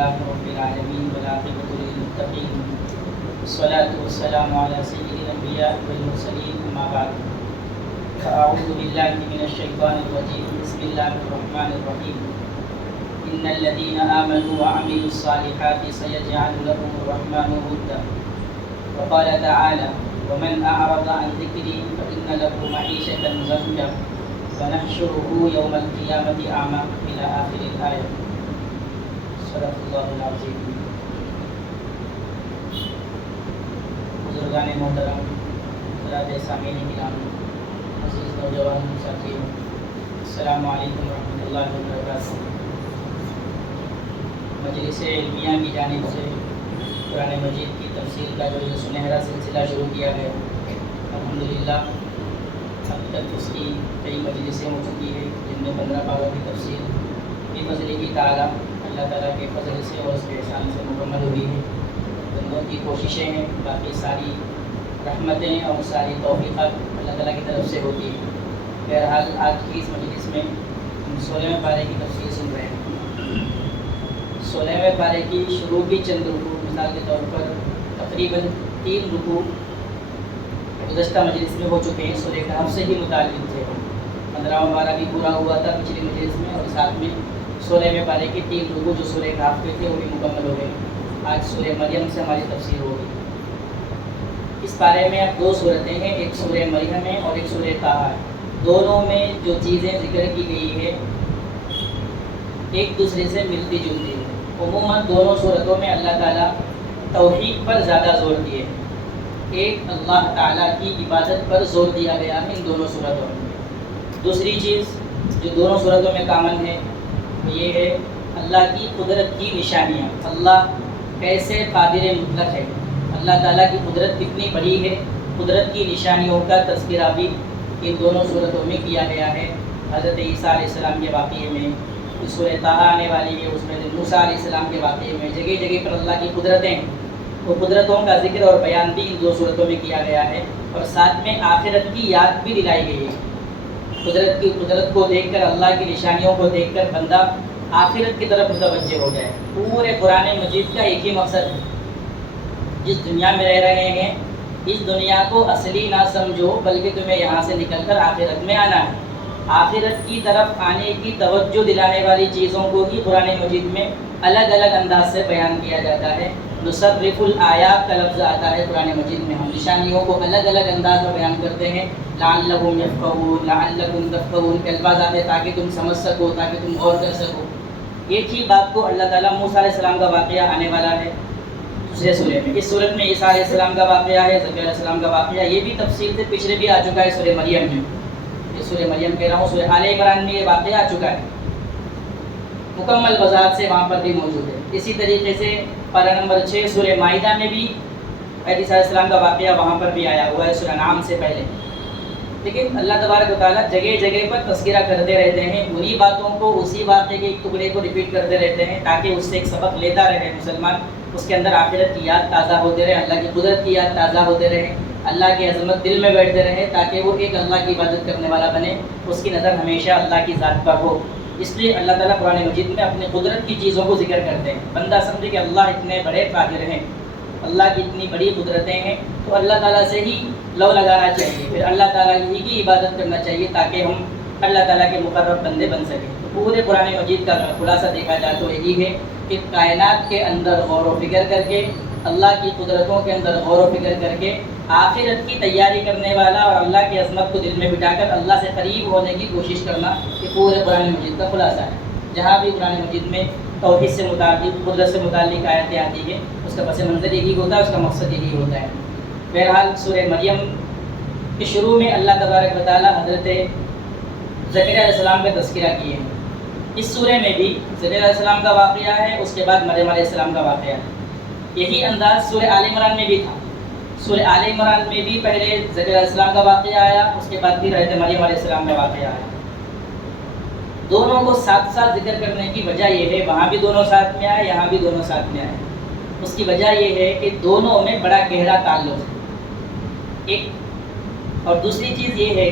لله رب العالمين والعاقبة للمتقين والصلاة والسلام على سيد الأنبياء والمرسلين أما بعد فأعوذ بالله من الشيطان الرجيم بسم الله الرحمن الرحيم إن الذين آمنوا وعملوا الصالحات سيجعل لهم الرحمن ودا وقال تعالى ومن أعرض عن ذكري فإن له معيشة ضنكا ونحشره يوم القيامة أعمى إلى آخر الآية صدق اللہ العظیم. بزرگان محترم، حضرات سامعین کرام، عزیز نوجوان ساتھیوں، السلام علیکم ورحمۃ اللہ وبرکاتہ. مجلس علمیہ کی جانب سے قرآن مجید کی تفسیر کا جو سنہرا سلسلہ شروع کیا گیا، الحمدللہ اب تک اس کی کئی مجلسیں ہو چکی ہے جن میں 15 پاروں کی تفسیر کی فضل کی تعالیٰ اللہ تعالیٰ کے فضل سے اور اس کے احسان سے مکمل ہوئی ہے. بندوں کی کوششیں ہیں، باقی ساری رحمتیں اور ساری توفیقات اللہ تعالیٰ کی طرف سے ہوتی ہیں. بہرحال آج کی اس مجلس میں ہم 16ویں پارے کی تفسیر سن رہے ہیں. 16ویں پارے کی شروع کی چند رکوع مثال کے طور پر تقریباً 3 رکوع گزشتہ مجلس میں ہو چکے ہیں، سورہ کہف سے ہی متعلق تھے. 15واں پارہ بھی پورا ہوا تھا پچھلی مجلس میں، اور ساتھ میں 16ویں پارے کے 3 رکوع جو سورہ کہف کے تھے وہ بھی مکمل ہو گئے. آج سورہ مریم سے ہماری تفسیر ہوگی. اس پارے میں اب 2 صورتیں ہیں، ایک سورہ مریم ہے اور ایک سورہ طٰہٰ ہے. دونوں میں جو چیزیں ذکر کی گئی ہے ایک دوسرے سے ملتی جلتی ہے. عموماً دونوں صورتوں میں اللہ تعالیٰ توحید پر زیادہ زور دیے ہیں. ایک اللہ تعالیٰ کی عبادت پر زور دیا گیا ہے ان دونوں صورتوں میں. دوسری چیز جو دونوں صورتوں میں کامن ہے وہ یہ ہے اللہ کی قدرت کی نشانیاں. اللہ کیسے قادر مطلق ہے، اللہ تعالیٰ کی قدرت کتنی بڑی ہے، قدرت کی نشانیوں کا تذکرہ بھی ان دونوں صورتوں میں کیا گیا ہے. حضرت عیسیٰ علیہ السلام کے واقعے میں، سورہ طٰہٰ آنے والی ہے اس میں موسیٰ علیہ السلام کے واقعے میں جگہ جگہ پر اللہ کی قدرتیں، وہ قدرتوں کا ذکر اور بیان بھی ان 2 صورتوں میں کیا گیا ہے. اور ساتھ میں آخرت کی یاد بھی دلائی گئی ہے. قدرت کو دیکھ کر، اللہ کی نشانیوں کو دیکھ کر بندہ آخرت کی طرف متوجہ ہو جائے. پورے قرآن مجید کا ایک ہی مقصد ہے، جس دنیا میں رہ رہے ہیں اس دنیا کو اصلی نہ سمجھو، بلکہ تمہیں یہاں سے نکل کر آخرت میں آنا ہے. آخرت کی طرف آنے کی توجہ دلانے والی چیزوں کو ہی قرآن مجید میں الگ الگ انداز سے بیان کیا جاتا ہے. نصرف الآیات کا لفظ آتا ہے قرآن مجید میں. ہم نشانیوں کو الگ الگ انداز میں بیان کرتے ہیں. لعلہم یفقہون، لعلکم تفقہون کے الفاظ آتے ہیں تاکہ تم سمجھ سکو، تاکہ تم غور کر سکو. ایک ہی بات کو اللہ تعالیٰ موسیٰ علیہ السلام کا واقعہ آنے والا ہے دوسرے سورے میں. اس صورت میں عیسیٰ علیہ السلام کا واقعہ ہے، زکریا علیہ السلام کا واقعہ. یہ بھی تفصیل سے پچھلے بھی آ چکا ہے سورہ مریم میں. یہ سورہ مریم کہہ رہا ہوں، سورہ آل عمران میں یہ واقعہ آ چکا ہے، مکمل وضاحت سے وہاں پر بھی موجود ہے. اسی طریقے سے پارہ نمبر 6 سورہ مائدہ میں بھی عیسیٰ علیہ السلام کا واقعہ وہاں پر بھی آیا ہوا ہے سورہ انعام سے پہلے. لیکن اللہ تبارک و تعالیٰ جگہ جگہ پر تذکرہ کرتے رہتے ہیں، انہی باتوں کو، اسی واقعے کے ایک ٹکڑے کو ریپیٹ کرتے رہتے ہیں تاکہ اس سے ایک سبق لیتا رہے مسلمان. اس کے اندر آخرت کی یاد تازہ ہوتے رہے، اللہ کی قدرت کی یاد تازہ ہوتے رہے، اللہ کی عظمت دل میں بیٹھتے رہے، تاکہ وہ ایک اللہ کی عبادت کرنے والا بنے، اس کی نظر ہمیشہ اللہ کی ذات پر ہو. اس لیے اللہ تعالیٰ قرآن مجید میں اپنے قدرت کی چیزوں کو ذکر کرتے ہیں. بندہ سمجھے کہ اللہ اتنے بڑے قادر ہیں، اللہ کی اتنی بڑی قدرتیں ہیں، تو اللہ تعالیٰ سے ہی لو لگانا چاہیے، پھر اللہ تعالیٰ ہی کی عبادت کرنا چاہیے تاکہ ہم اللہ تعالیٰ کے مقرب بندے بن سکیں. تو پورے قرآن مجید کا خلاصہ دیکھا جائے تو یہی ہے کہ کائنات کے اندر غور و فکر کر کے، اللہ کی قدرتوں کے اندر غور و فکر کر کے، آخرت کی تیاری کرنے والا اور اللہ کی عظمت کو دل میں بٹھا کر اللہ سے قریب ہونے کی کوشش کرنا، یہ پورے قرآن مجید کا خلاصہ ہے. جہاں بھی قرآن مجید میں توحید سے متعلق، قدرت سے متعلق آیتیں آتی ہیں، اس کا پس منظر یہی ہوتا ہے، اس کا مقصد یہی ہوتا ہے. بہرحال سورہ مریم کے شروع میں اللہ تبارک و تعالیٰ حضرت زکریا علیہ السلام کا تذکرہ کیے ہیں. اس سورہ میں بھی زکریا علیہ السلام کا واقعہ ہے، اس کے بعد مریم علیہ السلام کا واقعہ ہے. یہی انداز سورہ آل عمران میں بھی تھا. سورہ آل عمران میں بھی پہلے زکریا علیہ السلام کا واقعہ آیا، اس کے بعد پھر حضرت مریم علیہ السلام کا واقعہ آیا. دونوں کو ساتھ ساتھ ذکر کرنے کی وجہ یہ ہے، وہاں بھی دونوں ساتھ میں آئے، یہاں بھی دونوں ساتھ میں آئے. اس کی وجہ یہ ہے کہ دونوں میں بڑا گہرا تعلق ہے. ایک اور دوسری چیز یہ ہے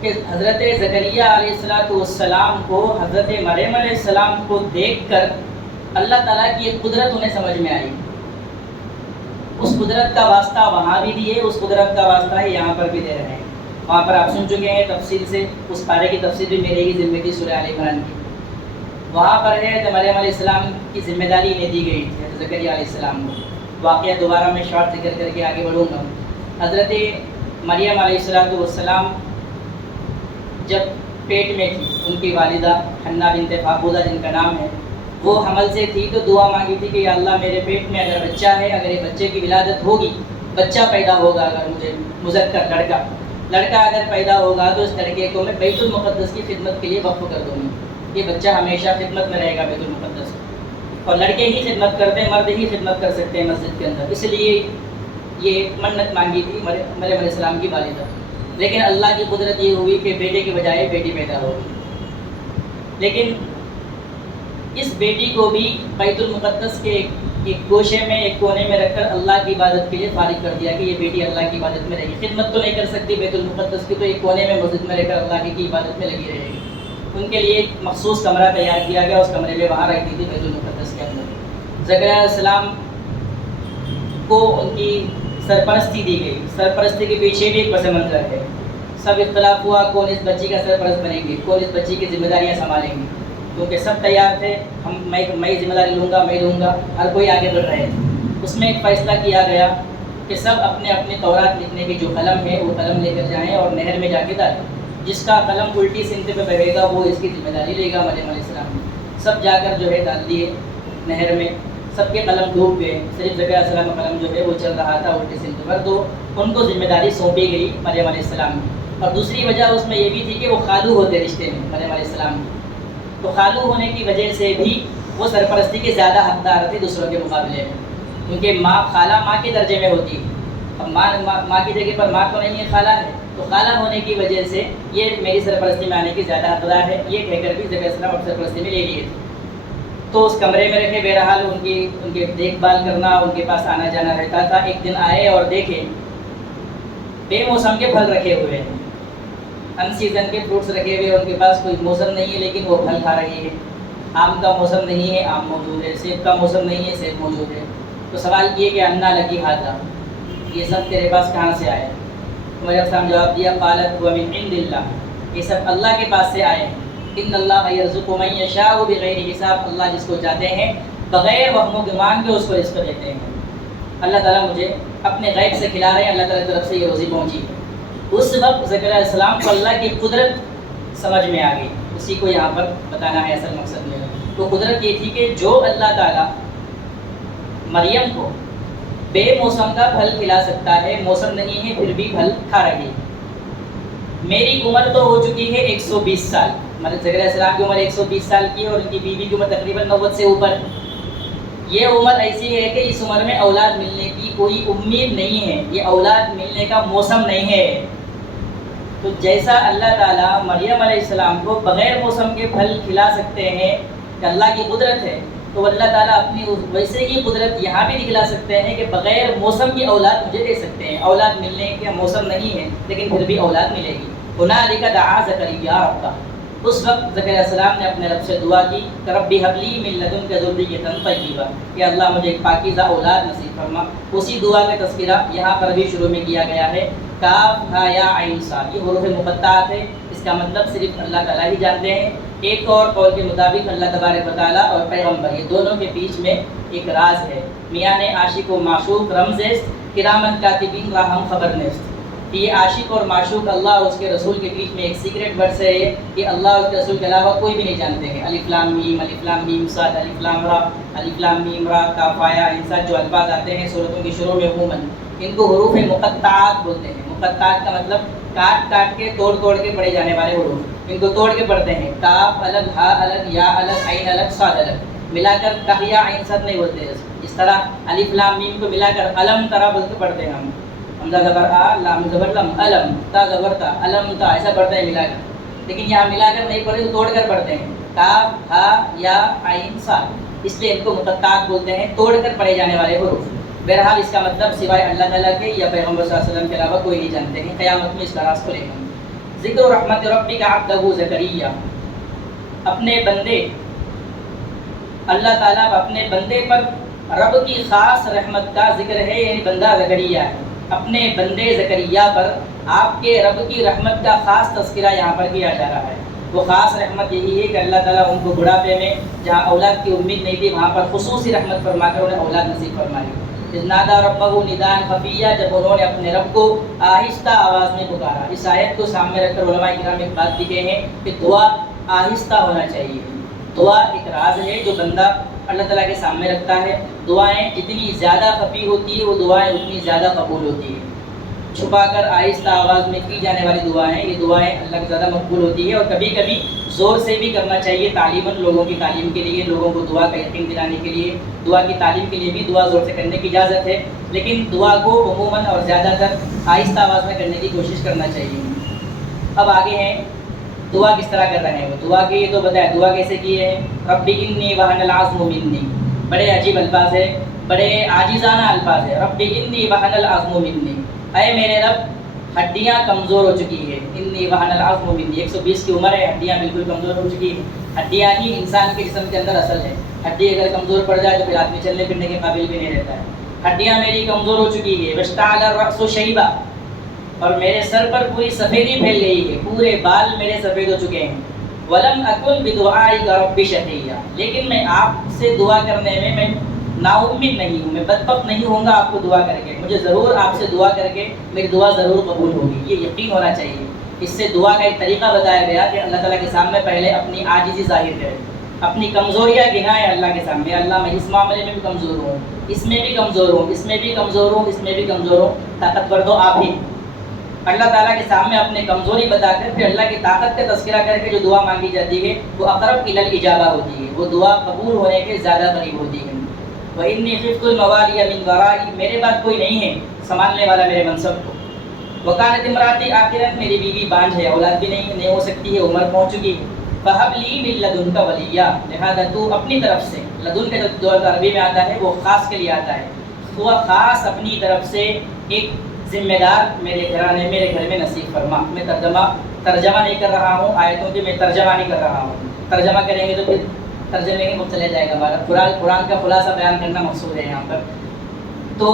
کہ حضرت زکریا علیہ السلام کو حضرت مریم علیہ السلام کو دیکھ کر اللہ تعالیٰ کی ایک قدرت انہیں سمجھ میں آئی، اس قدرت کا واسطہ وہاں بھی دیے، اس قدرت کا واسطہ ہے یہاں پر بھی دے رہے ہیں۔ وہاں پر آپ سن چکے ہیں تفصیل سے، اس پارے کی تفصیل بھی میرے ہی ذمہ کی سورہ آل عمران کی۔ وہاں پر ہے کہ مریم علیہ السلام کی ذمہ داری انہیں دی گئی تھی زکریا علیہ السلام کو۔ واقعہ دوبارہ میں شارٹ ذکر کر کے آگے بڑھوں گا۔ حضرت مریم علیہ السلام جب پیٹ میں تھی، ان کی والدہ حنہ بنت فاقودہ جن کا نام ہے، وہ حمل سے تھی تو دعا مانگی تھی کہ یا اللہ میرے پیٹ میں اگر بچہ ہے، اگر یہ بچے کی ولادت ہوگی، بچہ پیدا ہوگا، اگر مجھے مذکر لڑکا اگر پیدا ہوگا تو اس لڑکے کو میں بیت المقدس کی خدمت کے لیے وقف کر دوں گی، یہ بچہ ہمیشہ خدمت میں رہے گا بیت المقدس، اور لڑکے ہی خدمت کرتے ہیں، مرد ہی خدمت کر سکتے ہیں مسجد کے اندر، اس لیے یہ منت مانگی تھی مریم علیہ السلام کی والدہ۔ لیکن اللہ کی قدرت یہ ہوئی کہ بیٹے کے بجائے بیٹی پیدا ہوگی، لیکن اس بیٹی کو بھی بیت المقدس کے ایک گوشے میں، ایک کونے میں رکھ کر اللہ کی عبادت کے لیے فارغ کر دیا کہ یہ بیٹی اللہ کی عبادت میں رہے گی، خدمت تو نہیں کر سکتی بیت المقدس کی، تو ایک کونے میں مسجد میں رہ کر اللہ کی عبادت میں لگی رہے گی۔ ان کے لیے ایک مخصوص کمرہ تیار کیا گیا، اس کمرے میں وہاں رکھتی تھی بیت المقدس کے اندر۔ زکریا علیہ السلام کو ان کی سرپرستی دی گئی، سرپرستی کے پیچھے بھی ایک پس منظر ہے۔ سب اختلاف ہوا کون اس بچی کا سرپرست بنیں گے، کون اس بچی کی ذمہ داریاں سنبھالیں گے، کیونکہ سب تیار تھے، میں ذمہ داری لوں گا، میں لوں گا، ہر کوئی آگے بڑھ رہے تھے۔ اس میں ایک فیصلہ کیا گیا کہ سب اپنے اپنے تورات لکھنے کی جو قلم ہے وہ قلم لے کر جائیں اور نہر میں جا کے ڈالیں، جس کا قلم الٹی سمت پہ بہے گا وہ اس کی ذمہ داری لے گا۔ مریم علیہ السلام نے سب جا کر جو ہے ڈال دیے نہر میں، سب کے قلم ڈوب گئے، صرف زکریا علیہ السلام کا قلم جو ہے وہ چل رہا تھا الٹی سمت پر، تو ان کو ذمہ داری سونپی گئی مریم علیہ السلام کی۔ اور دوسری وجہ اس میں یہ بھی تھی کہ وہ خالو ہوتے رشتے میں مریم علیہ السلام کی، تو خالو ہونے کی وجہ سے بھی وہ سرپرستی کے زیادہ حقدار تھے دوسروں کے مقابلے میں، کیونکہ خالہ ماں کے درجے میں ہوتی ہے، اب ماں کی جگہ پر ماں تو نہیں ہے، خالہ ہے، تو خالہ ہونے کی وجہ سے یہ میری سرپرستی میں آنے کی زیادہ حقدار ہے، یہ کہہ کر بھی زکریا علیہ السلام اور سرپرستی میں لے لیے تھے۔ تو اس کمرے میں رکھے، بہرحال ان کے دیکھ بھال کرنا، ان کے پاس آنا جانا رہتا تھا۔ ایک دن آئے اور دیکھے بے موسم کے پھل رکھے ہوئے ہیں، ان سیزن کے فروٹس رکھے ہوئے، ان کے پاس کوئی موسم نہیں ہے لیکن وہ پھل کھا رہی ہے۔ آم کا موسم نہیں ہے، آم موجود ہے، سیب کا موسم نہیں ہے، سیب موجود ہے۔ تو سوال یہ کہ انا لگی ہاتھا، یہ سب تیرے پاس کہاں سے آئے؟ مریم السلام جواب دیا، قالت هو من عند اللہ، یہ سب اللہ کے پاس سے آئے ہیں۔ ان اللہ یرزق من یشاء بغیر حساب، اللہ جس کو چاہتے ہیں بغیر وہم و گمان کے اس کو رزق دیتے ہیں۔ اللہ تعالیٰ مجھے اپنے غیب سے کھلا رہے ہیں، اللہ تعالیٰ کی طرف سے یہ روزی پہنچی ہے۔ اس وقت زکریا علیہ السلام کو اللہ کی قدرت سمجھ میں آ گئی، اسی کو یہاں پر بتانا ہے اصل مقصد میرا۔ تو قدرت یہ تھی کہ جو اللہ تعالیٰ مریم کو بے موسم کا پھل کھلا سکتا ہے، موسم نہیں ہے پھر بھی پھل کھا رہی ہے۔ میری عمر تو ہو چکی ہے 120 سال، مطلب زکریا علیہ السلام کی عمر 120 سال کی ہے اور ان کی بیوی کی عمر تقریباً 90 سے اوپر۔ یہ عمر ایسی ہے کہ اس عمر میں اولاد ملنے کی کوئی امید نہیں ہے، یہ اولاد ملنے کا موسم نہیں ہے۔ تو جیسا اللہ تعالیٰ مریم علیہ السلام کو بغیر موسم کے پھل کھلا سکتے ہیں کہ اللہ کی قدرت ہے، تو اللہ تعالیٰ اپنی ویسے ہی قدرت یہاں بھی دکھلا سکتے ہیں کہ بغیر موسم کی اولاد مجھے دے سکتے ہیں۔ اولاد ملنے کا موسم نہیں ہے لیکن پھر بھی اولاد ملے گی۔ ہنالک دعا زکریا ربہ، اس وقت زکریا علیہ السلام نے اپنے رب سے دعا کی، رب هب لی من لدنک ذریۃ طیبہ، کہ اللہ مجھے ایک پاکیزہ اولاد نصیب فرما۔ اسی دعا کا تذکرہ یہاں پر بھی شروع میں کیا گیا ہے، کاف ہا یا عین صاد، یہ حروف مقطعات ہے، اس کا مطلب صرف اللہ تعالیٰ ہی جانتے ہیں۔ ایک اور قول کے مطابق اللہ تبارک و تعالیٰ اور پیغمبر، یہ دونوں کے بیچ میں ایک راز ہے۔ میاں عاشق و معشوق رمز است، کرامن کاتبین راہم خبر نیست، یہ عاشق اور معشوق اللہ اور اس کے رسول کے بیچ میں ایک سیکرٹ ورڈ ہے کہ اللہ اور اس کے رسول کے علاوہ کوئی بھی نہیں جانتے ہیں۔ الف لام میم صاد، الف لام را، الف لام میم را، کاف یا عین صاد، جو الفاظ آتے ہیں سورتوں کی شروع میں عموماً ان کو حروف مقطعات بولتے ہیں۔ مقطعات کا مطلب کاٹ کاٹ کے توڑ کے پڑھے جانے والے حروف، ان کو توڑ کے پڑھتے ہیں۔ کاف الگ، ہا الگ، یا الگ، عین الگ، صاد الگ، ملا کر کاف یا عین صاد نہیں بولتے۔ اس طرح الف لام میم کو ملا کر علم طرح بول کے پڑھتے ہیں ہم، حمزہ زبر آ، لام زبر لم، علم، تا زبر تا، علم تا، ایسا پڑھتے ہیں ملا کر۔ لیکن یہاں ملا کر نہیں پڑھتے تو توڑ کر پڑھتے ہیں، کاف ہا یا عین صاد، اس لیے ان کو مقطعات بولتے ہیں، توڑ کر پڑھے جانے والے حروف۔ بہرحال اس کا مطلب سوائے اللہ تعالیٰ کے یا پیغمبر صلی اللہ علیہ وسلم کے علاوہ کوئی نہیں جانتے ہیں۔ قیامت میں اس کا راز کھلے گا۔ ذکر رحمت ربک عبدہ زکریا، اپنے بندے اللہ تعالیٰ اپنے بندے پر رب کی خاص رحمت کا ذکر ہے، یعنی بندہ زکریا ہے، اپنے بندے زکریا پر آپ کے رب کی رحمت کا خاص تذکرہ یہاں پر کیا جا رہا ہے۔ وہ خاص رحمت یہی ہے کہ اللہ تعالیٰ ان کو بڑھاپے میں جہاں اولاد کی امید نہیں تھی وہاں پر خصوصی رحمت فرما کر انہیں اولاد نصیب فرمائی۔ نادا ربہ نداء خفیہ، جب انہوں نے اپنے رب کو آہستہ آواز میں پکارا۔ اس آیت کو سامنے رکھ کر علماء کرام ایک بات لکھے ہیں کہ دعا آہستہ ہونا چاہیے۔ دعا ایک راز ہے جو بندہ اللہ تعالیٰ کے سامنے رکھتا ہے۔ دعائیں جتنی زیادہ خفی ہوتی ہے وہ دعائیں اتنی زیادہ قبول ہوتی ہیں۔ چھپا کر آہستہ آواز میں کی جانے والی دعائیں، یہ دعائیں اللہ کی زیادہ مقبول ہوتی ہے، اور کبھی کبھی زور سے بھی کرنا چاہیے تعلیماً، لوگوں کی تعلیم کے لیے، لوگوں کو دعا کا یقین دلانے کے لیے، دعا کی تعلیم کے لیے بھی دعا زور سے کرنے کی اجازت ہے، لیکن دعا کو عموماً اور زیادہ تر آہستہ آواز میں کرنے کی کوشش کرنا چاہیے۔ اب آگے ہیں دعا کس طرح کر رہے ہیں، وہ دعا کی یہ تو بتایا دعا کیسے کی ہے۔ رب انی وہن العظم منی، بڑے عجیب الفاظ ہے، بڑے عاجزانہ الفاظ ہے۔ رب انی وہن العظم منی، اے میرے رب ہڈیاں کمزور ہو چکی ہے۔ انی وہن العظم منی، 120 کی عمر ہے، ہڈیاں بالکل کمزور ہو چکی ہیں۔ ہڈیاں ہی انسان کے جسم کے اندر اصل ہے، ہڈی اگر کمزور پڑ جائے تو پھر آدمی چلنے پھرنے کے قابل بھی نہیں رہتا ہے۔ ہڈیاں میری کمزور ہو چکی ہے۔ واشتعل الرأس شیبا، اور میرے سر پر پوری سفیدی پھیل گئی ہے، پورے بال میرے سفید ہو چکے ہیں۔ ولم اکن بدعائک رب شقیا، لیکن میں آپ سے دعا کرنے میں نا امید نہیں ہوں، میں بدبخت نہیں ہوں گا آپ کو دعا کر کے، مجھے ضرور آپ سے دعا کر کے میری دعا ضرور قبول ہوگی، یہ یقین ہونا چاہیے۔ اس سے دعا کا ایک طریقہ بتایا گیا کہ اللہ تعالیٰ کے سامنے پہلے اپنی عاجزی ظاہر کرے، اپنی کمزوریاں گنائے اللہ کے سامنے۔ اللہ میں اس معاملے میں بھی کمزور ہوں، اس میں بھی کمزور ہوں، اس میں بھی کمزور ہوں، اس میں بھی کمزور ہوں، طاقتور تو آپ ہی۔ اللہ تعالیٰ کے سامنے اپنے کمزوری بتا کر پھر اللہ کی طاقت کا تذکرہ کر کے جو دعا مانگی جاتی ہے وہ اقرب الی الاجابہ ہوتی ہے، وہ دعا قبول ہونے کے زیادہ قریب ہوتی ہے۔ وَإِنِّي خِفْتُ الْمَوَالِيَ مِنْ وَرَائِي، میرے بعد کوئی نہیں ہے سنبھالنے والا میرے منصب کو۔ وَكَانَتِ امْرَأَتِي عَاقِرًا، میری بیوی بانجھ ہے، اولاد بھی نہیں ہو سکتی ہے، عمر پہنچ چکی ہے۔ فَهَبْ لِي مِن لَدُنْكَ وَلِيًّا، لہذا تو اپنی طرف سے، لدن کا جو عربی میں آتا ہے وہ خاص کے لیے آتا ہے، وہ خاص اپنی طرف سے ایک ذمہ دار میرے گھرانے میرے گھر میں نصیب فرما۔ میں ترجمہ نہیں کر رہا ہوں آیتوں کے، میں ترجمہ نہیں کر رہا ہوں، ترجمہ کریں گے تو پھر ترجمے میں چلے جائے گا ہمارا، قرآن کا خلاصہ بیان کرنا مقصود ہے یہاں پر۔ تو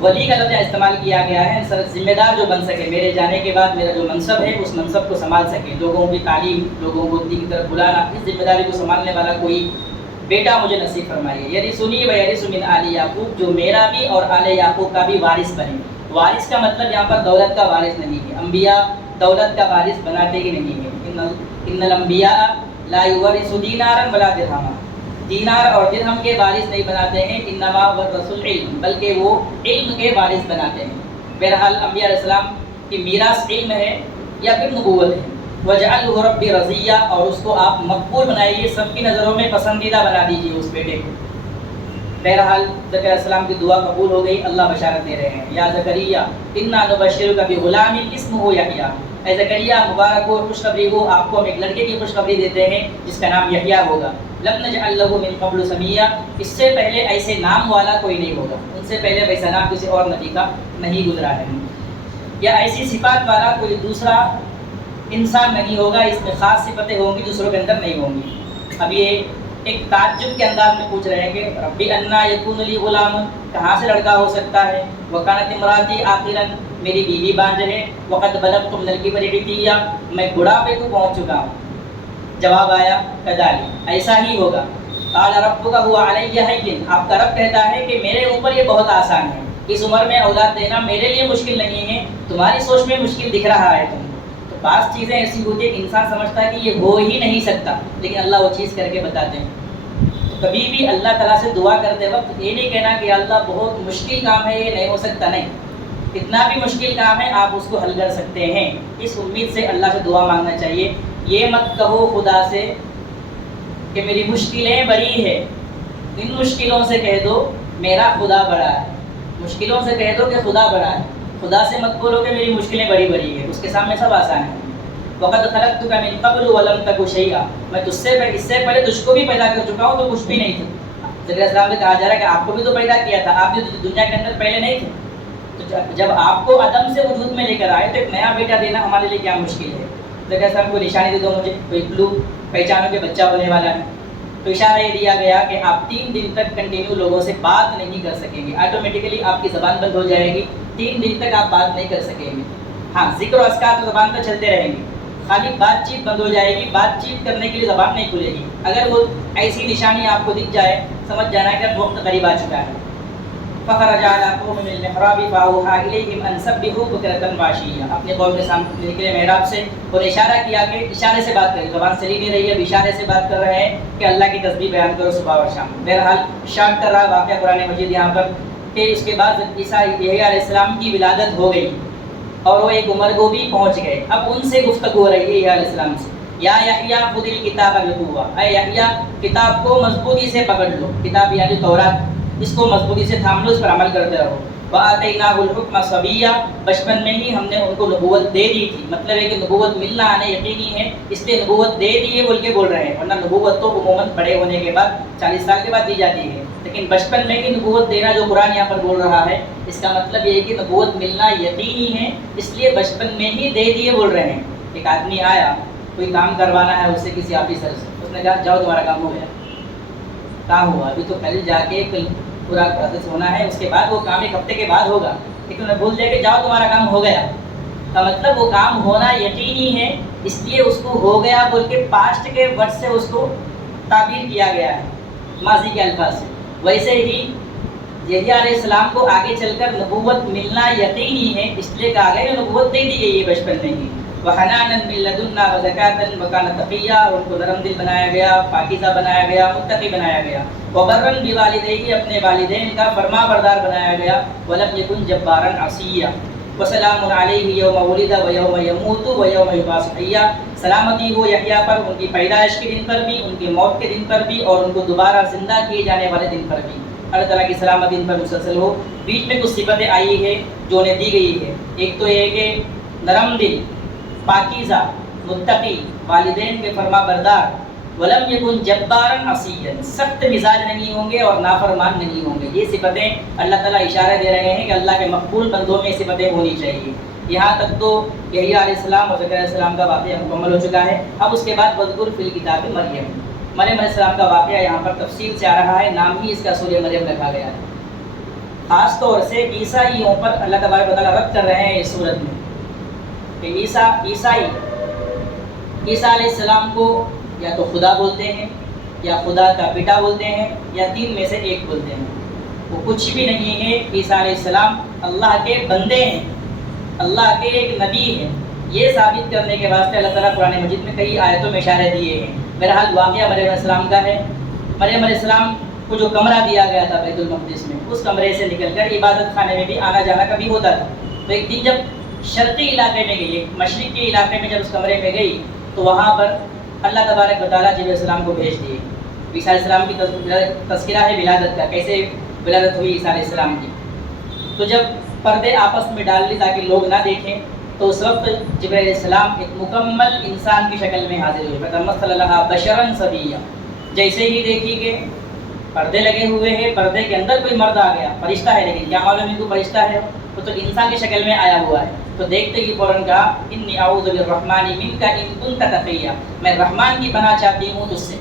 ولی کا لفظ استعمال کیا گیا ہے، ذمہ دار جو بن سکے، میرے جانے کے بعد میرا جو منصب ہے اس منصب کو سنبھال سکے، لوگوں کی تعلیم، لوگوں کو دین کی طرف بلانا، اس ذمہ داری کو سنبھالنے والا کوئی بیٹا مجھے نصیب فرمائیے۔ یرثنی و یرث من آل یعقوب، جو میرا بھی اور آل یعقوب کا بھی وارث بنے۔ وارث کا مطلب یہاں پر دولت کا وارث نہیں ہے، انبیاء دولت کا وارث بناتے ہی نہیں ہے۔ ان الانبیاء لا یورث دینارا ولا درہما، دینار اور درہم کے وارث نہیں بناتے ہیں، انما ورث العلم، بلکہ وہ علم کے وارث بناتے ہیں۔ بہرحال انبیاء علیہ السلام کی میراث علم ہے یا پھر نبوت ہے۔ وجعلہ ربی رضیہ، اور اس کو آپ مقبول بنائیے، سب کی نظروں میں پسندیدہ بنا دیجیے اس بیٹے کو۔ بہرحال زکریا علیہ السلام کی دعا قبول ہو گئی، اللہ بشارت دے رہے ہیں، یا زکریا انا نبشرک بغلام اسمہ یحییٰ، اے زکریا مبارک ہو، خوشخبری ہو، آپ کو ہم ایک لڑکے کی خوشخبری دیتے ہیں جس کا نام یحییٰ ہوگا۔ لم نجعل لہ من قبل سمیہ، اس سے پہلے ایسے نام والا کوئی نہیں ہوگا، ان سے پہلے ویسا نام کسی اور نبی کا نہیں گزرا ہے، یا ایسی صفات والا کوئی دوسرا انسان نہیں ہوگا، اس میں خاص صفتیں ہوں گی دوسروں کے اندر نہیں ہوں گی۔ اب یہ ایک تعجب کے انداز میں پوچھ رہے ہیں کہ ربی انا یکون لی غلام، کہاں سے لڑکا ہو سکتا ہے؟ وکانت امراتی عاقرا، میری بیوی بانجھ ہے، وقد بلغت من الکبر عتیہ، میں بڑھاپے کو پہنچ چکا ہوں۔ جواب آیا کذالک، ایسا ہی ہوگا۔ قال ربک هو علی ہین، آپ کا رب کہتا ہے کہ میرے اوپر یہ بہت آسان ہے، اس عمر میں اولاد دینا میرے لیے مشکل نہیں ہے، تمہاری سوچ میں مشکل دکھ رہا ہے تم کو۔ تو بعض چیزیں ایسی ہوتی ہیں کہ انسان سمجھتا ہے کہ یہ ہو ہی نہیں سکتا، لیکن اللہ وہ چیز کر کے بتاتے ہیں۔ تو کبھی بھی اللہ تعالیٰ سے دعا کرتے وقت یہ نہیں کہنا کہ اللہ بہت مشکل کام ہے یہ نہیں ہو سکتا، نہیں، کتنا بھی مشکل کام ہے آپ اس کو حل کر سکتے ہیں، اس امید سے اللہ سے دعا مانگنا چاہیے۔ یہ مت کہو خدا سے کہ میری مشکلیں بڑی ہے، ان مشکلوں سے کہہ دو میرا خدا بڑا ہے، مشکلوں سے کہہ دو کہ خدا بڑا ہے، خدا سے مت بولو کہ میری مشکلیں بڑی بڑی ہے، اس کے سامنے سب آسان ہے۔ وقد خلقتک من قبل ولم تک شیئا، میں اس سے پہلے تجھ کو بھی پیدا کر چکا ہوں تو کچھ بھی نہیں تھا۔ زکریا السلام سے کہا جا رہا ہے کہ آپ کو بھی تو پیدا کیا تھا، آپ بھی دنیا کے اندر پہلے نہیں تھے، تو جب آپ کو عدم سے وجود میں لے کر آئے تو ایک نیا بیٹا دینا ہمارے لیے کیا مشکل ہے۔ زکریا السلام کو نشانی دے دو، مجھے کوئی کلو پہچانو کہ بچہ ہونے والا ہے۔ تو اشارہ یہ دیا گیا کہ آپ 3 دن تک کنٹینیو لوگوں سے بات نہیں کر سکیں گے، آٹومیٹیکلی آپ کی زبان بند ہو جائے گی، 3 دن تک آپ بات نہیں کر سکیں گے۔ ہاں ذکر و اذکار تو زبان پر چلتے رہیں گے، خالی بات چیت بند ہو جائے گی، بات چیت کرنے کے لیے زبان نہیں کھلے گی۔ اگر وہ ایسی نشانی آپ کو دکھ جائے سمجھ جانا کہ اب وقت قریب آ چکا ہے۔ فخرج علی قوم من المحراب فاوحى الیہم ان سبحوا بکرۃ وعشیا، اپنے قوم کے سامنے نکلے محراب سے اور اشارہ کیا کہ اشارے سے بات کریں، زبان چلی نہیں رہی ہے، اشارے سے بات کر رہے ہیں کہ اللہ کی تسبیح بیان کرو صبح اور شام۔ بہرحال شارٹ کر رہا واقعہ قرآن مجید یہاں پر کہ اس کے بعد عیسیٰ یحییٰ علیہ السلام کی ولادت ہو گئی اور وہ ایک عمر کو بھی پہنچ گئے۔ اب ان سے گفتگو ہو رہی ہے یحییٰ علیہ السلام سے، یا یحییٰ خذ الکتاب بقوۃ، اے یحییٰ کتاب کو مضبوطی سے پکڑ لو، کتاب یعنی تورات، اس کو مضبوطی سے تھام لو، اس پر عمل کرتے رہو۔ وَآتَيْنَاهُ الْحُكْمَ صَبِيًّا، بچپن میں ہی ہم نے ان کو نبوت دے دی تھی، مطلب ہے کہ نبوت ملنا آنے یقینی ہے، اس لیے نبوت دے دی ہے بول کے بول رہے ہیں، ورنہ نبوت تو عموماً بڑے ہونے کے بعد 40 سال کے بعد دی جاتی ہے، لیکن بچپن میں ہی نبوت دینا جو قرآن یہاں پر بول رہا ہے اس کا مطلب یہ ہے کہ نبوت ملنا یقینی ہے، اس لیے بچپن میں ہی دے دیے بول رہے ہیں۔ ایک آدمی آیا، کوئی کام کروانا ہے اس سے کسی آفیسر سے، اس نے کہا جاؤ تمہارا کام ہو گیا۔ کام ہوا، ابھی تو کل جا کے کل پورا پروسیس ہونا ہے، اس کے بعد وہ کام 1 ہفتے کے بعد ہوگا، لیکن انہیں بول دیا کہ جاؤ تمہارا کام ہو گیا، کا مطلب وہ کام ہونا یقینی ہے، اس لیے اس کو ہو گیا بول کے پاسٹ کے ورڈ سے اس کو تعبیر کیا گیا ہے، ماضی کے الفاظ سے۔ ویسے ہی یحییٰ علیہ السلام کو آگے چل کر نبوت ملنا یقینی ہے، اس لیے کہا گیا کہ نبوت دے دی گئی ہے بچپن میں ہی۔ وَحَنَانًا مِن لَدُنَّا وَزَكَاةً وَكَانَ تَقِيًّا، ان کو نرم دل بنایا گیا، پاکیزہ بنایا گیا، متقی بنایا گیا۔ وَبَرًّا بِوَالِدَيْهِ، اپنے والدین کا فرما بردار بنایا گیا۔ وَلَمْ يَكُنْ جَبَّارًا عَصِيًّا، وَسَلَامٌ عَلَيْهِ يَوْمَ وُلِدَ وَيَوْمَ يَمُوتُ وَيَوْمَ يُبْعَثُ حَيًّا، سلامتی ہو یحییٰ پر ان کی پیدائش کے دن پر بھی، ان کی موت کے دن پر بھی، اور ان کو دوبارہ زندہ کیے جانے والے دن پر بھی، اللہ تعالیٰ کی سلامتی ان پر مسلسل ہو۔ بیچ میں کچھ صفتیں آئی ہے جو انہیں دی گئی ہے، ایک تو یہ کہ نرم دل، پاکیزہ، متقی، والدین کے فرما بردار۔ وَلَمْ يَكُنْ جَبَّارًا عَصِيًّا، سخت مزاج نہیں ہوں گے اور نافرمان نہیں ہوں گے۔ یہ صفتیں اللہ تعالیٰ اشارہ دے رہے ہیں کہ اللہ کے مقبول بندوں میں صفتیں ہونی چاہیے۔ یہاں تک تو یحییٰ علیہ السلام اور زکریا علیہ السلام کا واقعہ مکمل ہو چکا ہے۔ اب اس کے بعد وَاذْكُرْ فِي الْكِتَابِ مریم، مریم علیہ السلام کا واقعہ یہاں پر تفصیل سے آ رہا ہے، نام ہی اس کا سورہ مریم رکھا گیا ہے۔ خاص طور سے عیسائیوں پر اللہ تبارک و تعالیٰ رد کر رہے ہیں اس صورت میں کہ عیسائی عیسیٰ علیہ السلام کو یا تو خدا بولتے ہیں، یا خدا کا بیٹا بولتے ہیں، یا 3 میں سے ایک بولتے ہیں۔ وہ کچھ بھی نہیں ہے، عیسیٰ علیہ السلام اللہ کے بندے ہیں، اللہ کے ایک نبی ہیں۔ یہ ثابت کرنے کے واسطے اللہ تعالیٰ قرآن مجید میں کئی آیتوں میں اشارے دیے ہیں۔ بہرحال واقعہ مریم علیہ السلام کا ہے۔ مریم علیہ السلام کو جو کمرہ دیا گیا تھا بیت المقدس میں، اس کمرے سے نکل کر عبادت خانے میں بھی آنا جانا کبھی ہوتا تھا۔ تو ایک دن جب شرقی علاقے میں گئی، مشرق کے علاقے میں جب اس کمرے میں گئی تو وہاں پر اللہ تبارک و تعالیٰ جبرائیل علیہ السلام کو بھیج دیے۔ عیسیٰ علیہ السلام کی تذکرہ ہے ولادت کا، کیسے ولادت ہوئی عیسیٰ علیہ السلام کی۔ تو جب پردے آپس میں ڈال لی تاکہ لوگ نہ دیکھیں، تو اس وقت جبرائیل علیہ السلام ایک مکمل انسان کی شکل میں حاضر ہوئے، فَتَمَثَّلَ لَهَا بَشَرًا سَوِيًّا، جیسے ہی دیکھی کہ پردے لگے ہوئے ہیں، پردے کے اندر کوئی مرد آ گیا، فرشتہ ہے، لیکن کیا معلوم ہے تو فرشتہ ہے، وہ تو انسان کی شکل میں آیا ہوا ہے۔ تو دیکھتے ہی فوراً کہا انی اعوذ بالرحمن منک ان کنت تقیا، میں رحمان کی پناہ چاہتی ہوں تجھ سے،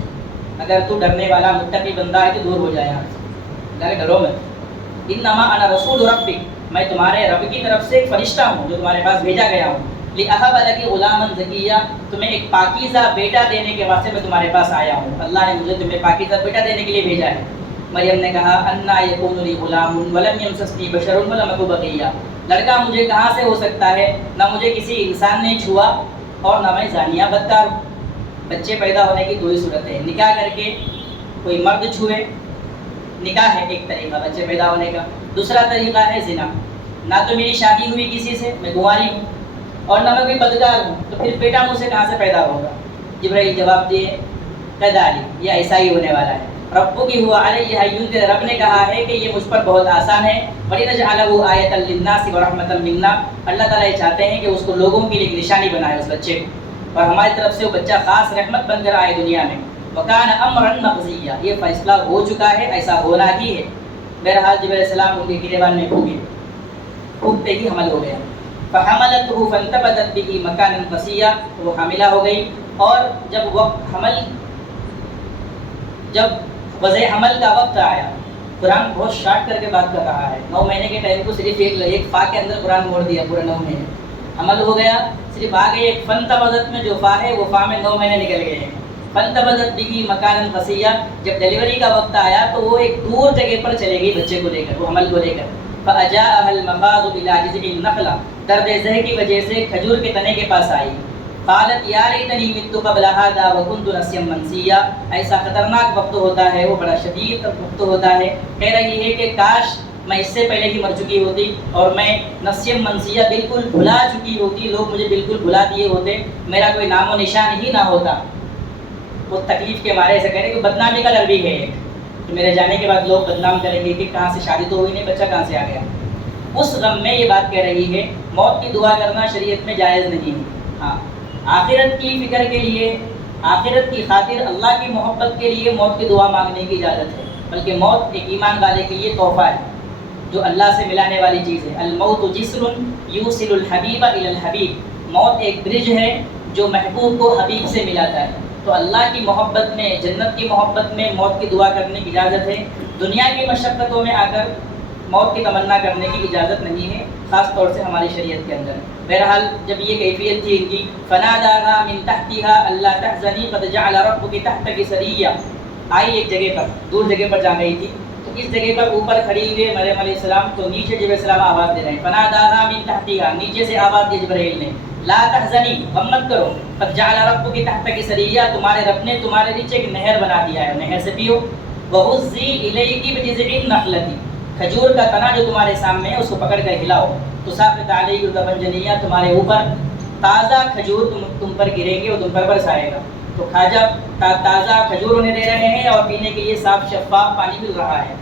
اگر تو ڈرنے والا متقی بندہ ہے تو دور ہو جائے یہاں سے، ڈرے ڈرو مت۔ انما انا رسول ربک، میں تمہارے رب کی طرف سے ایک فرشتہ ہوں جو تمہارے پاس بھیجا گیا ہوں۔ لأہب لک غلاما زکیا، تمہیں ایک پاکیزہ بیٹا دینے کے واسطے میں تمہارے پاس آیا ہوں، اللہ نے مجھے تمہیں پاکیزہ بیٹا دینے کے لیے بھیجا ہے۔ مریم نے کہا انا یکون لی غلام ولم یمسسنی بشر ولم اک بغیا، لڑکا مجھے کہاں سے ہو سکتا ہے، نہ مجھے کسی انسان نے چھوا اور نہ میں زانیہ بدکار ہوں۔ بچے پیدا ہونے کی 2 ہی صورتیں ہیں، نکاح کر کے کوئی مرد چھوئے، نکاح ہے ایک طریقہ بچے پیدا ہونے کا، دوسرا طریقہ ہے زنا، نہ تو میری شادی ہوئی کسی سے، میں کنواری ہوں، اور نہ میں کوئی بدکار ہوں، تو پھر بیٹا مجھ سے کہاں سے پیدا ہوگا۔ جبرائیل جواب دیے کذالک، یہ ایسا ہی ہونے والا ہے، ربک ہوا علیہ حیٌّ، تیرے رب نے کہا ہے کہ یہ مجھ پر بہت آسان ہے، وَلِنَجْعَلَهُ آیَةً لِلنَّاسِ وَرَحْمَةً مِنَّا، اللہ تعالیٰ یہ چاہتے ہیں کہ اس کو لوگوں کے لیے ایک نشانی بنائے اس بچے کو، اور ہماری طرف سے وہ بچہ خاص رحمت بن کر آئے دنیا میں۔ وَكَانَ أَمْرًا مَقْضِيًّا، یہ فیصلہ ہو چکا ہے، ایسا ہونا ہی ہے۔ بہرحال جبرائیل علیہ السلام ان کے گریبان میں پھونکے، پھونکتے ہی حمل ہو گیا، فَحَمَلَتْهُ فَانْتَبَذَتْ بِهِ مَكَانًا قَصِيًّا، وہ حاملہ ہو گئی، اور جب وقت حمل جب وضع حمل کا وقت آیا، قرآن بہت شارٹ کر کے بات کر رہا ہے، 9 مہینے کے ٹائم کو صرف ایک فا کے اندر قرآن موڑ دیا، پورا 9 مہینے حمل ہو گیا، صرف آگے ایک فانتبذت میں جو فا ہے وہ فا میں 9 مہینے نکل گئے ہیں، فانتبذت به مکانا قصیا، جب ڈیلیوری کا وقت آیا تو وہ ایک دور جگہ پر چلے گئی بچے کو لے کر، وہ حمل کو لے کر، فاجاءها المخاض الى جذع النخلہ، درد زہ کی وجہ سے کھجور کے تنے کے پاس آئی، قالت یا لیتنی مت قبل هذا وكنت نسیا منسیا، ایسا خطرناک وقت ہوتا ہے، وہ بڑا شدید وقت ہوتا ہے، کہہ رہی ہے کہ کاش میں اس سے پہلے ہی مر چکی ہوتی اور میں نسیہ منسیہ بالکل بھلا چکی ہوتی، لوگ مجھے بالکل بھلا دیے ہوتے، میرا کوئی نام و نشان ہی نہ ہوتا۔ وہ تکلیف کے مارے ایسا کہہ رہے کہ بدنامی کا ڈر بھی ہے ایک، تو میرے جانے کے بعد لوگ بدنام کریں گے کہ کہاں سے شادی تو ہوئی نہیں، بچہ کہاں سے آ گیا۔ اس غم میں یہ بات کہہ رہی ہے موت کی دعا کرنا شریعت میں جائز نہیں ہے، ہاں آخرت کی فکر کے لیے، آخرت کی خاطر، اللہ کی محبت کے لیے موت کی دعا مانگنے کی اجازت ہے، بلکہ موت ایک ایمان والے کے لیے تحفہ ہے جو اللہ سے ملانے والی چیز ہے۔ الموت جسر یوصل الحبیب الی الحبیب، موت ایک برج ہے جو محبوب کو حبیب سے ملاتا ہے، تو اللہ کی محبت میں، جنت کی محبت میں موت کی دعا کرنے کی اجازت ہے، دنیا کی مشقتوں میں آ کر موت کی تمنا کرنے کی اجازت نہیں ہے، خاص طور سے ہماری شریعت کے اندر۔ بہرحال جب یہ کیفیت تھی ان کی، فناداها من تحتها الا تحزني قد جعل ربك تحتك سريا، آئی ایک جگہ پر، دور جگہ پر جا گئی تھی، تو اس جگہ پر اوپر کھڑی ہوئی مریم علیہ السلام، تو نیچے جبرائیل علیہ السلام آواز دے رہے ہیں، فناداها من تحتها، نیچے سے آواز دی جبرائیل نے، لا تحزنی، غم مت کرو، قد جعل ربك تحتك سريا، تمہارے رب نے تمہارے نیچے ایک نہر بنا دیا ہے، نہر سے پیو، وہزی الیک بجذع النخلۃ، کھجور کا تنا جو تمہارے سامنے ہے اس کو پکڑ کر ہلاؤ، تساقط علیک رطبا جنیا، تمہارے اوپر تازہ کھجور تم پر گریں گے اور تم پر برسائے گا، تو کھاجا تازہ کھجور انہیں دے رہے ہیں اور پینے کے لیے صاف شفاف پانی مل رہا ہے،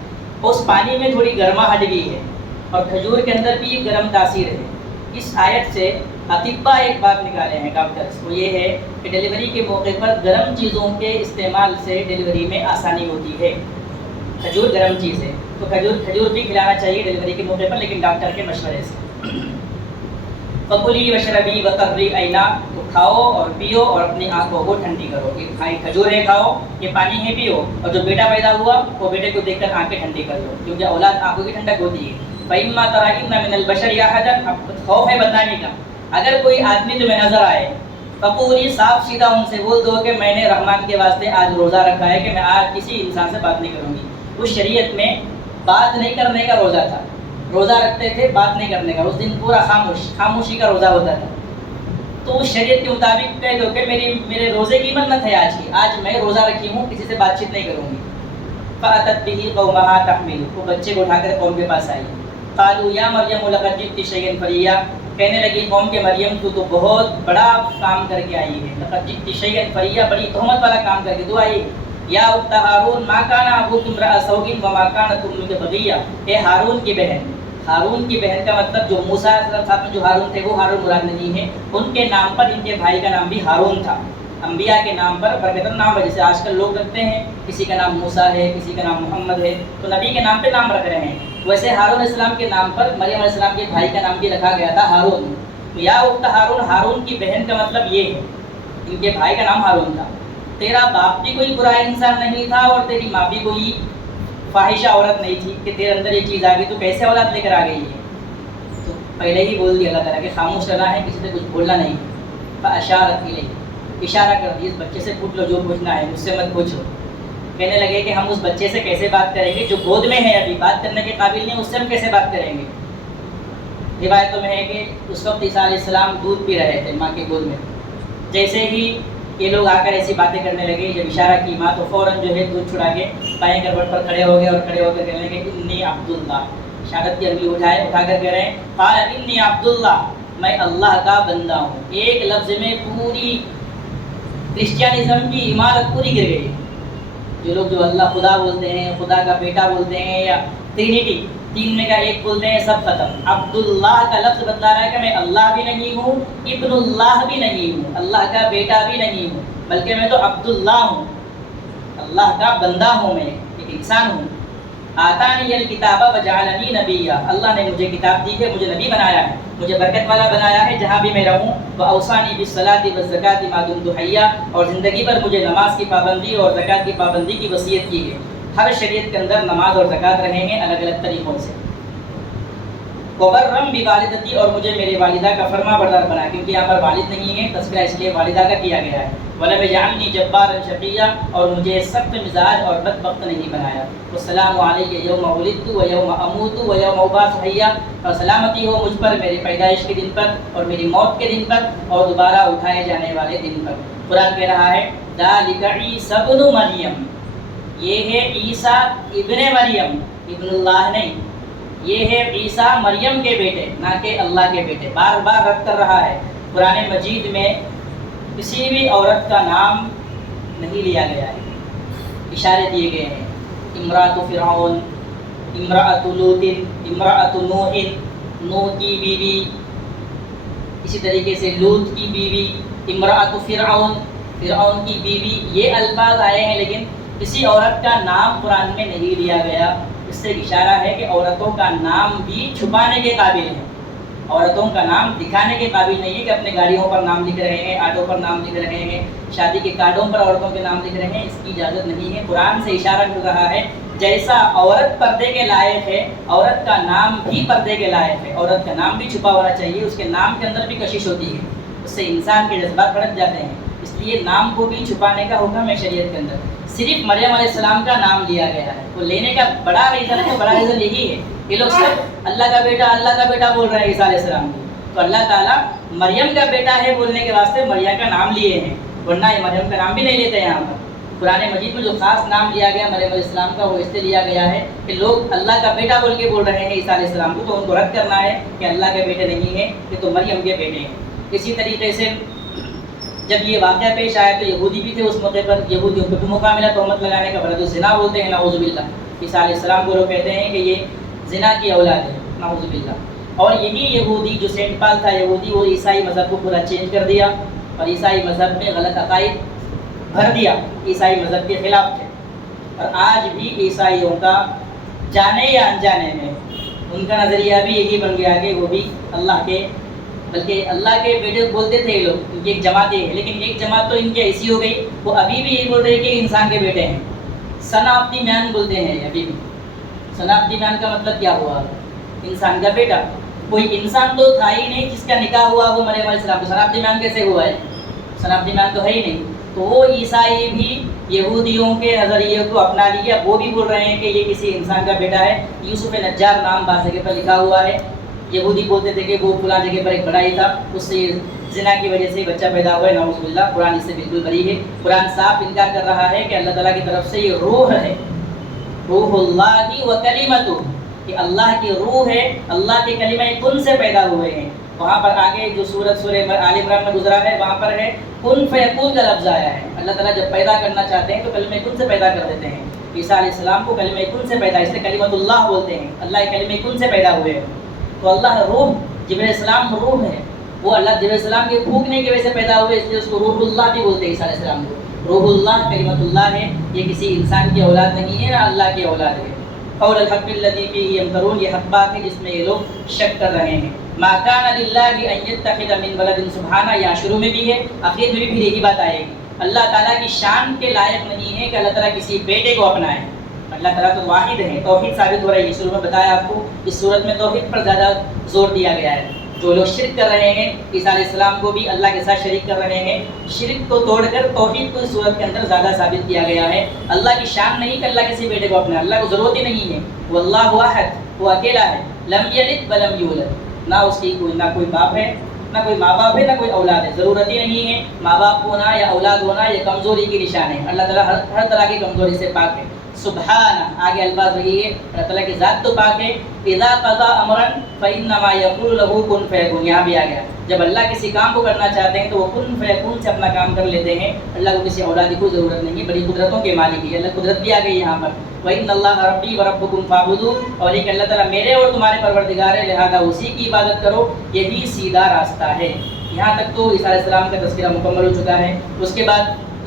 اس پانی میں تھوڑی گرماہٹ بھی ہے اور کھجور کے اندر بھی گرم تاثیر ہے۔ اس آیت سے اطباء ایک بات نکالے ہیں ڈاکٹرز، وہ یہ ہے کہ ڈیلیوری کے موقع پر گرم چیزوں کے استعمال سے ڈیلیوری میں آسانی ہوتی ہے، کھجور گرم چیز ہے تو کھجور بھی کھلانا چاہیے ڈیلیوری کے موقع پر، لیکن ڈاکٹر کے مشورے سے۔ فَكُلِي وَاشْرَبِي وَقَرِّي عَيْنًا، تو کھاؤ اور پیو اور اپنی آنکھوں کو ٹھنڈی کرو، یہ کھجور ہے کھاؤ، یہ پانی ہے پیو، اور جو بیٹا پیدا ہوا وہ بیٹے کو دیکھ کر آنکھیں ٹھنڈی کر لو، کیونکہ اولاد آنکھوں کی ٹھنڈک ہوتی ہے۔ فَإِمَّا تَرَيِنَّ مِنَ الْبَشَرِ أَحَدًا، اب خوف ہے بدنامی کا، اگر کوئی آدمی تمہیں نظر آئے، فقولی، صاف سیدھا ان سے بول دو کہ میں نے رحمان کے واسطے آج روزہ رکھا ہے کہ میں آج کسی انسان سے بات نہیں کروں گی۔ اس شریعت میں بات نہیں کرنے کا روزہ تھا، روزہ رکھتے تھے بات نہیں کرنے کا، اس دن پورا خاموشی کا روزہ ہوتا تھا، تو اس شریعت کے مطابق کہہ دو کہ میرے روزے کی منت ہے آج کی، آج میں روزہ رکھی ہوں، کسی سے بات چیت نہیں کروں گی۔ فَأَتَتْ بِهِ قَوْمَهَا تَحْمِلُهُ، وہ بچے کو اٹھا کر قوم کے پاس آئی، قَالُوا يَا مَرْيَمُ لَقَدْ جِئْتِ شَيْئًا فَرِيًّا، کہنے لگی قوم کے مریم تو بہت بڑا کام کر کے آئی ہے، لَقَدْ جِئْتِ شَيْئًا فَرِيًّا، بڑی تہمت والا کام کر کے تو آئی۔ یا اخت ہارون ما کان ابوک امرأ سوء وما کانت امک بغیہ، اے ہارون کی بہن، ہارون کی بہن کا مطلب جو موسیٰ علیہ السلام ساتھ میں جو ہارون تھے وہ ہارون مراد نہیں ہے، ان کے نام پر ان کے بھائی کا نام بھی ہارون تھا، انبیاء کے نام پر برکتن نام ہے، جیسے آج کل لوگ رکھتے ہیں کسی کا نام موسیٰ ہے، کسی کا نام محمد ہے، تو نبی کے نام پہ نام رکھ رہے ہیں، ویسے ہارون علیہ السلام کے نام پر مریم علیہ السلام کے بھائی کا نام بھی رکھا گیا تھا ہارون۔ یا اخت ہارون، ہارون کی بہن کا مطلب یہ ہے، ان کے بھائی کا نام ہارون تھا، تیرا باپ بھی کوئی برا انسان نہیں تھا اور تیری ماں بھی کوئی فاحشہ عورت نہیں تھی کہ تیرے اندر یہ چیز آ گئی، تو کیسے اولاد لے کر آ گئی ہے؟ تو پہلے ہی بول دیا اللہ تعالیٰ کہ خاموش رہنا ہے، کسی سے کچھ بولنا نہیں۔ فاشارت الیہ، اشارہ کر دی، اس بچے سے پوچھ لو جو پوچھنا ہے، مجھ سے مت پوچھو۔ کہنے لگے کہ ہم اس بچے سے کیسے بات کریں گے جو گود میں ہے، ابھی بات کرنے کے قابل نہیں، اس سے ہم کیسے بات کریں گے؟ روایتوں میں ہے کہ اس وقت عیسیٰ علیہ السلام دودھ پی رہے تھے ماں کے گود میں، جیسے ہی یہ لوگ آ کر ایسی باتیں کرنے لگے، جب اشارہ کی ماں تو فوراً جو ہے دودھ چھڑا کے بائیں کروٹ پر کھڑے ہو گئے اور کھڑے ہو کر کہنے لگے انی عبداللہ، شہادت کی انگلی اٹھا کر کہہ رہے ہیں قال انی عبداللہ، میں اللہ کا بندہ ہوں۔ ایک لفظ میں پوری کرسچینزم کی عمارت پوری گر گئی۔ جو لوگ جو اللہ خدا بولتے ہیں، خدا کا بیٹا بولتے ہیں، یا ٹرینیٹی، تین میں کا ایک بولتے ہیں، سب ختم۔ عبداللہ کا لفظ بتلا رہا ہے کہ میں اللہ بھی نہیں ہوں، ابن اللہ بھی نہیں ہوں، اللہ کا بیٹا بھی نہیں ہوں، بلکہ میں تو عبداللہ ہوں، اللہ کا بندہ ہوں، میں ایک انسان ہوں۔ آتانی الکتاب وجعلنی نبیا، اللہ نے مجھے کتاب دی ہے، مجھے نبی بنایا ہے، مجھے برکت والا بنایا ہے جہاں بھی میں رہوں، واوصانی بالصلاۃ والزکاۃ ما دمت حیا، اور زندگی بھر مجھے نماز کی پابندی اور زکوٰۃ کی پابندی کی وصیت کی ہے۔ ہر شریعت کے اندر نماز اور زکوٰۃ رہیں گے الگ الگ طریقوں سے۔ وبرم بوالدتی، اور مجھے میری والدہ کا فرما بردار بنایا، کیونکہ یہاں پر والد نہیں ہے، تذکرہ اس لیے والدہ کا کیا گیا ہے۔ ولم یجعلنی جبارا شقیا، اور مجھے سخت مزاج اور بدبخت نہیں بنایا۔ والسلام علی یوم ولدت و یوم اموت و یوم ابعث حیا، اور سلامتی ہو مجھ پر میری پیدائش کے دن پر اور میری موت کے دن پر اور دوبارہ اٹھائے جانے والے دن پر۔ قرآن کہہ رہا ہے ذالک عیسی ابن مریم، یہ ہے عیسیٰ ابن مریم، ابن اللہ نہیں، یہ ہے عیسیٰ مریم کے بیٹے، نہ کہ اللہ کے بیٹے۔ بار بار رد کر رہا ہے۔ قرآن مجید میں کسی بھی عورت کا نام نہیں لیا گیا ہے، اشارے دیے گئے ہیں۔ امرأۃ فرعون، امرأۃ لوط، امرأۃ نوح، نوح کی بیوی، اسی طریقے سے لوط کی بیوی، امرأۃ فرعون، فرعون کی بیوی، یہ الفاظ آئے ہیں، لیکن کسی عورت کا نام قرآن میں نہیں لیا گیا۔ اس سے اشارہ ہے کہ عورتوں کا نام بھی چھپانے کے قابل ہے، عورتوں کا نام دکھانے کے قابل نہیں ہے کہ اپنے گاڑیوں پر نام لکھ رہے ہیں، آٹو پر نام لکھ رہے ہیں، شادی کے کارڈوں پر عورتوں کے نام لکھ رہے ہیں، اس کی اجازت نہیں ہے۔ قرآن سے اشارہ مل رہا ہے جیسا عورت پردے کے لائق ہے، عورت کا نام بھی پردے کے لائق ہے، عورت کا نام بھی چھپا ہونا چاہیے، اس کے نام کے اندر بھی کشش ہوتی ہے، اس سے انسان کے جذبات بھڑک جاتے ہیں، اس لیے نام کو بھی چھپانے کا حکم ہے شریعت کے اندر۔ صرف مریم علیہ السلام کا نام لیا گیا ہے، وہ لینے کا بڑا ریزن ہے، بڑا ریزن یہی ہے، یہ لوگ سب اللہ کا بیٹا بول رہے ہیں عیسیٰ علیہ السلام کو، تو اللہ تعالیٰ مریم کا بیٹا ہے بولنے کے واسطے مریم کا نام لیے ہیں، ورنہ یہ مریم کا نام بھی نہیں لیتے یہاں پر۔ قرآن مجید میں جو خاص نام لیا گیا مریم علیہ السلام کا، وہ اس لیے لیا گیا ہے کہ لوگ اللہ کا بیٹا بول کے بول رہے ہیں عیسیٰ علیہ السلام کو، تو ان کو رد کرنا ہے کہ اللہ کے بیٹے نہیں ہیں، یہ تو مریم کے بیٹے ہیں۔ اسی طریقے سے جب یہ واقعہ پیش آیا تو یہودی بھی تھے اس موقع پر، یہودیوں کو بھی موقع ملا تہمت لگانے کا، ولد الزنا بولتے ہیں نعوذ باللہ، عیسیٰ علیہ السلام کو لوگ کہتے ہیں کہ یہ زنا کی اولاد ہے، نعوذ باللہ۔ اور یہی یہودی جو سینٹ پال تھا یہودی، وہ عیسائی مذہب کو پورا چینج کر دیا اور عیسائی مذہب میں غلط عقائد بھر دیا، عیسائی مذہب کے خلاف تھے، اور آج بھی عیسائیوں کا جانے یا انجانے میں ان کا نظریہ بھی یہی بن گیا کہ وہ بھی اللہ کے، بلکہ اللہ کے بیٹے بولتے تھے یہ لوگ، ان کی ایک جماعت ہے، لیکن ایک جماعت تو ان کی ایسی ہو گئی وہ ابھی بھی یہی بول رہے ہیں کہ انسان کے بیٹے ہیں، سن آف دی مین بولتے ہیں ابھی بھی۔ سن آف دی مین کا مطلب کیا ہوا؟ انسان کا بیٹا۔ کوئی انسان تو تھا ہی نہیں جس کا نکاح ہوا وہ مریم علیہ السلام، تو سن آف دی مین کیسے ہوا ہے؟ سن آف دی مین تو ہے ہی نہیں۔ تو وہ عیسائی بھی یہودیوں کے نظریے کو اپنا لیا، وہ بھی بول رہے ہیں کہ یہ کسی انسان کا بیٹا ہے۔ یوسف نجار نام بعض جگہ پر لکھا ہوا ہے، یہودی بولتے تھے کہ وہ فلاں جگہ پر ایک بڑا ہی تھا، اس سے زنا کی وجہ سے بچہ پیدا ہوا ہے، نعوذ باللہ۔ قرآن اس سے بالکل بری ہے، قرآن صاف انکار کر رہا ہے کہ اللہ تعالیٰ کی طرف سے یہ روح ہے، روح اللہ و کلمتہ، کہ اللہ کی روح ہے، اللہ کے کلمہ کن سے پیدا ہوئے ہیں۔ وہاں پر آگے جو سورہ آل عمران میں گزرا ہے وہاں پر ہے کن فیکون کا لفظ آیا ہے۔ اللہ تعالیٰ جب پیدا کرنا چاہتے ہیں تو کلمہ کن سے پیدا کر دیتے ہیں۔ عیسیٰ علیہ السلام کو کلمہ کن سے پیدا، اس سے کلمۃ اللہ بولتے ہیں، اللہ کے کلمہ کن سے پیدا ہوئے ہیں۔ تو اللہ روح، جبرائیل السلام روح ہے، وہ اللہ جبرائیل السلام کے پھونکنے کی وجہ سے پیدا ہوئے، اس لیے اس کو روح اللہ بھی بولتے ہیں عیسیٰ علیہ السلام کو۔ روح اللہ کلمۃ اللہ ہے، یہ کسی انسان کی اولاد نہیں ہے، نہ اللہ کی اولاد ہے۔ قول الحق الذی فیہ یمترون، یہ حق بات ہے جس میں یہ لوگ شک کر رہے ہیں۔ ما کان للہ ان یتخذ من ولد سبحانہ، یہاں شروع میں بھی ہے، آخر میں بھی یہی بات آئے گی۔ اللہ تعالیٰ کی شان کے لائق نہیں ہے کہ اللہ تعالیٰ کسی بیٹے کو اپنائے۔ اللہ تعالیٰ تو واحد ہے، توحید ثابت ہو رہی ہے۔ شروع میں بتایا آپ کو، اس صورت میں توحید پر زیادہ زور دیا گیا ہے۔ جو لوگ شرک کر رہے ہیں، عیسیٰ علیہ السلام کو بھی اللہ کے ساتھ شریک کر رہے ہیں، شرک کو توڑ کر توحید کو اس صورت کے اندر زیادہ ثابت کیا گیا ہے۔ اللہ کی شان نہیں کہ اللہ کسی بیٹے کو اپنائے، اللہ کو ضرورت ہی نہیں ہے، وہ اللہ واحد، وہ اکیلا ہے، لم یلد ولم یولد، نہ اس کی نہ کوئی باپ ہے، نہ کوئی ماں باپ ہے، نہ کوئی اولاد ہے، ضرورت ہی نہیں ہے۔ ماں باپ ہونا یا اولاد ہونا یہ کمزوری کی نشان ہے، اللہ تعالیٰ ہر طرح کی کمزوری سے پاک ہے۔ سبحانہ، آگے الفاظ رہی ہے، اللہ تعالیٰ کی ذات تو پاک ہے۔ اذا قضى امرا فانما يقول له كن فيكون، یہاں بھی آ گیا، جب اللہ کسی کام کو کرنا چاہتے ہیں تو وہ کن فیکون سے اپنا کام کر لیتے ہیں۔ اللہ کو کسی اولاد کی کوئی ضرورت نہیں، بڑی قدرتوں کے مالک ہے، اللہ قدرت بھی آ گئی یہاں پر۔ وَإِنَّ اللَّهَ رَبِّي وَرَبُّكُمْ فَاعْبُدُوهُ، اور ایک اللہ تعالیٰ میرے اور تمہارے پروردگار ہے، لہذا اسی کی عبادت کرو، یہی سیدھا راستہ ہے۔ یہاں تک تو عیسیٰ علیہ السلام کا تذکرہ مکمل ہو چکا ہے۔ اس کے بعد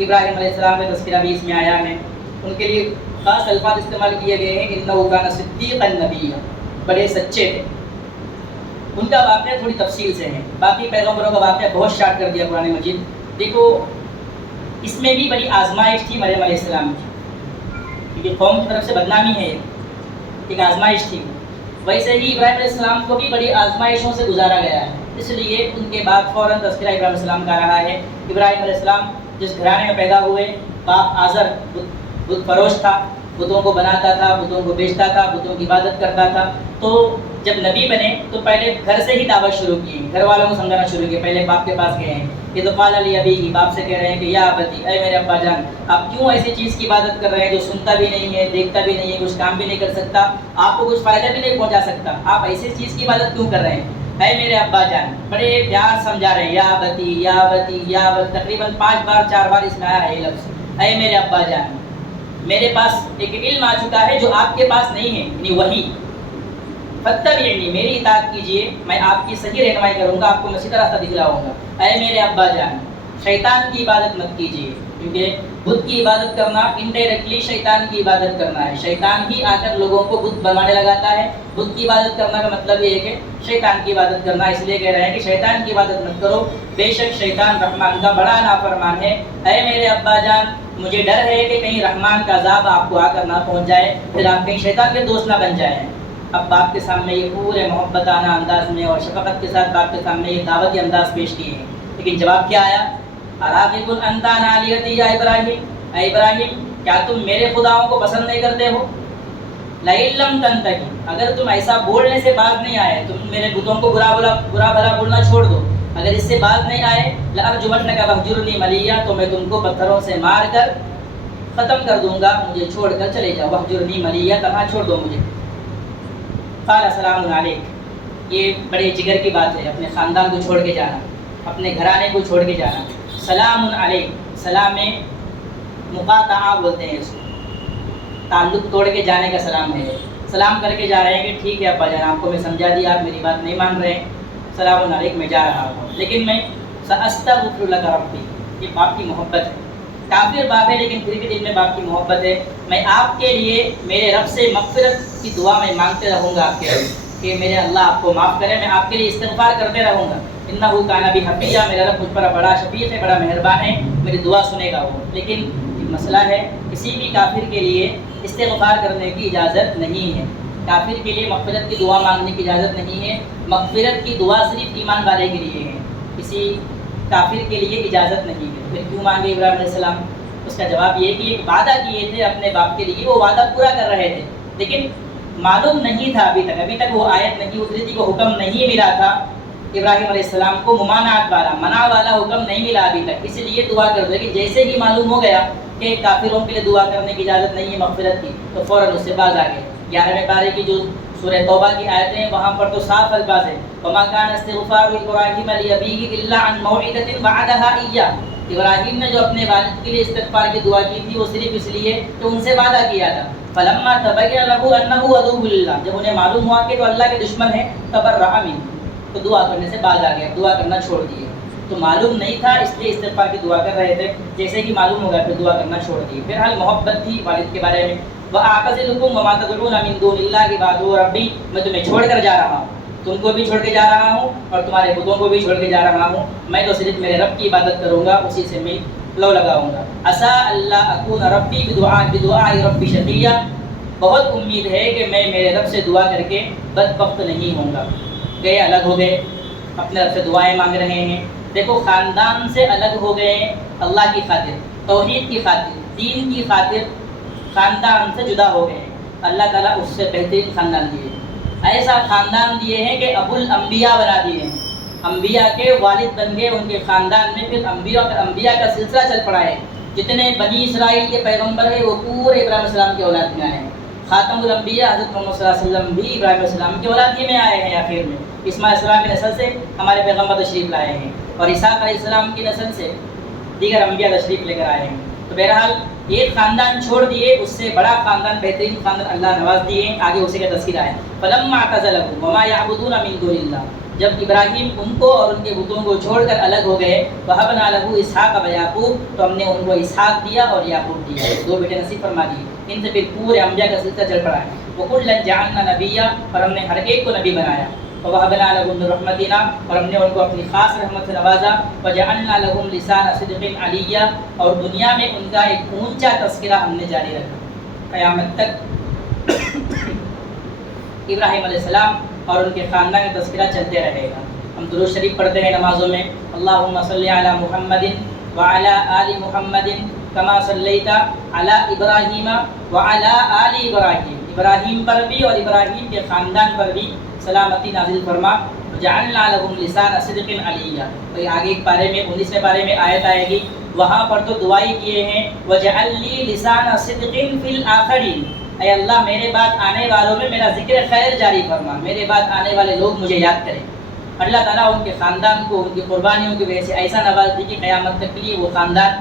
ابراہیم علیہ السلام کا تذکرہ بھی اس میں آیا ہے، ان کے لیے خاص الفاظ استعمال کیے گئے ہیں، انہ کان صدیقا نبیا، بڑے سچے تھے. ان کا واقعہ تھوڑی تفصیل سے ہے، باقی پیغمبروں کا واقعہ بہت شارٹ کر دیا قرآن مجید. دیکھو اس میں بھی بڑی آزمائش تھی مریم علیہ السلام کی، کیونکہ قوم کی طرف سے بدنامی ہے، ایک آزمائش تھی. ویسے ہی ابراہیم علیہ السلام کو بھی بڑی آزمائشوں سے گزارا گیا ہے، اس لیے ان کے بعد فوراً تذکرہ ابراہیم علیہ السلام کا آ رہا ہے. ابراہیم علیہ السلام جس گھرانے میں پیدا ہوئے، باپ آزر بت فروش تھا، بتوں کو بناتا تھا، بتوں کو بیچتا تھا، بتوں کی عبادت کرتا تھا. تو جب نبی بنے تو پہلے گھر سے ہی دعوت شروع کی، گھر والوں کو سمجھانا شروع کیا. پہلے باپ کے پاس گئے ہیں، یہ تو قال علی ابی، باپ سے کہہ رہے ہیں کہ یا ابتی، اے میرے ابا جان، آپ کیوں ایسی چیز کی عبادت کر رہے ہیں جو سنتا بھی نہیں ہے، دیکھتا بھی نہیں ہے، کچھ کام بھی نہیں کر سکتا، آپ کو کچھ فائدہ بھی نہیں پہنچا سکتا، آپ ایسی چیز کی عبادت کیوں کر رہے ہیں؟ اے میرے ابا جان، بڑے پیار سمجھا رہے ہیں، یا ابتی یا ابتی یا ابتی، تقریباً 5 بار 4 بار اس میں آیا ہے یہ لفظ. اے میرے ابا جان، میرے پاس ایک علم آ چکا ہے جو آپ کے پاس نہیں ہے، یعنی وحی. فاتبعنی، میری اطاعت کیجیے، میں آپ کی صحیح رہنمائی کروں گا، آپ کو میں سیدھا راستہ دکھلاؤں گا. اے میرے ابا جان، شیطان کی عبادت مت کیجیے، کیونکہ بت کی عبادت کرنا انڈائریکٹلی شیطان کی عبادت کرنا ہے. شیطان ہی آ کر لوگوں کو بت بنوانے لگاتا ہے. بت کی عبادت کرنا کا مطلب یہ ہے کہ شیطان کی عبادت کرنا. اس لیے کہہ رہے ہیں کہ شیطان کی عبادت مت کرو، بے شک شیطان رحمان کا بڑا نافرمان ہے. اے میرے ابا جان، مجھے ڈر ہے کہ کہیں رحمان کا عذاب آپ کو آ کر نہ پہنچ جائے، پھر آپ کہیں شیطان کے دوست نہ بن جائیں. اب باپ کے سامنے یہ پورے محبتانہ انداز میں اور شفقت کے ساتھ باپ کے سامنے یہ دعوتی انداز پیش کیے ہیں. لیکن جواب کیا آیا؟ اراغب انت عن آلہتی یا ابراہیم، اے ابراہیم، کیا تم میرے خداؤں کو پسند نہیں کرتے ہو؟ لئن لم تنتہی، اگر تم ایسا بولنے سے باز نہیں آئے، تم میرے بتوں کو برا بھلا بولنا چھوڑ دو، اگر اس سے باز نہیں آئے، لأرجمنک وہجرنی ملیہ، تو میں تم کو پتھروں سے مار کر ختم کر دوں گا، مجھے چھوڑ کر چلے جاؤ. وہجرنی ملیہ، تنہا چھوڑ دو مجھے. قال سلام علیک، یہ بڑے جگر کی بات ہے، اپنے خاندان کو چھوڑ کے جانا، اپنے گھرانے کو چھوڑ کے جانا. سلام علیک، سلام مقاطعہ بولتے ہیں اس کو، تعلق توڑ کے جانے کا سلام ہے. سلام کر کے جا رہے ہیں کہ ٹھیک ہے ابا جان، آپ کو میں سمجھا دیا، آپ میری بات نہیں مان رہے ہیں، سلام علیک، میں جا رہا ہوں، لیکن میں سأستغفر لک ربی. یہ باپ کی محبت ہے، کافر باپ ہے لیکن پھر بھی دل میں باپ کی محبت ہے. میں آپ کے لیے میرے رب سے مغفرت کی دعا میں مانگتے رہوں گا آپ کے رب، کہ میرے اللہ آپ کو معاف کرے، میں آپ کے لیے استغفار کرتے رہوں گا. انہ کان بی حفیظ، میرا رب مجھ پر بڑا شفیق ہے، بڑا مہربان ہے، میری دعا سنے گا وہ. لیکن مسئلہ ہے، کسی بھی کافر کے لیے استغفار کرنے کی اجازت نہیں ہے، کافر کے لیے مغفرت کی دعا مانگنے کی اجازت نہیں ہے. مغفرت کی دعا صرف ایمان والے کے لیے ہے، کسی کافر کے لیے اجازت نہیں ہے. پھر کیوں مانگے ابراہیم علیہ السلام؟ اس کا جواب یہ کہ ایک وعدہ کیے تھے اپنے باپ کے لیے، وہ وعدہ پورا کر رہے تھے، لیکن معلوم نہیں تھا ابھی تک وہ آیت نہیں اتری تھی، وہ حکم نہیں ملا تھا ابراہیم علیہ السلام کو، ممانعت والا، منع والا حکم نہیں ملا ابھی تک. اس لیے دعا کر دو، کہ جیسے ہی معلوم ہو گیا کہ کافروں کے لیے دعا کرنے کی اجازت نہیں ہے مغفرت کی، تو فوراً اس سے باز آ گئے. 11ویں پارے کی جو سورہ توبہ کی آیتیں ہیں وہاں پر تو صاف الفاظ ہیں، وما كان استغفار ابراہیم لابیہ الا عن موعدۃ وعدها ایاہ. ابراہیم نے جو اپنے والد کے لیے استغفار کی دعا کی تھی وہ صرف اس لیے کہ ان سے وعدہ کیا تھا. فلما تبین له انه عدو للہ، جب انہیں معلوم ہوا کہ تو اللہ کے دشمن ہے، تبرأ منہ، تو دعا کرنے سے باز آ گئے، دعا کرنا چھوڑ دیے. تو معلوم نہیں تھا اس لیے استغفار کی دعا کر رہے تھے، جیسے ہی معلوم ہو گیا پھر دعا کرنا چھوڑ دیے. بہرحال محبت تھی والد کے بارے میں. وَأَعْتَزِلُكُمْ وَمَا تَدْعُونَ مِن دُونِ اللَّهِ وَأَدْعُو رَبِّي، میں تمہیں چھوڑ کر جا رہا ہوں، تم کو بھی چھوڑ کے جا رہا ہوں اور تمہارے بتوں کو بھی چھوڑ کے جا رہا ہوں. میں تو صرف میرے رب کی عبادت کروں گا، اسی سے میں لو لگاؤں گا. عسیٰ اللہ اکون ربی بدعاء ربی شقیہ، بہت امید ہے کہ میں میرے رب سے دعا کر کے بدبخت نہیں ہوں گا. گئے، الگ ہو گئے، اپنے رب سے دعائیں مانگ رہے ہیں. دیکھو خاندان سے الگ ہو گئے اللہ کی خاطر، توحید کی خاطر، دین کی خاطر خاندان سے جدا ہو گئے. اللہ تعالیٰ اس سے بہترین خاندان دیے، ایسا خاندان دیے ہیں کہ ابو الانبیاء بنا دیے ہیں، انبیاء کے والد بن گئے. ان کے خاندان میں پھر انبیاء کا سلسلہ چل پڑا ہے. جتنے بنی اسرائیل کے پیغمبر ہیں وہ پورے ابراہیم علیہ السلام کی اولاد میں آئے ہیں. خاتم الانبیاء حضرت محمد صلی اللہ علیہ وسلم بھی ابراہیم علیہ السلام کی اولاد ہی میں آئے ہیں. آخر میں اسماعیل علیہ السلام کی نسل سے ہمارے پیغمبر تشریف لائے ہیں، اور اسحاق علیہ السلام کی نسل سے دیگر انبیاء تشریف لے کر آئے ہیں. تو بہرحال ایک خاندان چھوڑ دیے، اس سے بڑا خاندان، بہترین خاندان اللہ نواز دیے. آگے اسی کا تذکرہ ہے. فلما اعتزلهم وما يعبدون من دون اللہ، جب ابراہیم ان کو اور ان کے بتوں کو چھوڑ کر الگ ہو گئے وَهَبْنَا لَهُ إِسْحَاقَ وَيَعْقُوبَ تو ہم نے ان کو اسحاق دیا اور یعقوب دیا، دو بیٹے نصیب فرما دیے۔ ان سے پھر پورے انبیاء کا سلسلہ چل پڑا ہے۔ وَكُلًّا جَعَلْنَا نَبِيًّا اور ہم نے ہر ایک کو نبی بنایا۔ وَوَهَبْنَا لَهُم مِّن رَحْمَتِنَا اور ہم نے ان کو اپنی خاص رحمت سے نوازا۔ وَجَعَلْنَا لَهُمْ لِسَانَ صِدْقٍ عَلِيًّا اور دنیا میں ان کا ایک اونچا تذکرہ ہم نے جاری رکھا، قیامت تک ابراہیم علیہ السلام اور ان کے خاندان کا تذکرہ چلتے رہے گا۔ ہم درود شریف پڑھتے ہیں نمازوں میں، اللہم صلی علی محمد وعلی آل محمد کما صلیت علی ابراہیم وعلی آل ابراہیم، ابراہیم پر بھی اور ابراہیم کے خاندان پر بھی سلامتی نازل فرما۔ وجعلنا لهم لسان صدق علیہ، تو آگے ایک پارے میں 19ویں پارے میں آیت آئے گی، وہاں پر تو دعائی کیے ہیں وجعل لی لسان صدق فی الآخرین، اے اللہ میرے بعد آنے والوں میں میرا ذکر خیر جاری فرما، میرے بعد آنے والے لوگ مجھے یاد کریں۔ اللہ تعالیٰ ان کے خاندان کو ان کی قربانیوں کی وجہ سے ایسا نواز دی کہ قیامت تک کے لیے وہ خاندان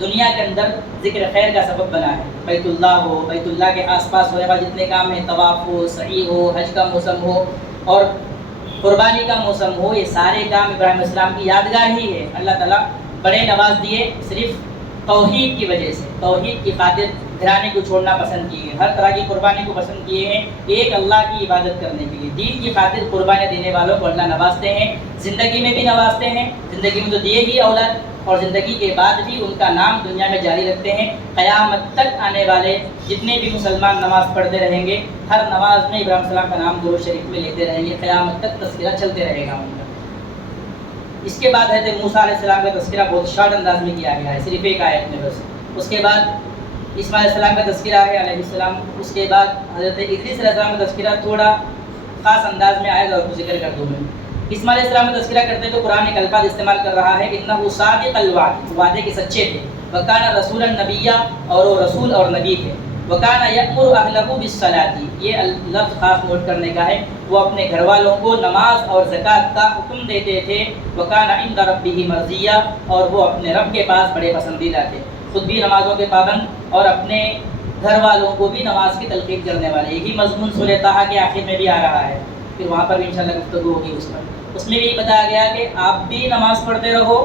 دنیا کے اندر ذکر خیر کا سبب بنا ہے۔ بیت اللہ ہو، بیت اللہ کے آس پاس ہونے والے جتنے کام ہیں، طواف ہو، سعی ہو، حج کا موسم ہو اور قربانی کا موسم ہو، یہ سارے کام ابراہیم علیہ السلام کی یادگار ہی ہے۔ اللہ تعالیٰ بڑے نواز دیے صرف توحید کی وجہ سے، توحید کی خاطر گھرانے کو چھوڑنا پسند کیے ہیں، ہر طرح کی قربانی کو پسند کیے ہیں ایک اللہ کی عبادت کرنے کے لیے، دین کی خاطر قربانیاں دینے والوں کو اللہ نوازتے ہیں، زندگی میں بھی نوازتے ہیں، زندگی میں تو دیے ہی اولاد اور زندگی کے بعد بھی ان کا نام دنیا میں جاری رکھتے ہیں۔ قیامت تک آنے والے جتنے بھی مسلمان نماز پڑھتے رہیں گے، ہر نماز میں ابراہیم السلام کا نام درود شریف میں لیتے رہیں گے، قیامت تک تذکرہ چلتے رہے گا ان کا۔ اس کے بعد حضرت موسیٰ علیہ السلام کا تذکرہ بہت شارٹ انداز میں کیا گیا ہے، صرف ایک آیت میں بس۔ اس کے بعد اسماعیل علیہ السلام کا تذکرہ ہے علیہ السلام، اس کے بعد حضرت ادریس علیہ السلام کا تذکرہ تھوڑا خاص انداز میں آئے گا اور ذکر کر دوں میں۔ اسماعیل علیہ السلام کا تذکرہ کرتے تو قرآن ایک الفاظ استعمال کر رہا ہے، انہ صادق الوعد، وعدے کے سچے تھے، وکان رسولا نبیا اور وہ رسول اور نبی تھے، وکان یأمر اہلہ بالصلاۃ، یہ لفظ خاص نوٹ کرنے کا ہے، وہ اپنے گھر والوں کو نماز اور زکوٰۃ کا حکم دیتے تھے، وکان عند ربہ مرضیہ اور وہ اپنے رب کے پاس بڑے پسندیدہ تھے، خود بھی نمازوں کے پابند اور اپنے گھر والوں کو بھی نماز کی تلقین کرنے والے۔ یہی مضمون سورہ طٰہٰ کے آخر میں بھی آ رہا ہے، پھر وہاں پر بھی انشاءاللہ گفتگو ہوگی اس پر۔ اس میں بھی بتایا گیا کہ آپ بھی نماز پڑھتے رہو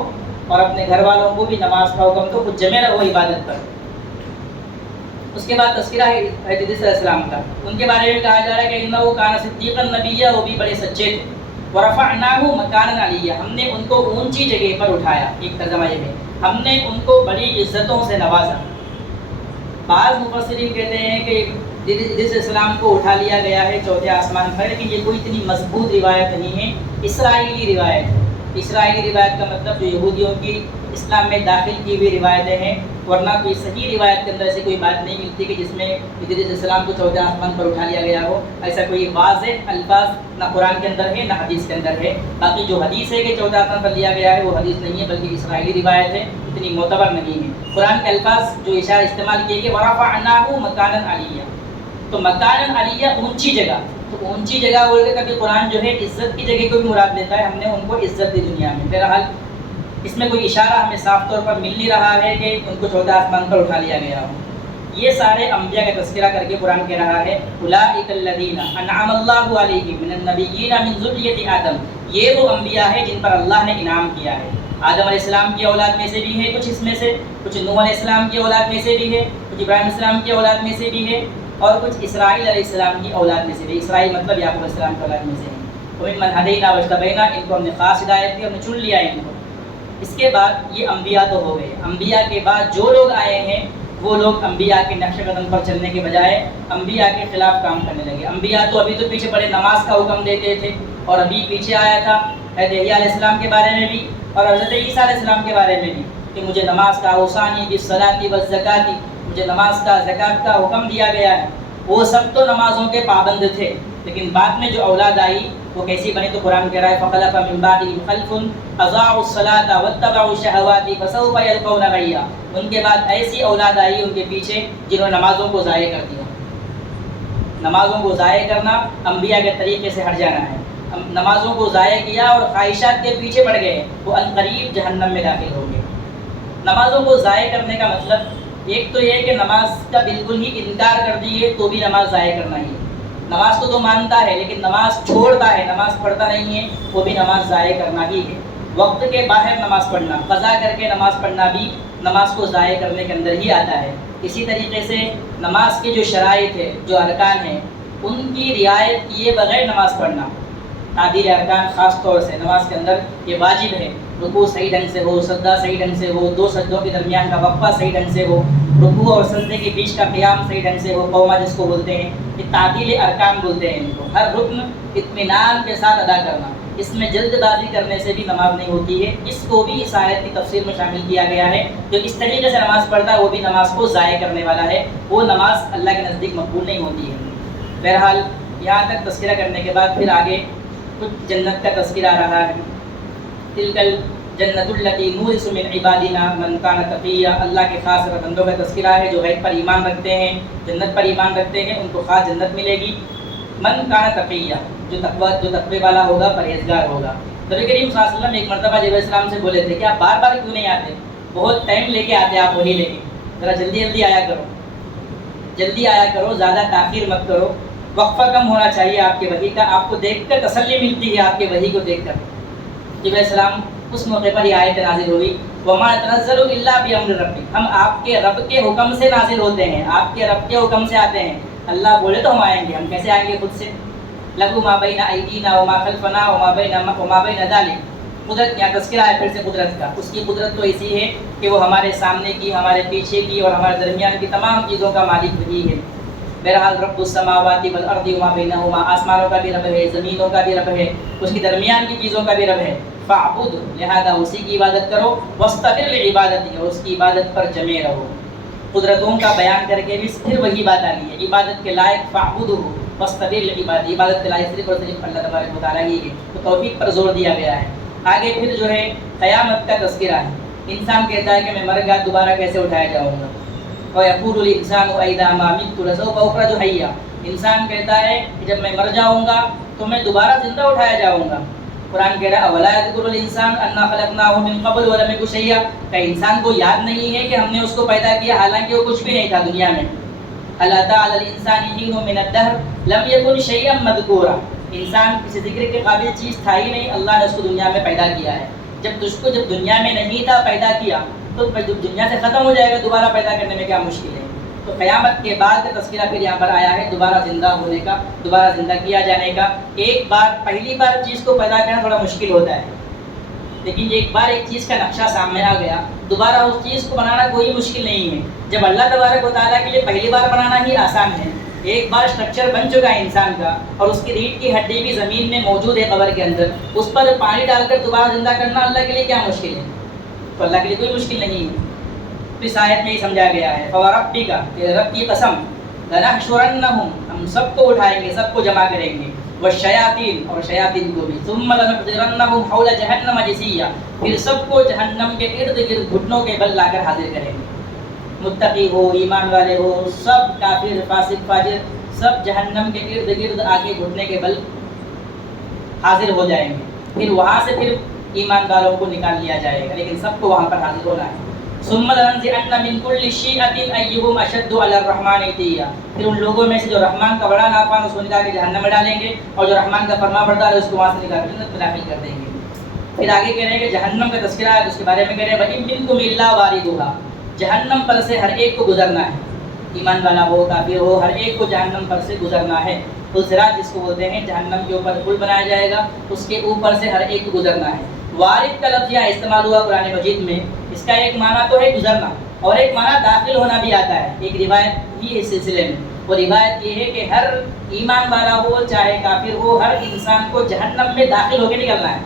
اور اپنے گھر والوں کو بھی نماز کا حکم تو خود جمے رہو عبادت پر۔ اس کے بعد تذکرہ ہے حضرت ادریس علیہ السلام کا، ان کے بارے میں کہا جا رہا ہے کہ انہ کان صدیقا نبیہ، وہ بھی بڑے سچے تھے، ورفعناہ مکانا علیہ، ہم نے ان کو اونچی جگہ پر اٹھایا، ایک ترجمہ یہ ہے ہم نے ان کو بڑی عزتوں سے نوازا۔ بعض مفسرین کہتے ہیں کہ ادریس علیہ السلام کو اٹھا لیا گیا ہے چوتھے آسمان پر، لیکن یہ کوئی اتنی مضبوط روایت نہیں ہے، اسرائیلی روایت ہے۔ اسرائیلی روایت کا مطلب جو یہودیوں کی اسلام میں داخل کی ہوئی روایتیں ہیں، ورنہ کوئی صحیح روایت کے اندر ایسی کوئی بات نہیں ملتی کہ جس میں ادریس علیہ السلام کو چوتھے آسمان پر اٹھا لیا گیا ہو، ایسا کوئی واضح الفاظ نہ قرآن کے اندر ہے نہ حدیث کے اندر ہے۔ باقی جو حدیث ہے کہ چوتھے آسمان پر لیا گیا ہے وہ حدیث نہیں ہے بلکہ اسرائیلی روایت ہے، اتنی معتبر نہیں ہے۔ قرآن کے الفاظ جو اشارہ استعمال کیے کہ ورفعناہ مکانا علیہ، تو مکانا علیہ اونچی جگہ، تو اونچی جگہ بول کے کبھی قرآن جو ہے عزت کی جگہ کو بھی مراد لیتا ہے، ہم نے ان کو عزت دی دنیا میں۔ بہرحال اس میں کوئی اشارہ ہمیں صاف طور پر مل نہیں رہا ہے کہ ان کو چوتھے آسمان پر اٹھا لیا گیا ہو۔ یہ سارے انبیاء کا تذکرہ کر کے قرآن کہہ رہا ہے اولئک الذین انعم اللہ علیہم من النبیین من ذریۃ آدم، یہ وہ انبیاء ہیں جن پر اللہ نے انعام کیا ہے۔ آدم علیہ السلام کی اولاد میں سے بھی ہے کچھ، اس میں سے کچھ نوح علیہ السلام کی اولاد میں سے بھی ہے، کچھ ابراہیم علیہ السلام کی اولاد میں سے بھی ہے، اور کچھ اسرائیل علیہ السلام کی اولاد میں سے بھی، اسرائیل مطلب یعقوب علیہ السلام کی اولاد میں سے ہے۔ وممن ہدینا واجتبینا، ان کو ہم نے خاص ہدایت دی، ہم نے چن لیا ان کو۔ اس کے بعد یہ انبیاء تو ہو گئے، انبیاء کے بعد جو لوگ آئے ہیں وہ لوگ انبیاء کے نقش قدم پر چلنے کے بجائے انبیاء کے خلاف کام کرنے لگے۔ انبیاء تو ابھی تو پیچھے پڑے نماز کا حکم دیتے تھے، اور ابھی پیچھے آیا تھا حضرت یحییٰ علیہ السلام کے بارے میں بھی اور حضرت عیسیٰ علیہ السلام کے بارے میں بھی کہ مجھے نماز کا اوصانی بالصلاۃ والزکاۃ، مجھے نماز کا زکوٰۃ کا حکم دیا گیا ہے۔ وہ سب تو نمازوں کے پابند تھے، لیکن بعد میں جو اولاد آئی وہ کیسی بنی تو قرآن کہہ رہا ہے فخلف من بعدهم خلف اضاعوا الصلاۃ واتبعوا الشہوات فسوف یلقون غیا، ان کے بعد ایسی اولاد آئی ان کے پیچھے جنہوں نے نمازوں کو ضائع کر دیا۔ نمازوں کو ضائع کرنا انبیاء کے طریقے سے ہٹ جانا ہے۔ نمازوں کو ضائع کیا اور خواہشات کے پیچھے پڑ گئے، وہ عنقریب جہنم میں داخل ہو گئے۔ نمازوں کو ضائع کرنے کا مطلب ایک تو یہ کہ نماز کا بالکل ہی انکار کر دیے تو بھی نماز ضائع کرنا ہی ہے، نماز کو تو مانتا ہے لیکن نماز چھوڑتا ہے، نماز پڑھتا نہیں ہے، وہ بھی نماز ضائع کرنا ہی ہے۔ وقت کے باہر نماز پڑھنا، قضا کر کے نماز پڑھنا بھی نماز کو ضائع کرنے کے اندر ہی آتا ہے۔ اسی طریقے سے نماز کے جو شرائط ہے، جو ارکان ہیں، ان کی رعایت کیے بغیر نماز پڑھنا، تعدیل ارکان خاص طور سے نماز کے اندر یہ واجب ہے۔ رکوع صحیح ڈھنگ سے ہو، سجدہ صحیح ڈھنگ سے ہو، دو سجدوں کے درمیان کا وقفہ صحیح ڈھنگ سے ہو، رکوع اور سجدے کے بیچ کا قیام صحیح ڈھنگ سے ہو، قومہ جس کو بولتے ہیں، یہ تعدیل ارکان بولتے ہیں ان کو۔ ہر رکن اطمینان کے ساتھ ادا کرنا، اس میں جلد بازی کرنے سے بھی نماز نہیں ہوتی ہے۔ اس کو بھی اس آیت کی تفسیر میں شامل کیا گیا ہے۔ جو اس طریقے سے نماز پڑھتا ہے وہ بھی نماز کو ضائع کرنے والا ہے، وہ نماز اللہ کے نزدیک مقبول نہیں ہوتی ہے۔ بہرحال یہاں تک تذکرہ کرنے کے بعد پھر آگے کچھ جنت کا تذکرہ آ رہا ہے۔ تلکل جنت التی نورث من عبادنا من کان تقیا، اللہ کے خاص بندوں کا تذکرہ ہے جو غیب پر ایمان رکھتے ہیں، جنت پر ایمان رکھتے ہیں، ان کو خاص جنت ملے گی۔ من کان تقیا، جو تقوی والا ہوگا، پرہیزگار ہوگا۔ نبی کریم صلی اللہ علیہ وسلم ایک مرتبہ جبرائیل السلام سے بولے تھے کہ آپ بار بار کیوں نہیں آتے، بہت ٹائم لے کے آتے آپ وہی لے کے، ذرا جلدی جلدی آیا کرو، جلدی آیا کرو، زیادہ تاخیر مت کرو، وقفہ کم ہونا چاہیے آپ کے وحی کا، آپ کو دیکھ کر تسلی ملتی ہے، آپ کے وحی کو دیکھ کر۔ جبرائیل السلام اس موقع پر یہ آیت نازل ہوئی، وَمَا نَتَنَزَّلُ إِلَّا بِأَمْرِ رَبِّكَ، ہم آپ کے رب کے حکم سے نازل ہوتے ہیں، آپ کے رب کے حکم سے آتے ہیں، اللہ بولے تو ہم آئیں گے، ہم کیسے آئیں گے خود سے؟ لَهُ مَا بَيْنَ أَيْدِينَا وَمَا خَلْفَنَا وَمَا بَيْنَ ذَلِكَ، قدرت، یہاں تذکرہ ہے پھر سے قدرت کا۔ اس کی قدرت تو ایسی ہے کہ وہ ہمارے سامنے کی، ہمارے پیچھے کی اور ہمارے درمیان کی تمام چیزوں کا مالک وہی ہے۔ بہرحال رب السماوات والارض وما بینہما، آسمانوں کا بھی رب ہے، زمینوں کا بھی رب ہے، اس کی درمیان کی چیزوں کا بھی رب ہے۔ فاعبد، لہذا اسی کی عبادت کرو، واستقر لعبادتہ، اور اس کی عبادت پر جمے رہو۔ قدرتوں کا بیان کر کے بھی پھر وہی بات آ گئی ہے، عبادت کے لائق فاعبدہ واستقر لعبادتہ، عبادت کے لائق صرف اور صرف اللہ تبارک و تعالیٰ ہی ہے، تو توحید پر زور دیا گیا ہے۔ آگے پھر جو ہے قیامت کا تذکرہ ہے۔ انسان کہتا ہے کہ میں مر گیا، دوبارہ کیسے اٹھایا جاؤں گا؟ وَيَقُولُ الْإِنسَانُ أَإِذَا مَا مِتُّ لَسَوْفَ أُخْرَجُ حَيًّا، انسان کہتا ہے کہ جب میں مر جاؤں گا تو میں دوبارہ زندہ اٹھایا جاؤں گا۔ قرآن کہہ رہا ہے أَوَلَا يَذْكُرُ الْإِنسَانُ أَنَّا خَلَقْنَاهُ مِن قَبْلُ وَلَمْ يَكُ شَيْئًا، کہ انسان کو یاد نہیں ہے کہ ہم نے اس کو پیدا کیا حالانکہ وہ کچھ بھی نہیں تھا دنیا میں۔ هَلْ أَتَىٰ عَلَى الْإِنسَانِ حِينٌ مِّنَ الدَّهْرِ لَمْ يَكُنْ شَيْئًا مَّذْكُورًا، انسان کسی ذکر کے قابل چیز تھا ہی نہیں، اللہ نے اس کو دنیا میں پیدا کیا ہے۔ جب تجھ کو جب دنیا میں نہیں تھا پیدا کیا تو جب دنیا سے ختم ہو جائے گا، دوبارہ پیدا کرنے میں کیا مشکل ہے؟ تو قیامت کے بعد کا تذکرہ پھر یہاں پر آیا ہے، دوبارہ زندہ ہونے کا، دوبارہ زندہ کیا جانے کا۔ ایک بار پہلی بار چیز کو پیدا کرنا تھوڑا مشکل ہوتا ہے، لیکن ایک بار ایک چیز کا نقشہ سامنے آ گیا، دوبارہ اس چیز کو بنانا کوئی مشکل نہیں ہے۔ جب اللہ تبارک و تعالیٰ کے لیے پہلی بار بنانا ہی آسان ہے، ایک بار اسٹرکچر بن چکا ہے انسان کا اور اس کی ریڑھ کی ہڈی بھی زمین میں موجود ہے قبر کے اندر، اس پر پانی ڈال کر دوبارہ زندہ کرنا اللہ کے لیے کیا مشکل ہے؟ تو اللہ کے لیے کوئی مشکل نہیں ہے۔ اس آیت میں ہی سمجھا گیا ہے، فَوَرَبِّكَ، تیرے رب کی قسم، لَنَحْشُرَنَّهُمْ، ہم سب کو اٹھائیں گے، سب کو جمع کریں گے، وَالشَّيَاطِينَ، اور شیاطین کو بھی، ثُمَّ لَنُحْضِرَنَّهُمْ حَوْلَ جَهَنَّمَ جِثِيًّا، پھر سب کو جہنم کے ارد گرد گھٹنوں کے بل لا کر حاضر کریں گے۔ متقی ہو، ایمان والے ہو، سب کافر فاسق فاجر، سب جہنم کے ارد گرد آ کے گھٹنے کے بل حاضر ہو جائیں گے۔ پھر وہاں سے پھر ایمانداروں کو نکال لیا جائے گا، لیکن سب کو وہاں پر حاضر ہونا ہے۔ ثم لننزعن من كل شيعة أيهم أشد على الرحمن عتيا، پھر ان لوگوں میں سے جو رحمان کا بڑا نافرمان اس کو نکال کے جہنم میں ڈالیں گے، اور جو رحمان کا فرما بردار ہے اس کو وہاں سے نکال کے جنت میں داخل کر دیں گے۔ پھر آگے کہہ رہے ہیں کہ جہنم کا تذکرہ ہے، اس کے بارے میں کہہ رہے ہیں وَإِن مِّنكُمْ إِلَّا وَارِدُهَا، جہنم پر سے ہر ایک کو گزرنا ہے، ایمان والا ہو کافر ہو، ہر ایک کو جہنم پر سے گزرنا ہے۔ صراط جس کو بولتے ہیں، جہنم کے اوپر پل بنایا جائے گا، اس کے اوپر سے ہر ایک کو گزرنا ہے۔ وارد کا لفظ یہاں استعمال ہوا قرآن مجید میں، اس کا ایک معنی تو ہے گزرنا، اور ایک معنی داخل ہونا بھی آتا ہے۔ ایک روایت ہی اس سلسلے میں، وہ روایت یہ ہے کہ ہر ایمان والا ہو چاہے کافر ہو، ہر انسان کو جہنم میں داخل ہو کے نکلنا ہے۔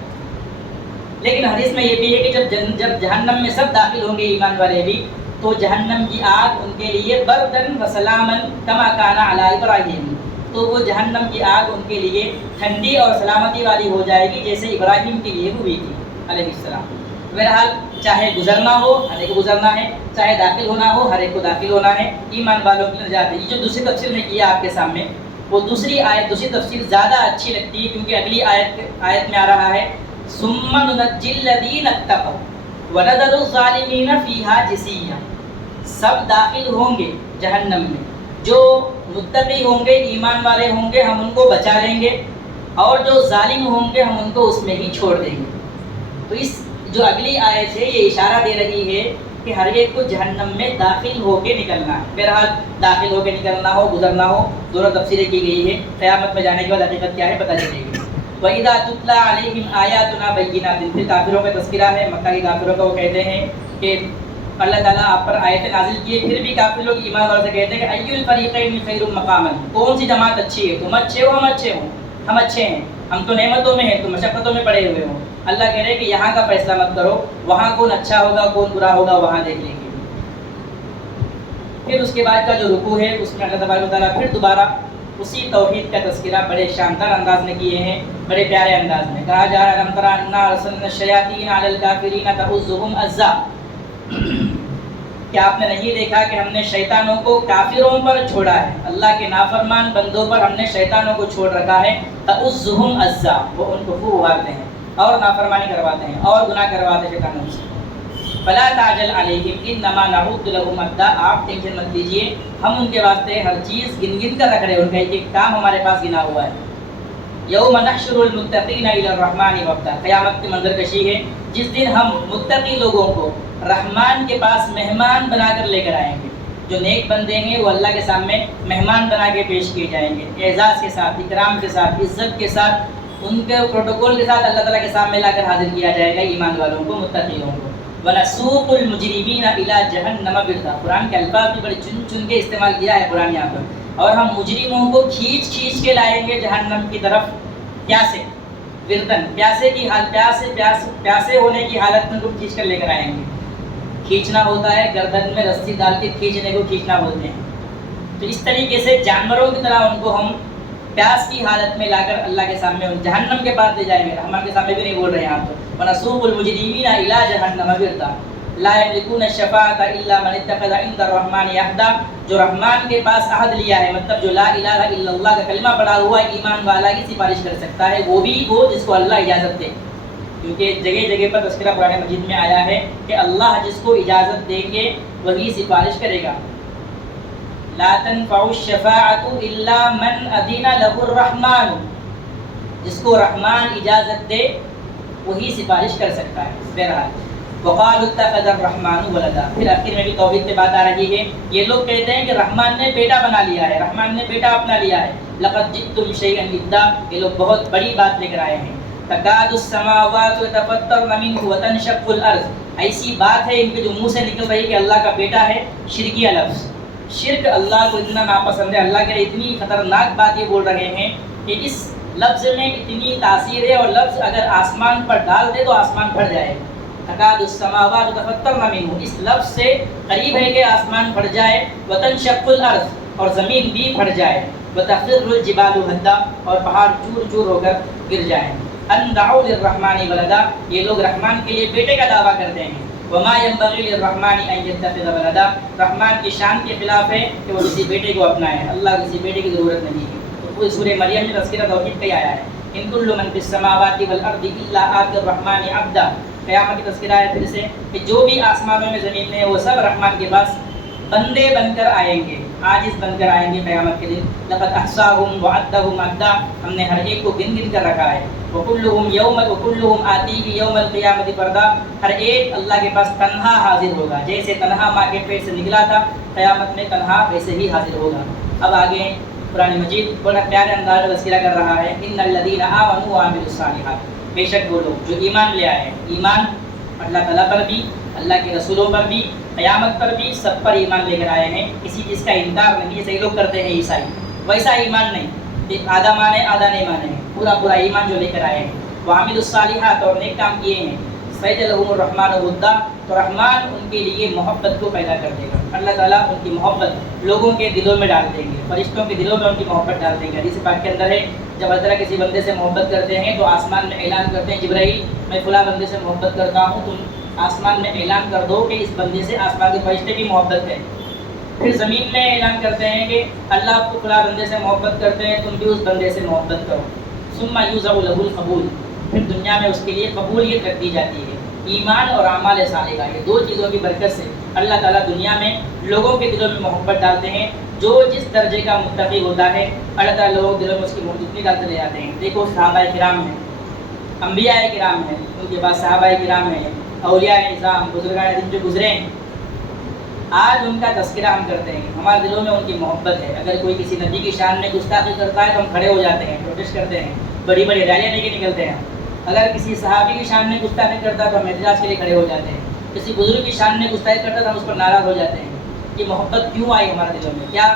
لیکن حدیث میں یہ بھی ہے کہ جب جہنم میں سب داخل ہوں گے ایمان والے بھی، تو جہنم کی آگ ان کے لیے بردن و سلامن کما کانا علی ابراہیم، تو وہ جہنم کی آگ ان کے لیے ٹھنڈی اور سلامتی والی ہو جائے گی جیسے ابراہیم کے لیے ہوئی تھی علیہ السلام۔ بہرحال چاہے گزرنا ہو ہر ایک کو گزرنا ہے، چاہے داخل ہونا ہو ہر ایک کو داخل ہونا ہے، ایمان والوں کی نجات ہے۔ یہ جو دوسری تفسیر میں کیا آپ کے سامنے، وہ دوسری تفسیر زیادہ اچھی لگتی ہے، کیونکہ اگلی آیت میں آ رہا ہے ثم ننجی الذین اتقوا ونذر الظالمین فیہا جثیا، سب داخل ہوں گے جہنم میں، جو متقی ہوں گے، ایمان والے ہوں گے، ہم ان کو بچا لیں گے، اور جو ظالم ہوں گے ہم ان کو اس میں ہی چھوڑ دیں گے۔ تو اس جو اگلی آیت ہے یہ اشارہ دے رہی ہے کہ ہر ایک کو جہنم میں داخل ہو کے نکلنا ہے۔ بہرحال داخل ہو کے نکلنا ہو، گزرنا ہو، دونوں تفسیریں کی گئی ہے۔ قیامت میں جانے کے بعد حقیقت کیا ہے پتہ چلے گی۔ وَإِذَا تُتْلَىٰ عَلَيْهِمْ آيَاتُنَا بَيِّنَاتٍ، پھر کافروں کا تذکرہ ہے، مکہ کے کافروں کا۔ وہ کہتے ہیں کہ اللہ تعالیٰ آپ پر آیتیں نازل کیے، پھر بھی کافر لوگ ایمان والوں سے کہتے ہیں کہ اَيُّ الْفَرِيقَيْنِ خَيْرٌ مَقَامًا، کون سی جماعت اچھی ہے؟ تم اچھے ہو، ہم اچھے ہوں؟ ہم اچھے ہیں، ہم تو نعمتوں میں ہیں، تم مشقتوں میں پڑے ہوئے ہو۔ اللہ کہہ رہے ہیں کہ یہاں کا فیصلہ مت کرو، وہاں کون اچھا ہوگا کون برا ہوگا وہاں دیکھ لیں گے۔ پھر اس کے بعد کا جو رکوع ہے اس میں اللہ تبارک و تعالیٰ پھر دوبارہ اسی توحید کا تذکرہ بڑے شاندار انداز میں کیے ہیں، بڑے پیارے انداز میں۔ کہا جا رہا ہے أَلَمْ تَرَ أَنَّا أَرْسَلْنَا الشَّيَاطِينَ عَلَى الْكَافِرِينَ تَؤُزُّهُمْ أَزًّا، کیا آپ نے نہیں دیکھا کہ ہم نے شیطانوں کو کافروں پر چھوڑا ہے؟ اللہ کے نافرمان بندوں پر ہم نے شیطانوں کو چھوڑ رکھا ہے۔ تَؤُزُّهُمْ أَزًّا، وہ ان کو خوب ابھارتے ہیں اور نافرمانی کرواتے ہیں اور گناہ کرواتے ہیں شیطانوں سے۔ فَلَا تَعْجَلْ عَلَيْهِمْ إِنَّمَا نَعُدُّ لَهُمْ عَدًّا، آپ ٹینشن مت لیجیے، ہم ان کے واسطے ہر چیز گن گن کر رکھ رہے ہیں، ان کا ایک ایک کام ہمارے پاس گنا ہوا ہے۔ یوم نحشر المتقین الی الرحمن وفدا، قیامت کی منظر کشی ہے جس دن ہم متقی لوگوں کو رحمان کے پاس مہمان بنا کر لے کر آئیں گے۔ جو نیک بندے ہیں وہ اللہ کے سامنے مہمان بنا کے پیش کیے جائیں گے، اعزاز کے ساتھ، اکرام کے ساتھ، عزت کے ساتھ، ان کے پروٹوکول کے ساتھ اللہ تعالیٰ کے سامنے لا کر حاضر کیا جائے گا ایمان والوں کو، متقیوں کو۔ وَنَسُوقُ الْمُجْرِمِينَ إِلَىٰ جَهَنَّمَ وِرْدًا، قرآن کے الفاظ بھی بڑے چن چن کے استعمال کیا ہے قرآن یہاں پر، اور ہم مجرموں کو کھینچ کھینچ کے لائیں گے جہنم کی طرف، پیاسے، وردن، پیاسے کی حالت، پیاسے ہونے کی حالت میں ان کو کھینچ کر لے کر آئیں گے۔ کھینچنا ہوتا ہے گردن میں رسی ڈال کے کھینچنے کو کھینچنا بولتے ہیں۔ تو اس طریقے سے جانوروں کی طرح ان کو ہم پیاس کی حالت میں لا کر اللہ کے سامنے جہنم کے پاس لے جائیں گے۔ رحمان کے سامنے بھی نہیں بول رہے ہیں آپ تو۔ وَنَسُوقُ الْمُجْرِمِينَ إِلَىٰ جَهَنَّمَ وِرْدًا لَا يَمْلِكُونَ الشَّفَاعَةَ إِلَّا مَنِ اتَّخَذَ عِندَ الرَّحْمَٰنِ عَهْدًا، جو رحمان کے پاس عہد لیا ہے، مطلب جو لا الہ الا اللہ کا کلمہ پڑھا ہوا ایمان والا ہی سفارش کر سکتا ہے، وہ بھی وہ جس کو اللہ اجازت دے، کیونکہ جگہ جگہ پر تذکرہ قرآن مجید میں آیا ہے کہ اللہ جس کو اجازت دیں گے وہی سفارش کرے گا۔ لا تنفع الشفاعة الا من اذن له الرحمن، جس کو رحمان اجازت دے وہی سفارش کر سکتا ہے۔ بہرحال وقالوا اتخذ الرحمن ولدا، پھر آخر میں بھی توحید پہ بات آ رہی ہے۔ یہ لوگ کہتے ہیں کہ رحمان نے بیٹا بنا لیا ہے، رحمان نے بیٹا اپنا لیا ہے۔ لقد جئتم شیئا ادا، یہ لوگ بہت بڑی بات لے کر آئے ہیں۔ تکاد السماوات يتفطرن منه وتنشق الارض، ایسی بات ہے ان کے جو منہ سے نکل رہی کہ اللہ کا بیٹا ہے، شرکیہ لفظ۔ شرک اللہ کو اتنا ناپسند ہے، اللہ کے لیے اتنی خطرناک بات یہ بول رہے ہیں کہ اس لفظ میں اتنی تاثیر ہے، اور لفظ اگر آسمان پر ڈال دے تو آسمان پھٹ جائے۔ تکاد السماوات يتفطرن منه، اس لفظ سے قریب ہے کہ آسمان پھٹ جائے۔ وتنشق الارض، اور زمین بھی پھٹ جائے۔ وتخر الجبال هدا، اور پہاڑ چور چور ہو کر گر جائیں۔ ان دعوا للرحمن ولدا، یہ لوگ رحمان کے لیے بیٹے کا دعویٰ کرتے ہیں۔ وما ينبغي للرحمن ان يتخذ ولدا، رحمان کی شان کے خلاف ہے کہ وہ کسی بیٹے کو اپنائے، اللہ کسی بیٹے کی ضرورت نہیں ہے۔ تو پوری سورہ مریم میں تذکرہ توحید کا ہی آیا ہے۔ ان كل من في السماوات والارض الا آتي الرحمن عبدا، قیامت کی تذکرہ ہے پھر سے کہ جو بھی آسمانوں میں زمین میں ہے وہ سب رحمان کے پاس بندے بن کر آئیں گے، عاجز بن کر آئیں گے قیامت کے دن۔ لقد احصاهم وعدهم عدا، ہم نے ہر ایک کو گن گن کر رکھا ہے۔ وكلهم آتيه يوم القيامة فردا، ہر ایک اللہ کے پاس تنہا حاضر ہوگا، جیسے تنہا ماں کے پیٹ سے نکلا تھا قیامت میں تنہا ویسے ہی حاضر ہوگا۔ اب آگے قرآن مجید بڑا پیارے انداز میں تذکرہ کر رہا ہے۔ ان الذين آمنوا وعملوا الصالحات، بے شک وہ لوگ جو ایمان لے آئے ہیں، ایمان اللہ تعالیٰ پر بھی، اللہ کے رسولوں پر بھی، قیامت پر بھی، سب پر ایمان لے کر آئے ہیں، کسی چیز کا انکار نہیں۔ جیسے لوگ کرتے ہیں عیسائی، ویسا ایمان نہیں، آدھا مانے آدھا نہیں مانے، پورا پورا ایمان جو لے کر آئے ہیں۔ وعملوا الصالحات، اور نیک کام کیے ہیں۔ سَيَجْعَلُ لَهُمُ الرَّحْمَنُ وُدًّا، تو رحمان ان کے لیے محبت کو پیدا کر دے گا، اللہ تعالیٰ ان کی محبت لوگوں کے دلوں میں ڈال دیں گے، فرشتوں کے دلوں میں ان کی محبت ڈال دیں گے۔ حدیث پاک کے اندر ہے جب اللہ تعالیٰ کسی بندے سے محبت کرتے ہیں تو آسمان میں اعلان کرتے ہیں، جبرائیل میں فلاں بندے سے محبت کرتا ہوں، تم آسمان میں اعلان کر دو کہ اس بندے سے آسمان کے فرشتے بھی محبت کریں۔ پھر زمین میں اعلان کرتے ہیں کہ اللہ آپ کو فلاں بندے سے محبت کرتے ہیں، تم بھی اس بندے سے محبت کرو۔ ثم يوزع له القبول، پھر دنیا میں اس کے لیے قبولیت رکھ دی جاتی ہے، ایمان اور اعمال صالحہ، یہ دو چیزوں کی برکت سے اللہ تعالیٰ دنیا میں لوگوں کے دلوں میں محبت ڈالتے ہیں۔ جو جس درجے کا متقی ہوتا ہے اللہ تعالیٰ لوگ دلوں میں اس کی محبت ڈالتے لے جاتے ہیں. دیکھو صحابہ کرام ہیں, انبیاء کرام ہیں, ان کے بعد صحابہ کرام ہیں, اولیاء نظام, بزرگان دین جو گزرے ہیں, آج ان کا تذکرہ ہم کرتے ہیں, ہمارے دلوں میں ان کی محبت ہے. اگر کوئی کسی نبی کی شان میں گستاخی کرتا ہے تو ہم کھڑے ہو جاتے ہیں, پروٹیسٹ کرتے ہیں, بڑی بڑی ریلیاں لے کے نکلتے ہیں. اگر کسی صحابی کی شان میں گستاخی کرتا ہے تو ہم احتجاج کے لیے کھڑے ہو جاتے ہیں. کسی بزرگ کی شان میں گستاخی کرتا ہے تو ہم اس پر ناراض ہو جاتے ہیں. یہ محبت کیوں آئی ہمارے دلوں میں؟ کیا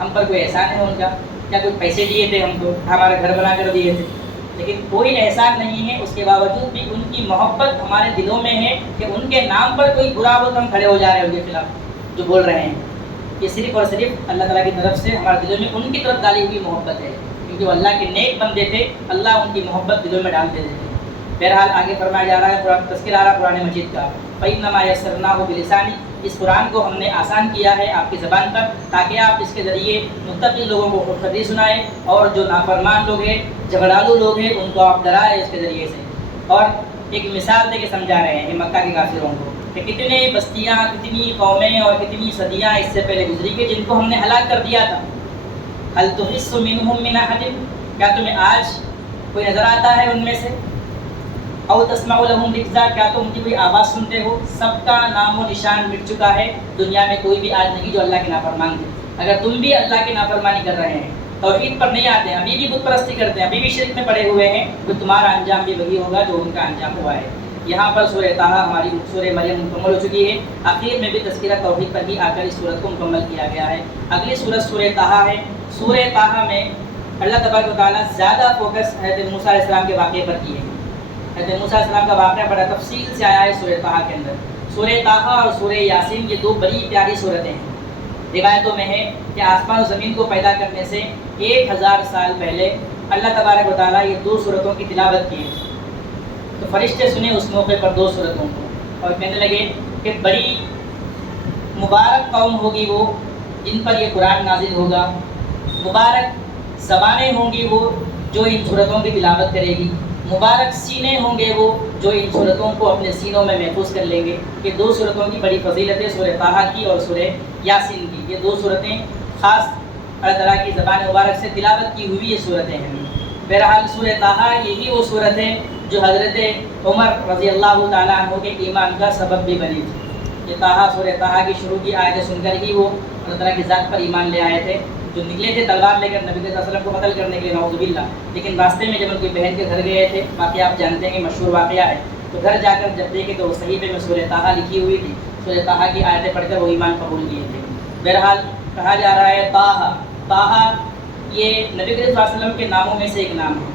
ہم پر کوئی احسان ہے ان کا؟ کیا کوئی پیسے دیے تھے ہم کو, ہمارا گھر بنا کر دیے تھے؟ لیکن کوئی احسان نہیں ہے. اس کے باوجود بھی ان کی محبت ہمارے دلوں میں ہے کہ ان کے نام پر کوئی برا ہو تو ہم کھڑے ہو جا رہے ہیں ان کے خلاف جو بول رہے ہیں. یہ صرف اور صرف اللہ تعالیٰ کی طرف سے ہمارے دلوں میں ان کی طرف ڈالی ہوئی محبت ہے, کیونکہ وہ اللہ کے نیک بندے تھے, اللہ ان کی محبت دلوں میں ڈال دیتے تھے. بہرحال آگے فرمایا جا رہا ہے, قرآن تذکرہ آ رہا قرآن مجید کا, فَإِنَّمَا يَسَّرْنَاهُ بِلِسَانِكَ, اس قرآن کو ہم نے آسان کیا ہے آپ کی زبان پر, تاکہ آپ اس کے ذریعے متقی لوگوں کو خوشخبری سنائیں, اور جو نافرمان لوگ ہیں, جھگڑالو لوگ ہیں, ان کو آپ ڈرائیں اس کے ذریعے سے. اور ایک مثال دے کے سمجھا رہے ہیں مکہ کے کافروں کو کہ کتنے بستیاں, کتنی قومیں اور کتنی صدیاں اس سے پہلے گزری گئی جن کو ہم نے ہلاک کر دیا تھا. هل تحس منهم من احد, کیا تمہیں آج کوئی نظر آتا ہے ان میں سے؟ او تسمع لهم رکزا, کیا تم ان کی کوئی آواز سنتے ہو؟ سب کا نام و نشان مٹ چکا ہے, دنیا میں کوئی بھی آج نہیں جو اللہ کے نافرمان تھے. اگر تم بھی اللہ کی نافرمانی کر رہے ہیں, توحید پر نہیں آتے ہیں, ابھی بھی بت پرستی کرتے ہیں, ابھی بھی شرک میں پڑے ہوئے ہیں, تو تمہارا انجام بھی وہی ہوگا جو ان کا انجام ہوا ہے. یہاں پر سورہ طٰہٰ ہماری سورہ مریم مکمل ہو چکی ہے. آخر میں بھی تذکرہ توحید پر ہی آ کر اس سورت کو مکمل کیا گیا ہے. اگلی سورت سورہ طٰہٰ ہے. سورہ طٰہٰ میں اللہ تبارک و تعالیٰ زیادہ فوکس حضرت موسیٰ علیہ السلام کے واقعے پر کیے ہیں. حضرت موسیٰ علیہ السلام کا واقعہ بڑا تفصیل سے آیا ہے سورہ طٰہٰ کے اندر. سورہ طٰہٰ اور سورہ یاسین یہ دو بڑی پیاری سورتیں ہیں. روایتوں میں ہے کہ آسمان و زمین کو پیدا کرنے سے 1000 سال پہلے اللہ تبارک و تعالیٰ یہ دو سورتوں کی تلاوت کی ہے. تو فرشتے سنے اس موقع پر دو سورتوں کو, اور کہنے لگے کہ بڑی مبارک قوم ہوگی وہ جن پر یہ قرآن نازل ہوگا, مبارک زبانیں ہوں گی وہ جو ان سورتوں کی تلاوت کرے گی, مبارک سینے ہوں گے وہ جو ان سورتوں کو اپنے سینوں میں محفوظ کر لیں گے. یہ دو سورتوں کی بڑی فضیلت ہے, سورہ طٰہٰ کی اور سورہ یاسین کی. یہ دو سورتیں خاص اللہ تعالیٰ کی زبان مبارک سے تلاوت کی ہوئی یہ صورتیں ہیں. بہرحال سورہ طٰہٰ یہی وہ صورت ہے جو حضرت عمر رضی اللہ تعالیٰ عنہ کے ایمان کا سبب بھی بنی تھی. یہ طٰہٰ سورہ طٰہٰ کی شروع کی آیتیں سن کر ہی وہ اللہ تعالیٰ کی ذات پر ایمان لے آئے تھے, جو نکلے تھے تلوار لے کر نبی صلی اللہ علیہ وسلم کو قتل کرنے کے لیے, نعوذ باللہ. لیکن راستے میں جب ان کی بہن کے گھر گئے تھے, باقی آپ جانتے ہیں کہ مشہور واقعہ ہے, تو گھر جا کر جب دیکھے تو صحیفے میں سورہ طٰہٰ لکھی ہوئی تھی. سورہ طٰہٰ کی آیتیں پڑھ کر وہ ایمان قبول کیے تھے. بہرحال کہا جا رہا ہے طٰہٰ یہ نبی کریم صلی اللہ علیہ وسلم کے ناموں میں سے ایک نام ہے.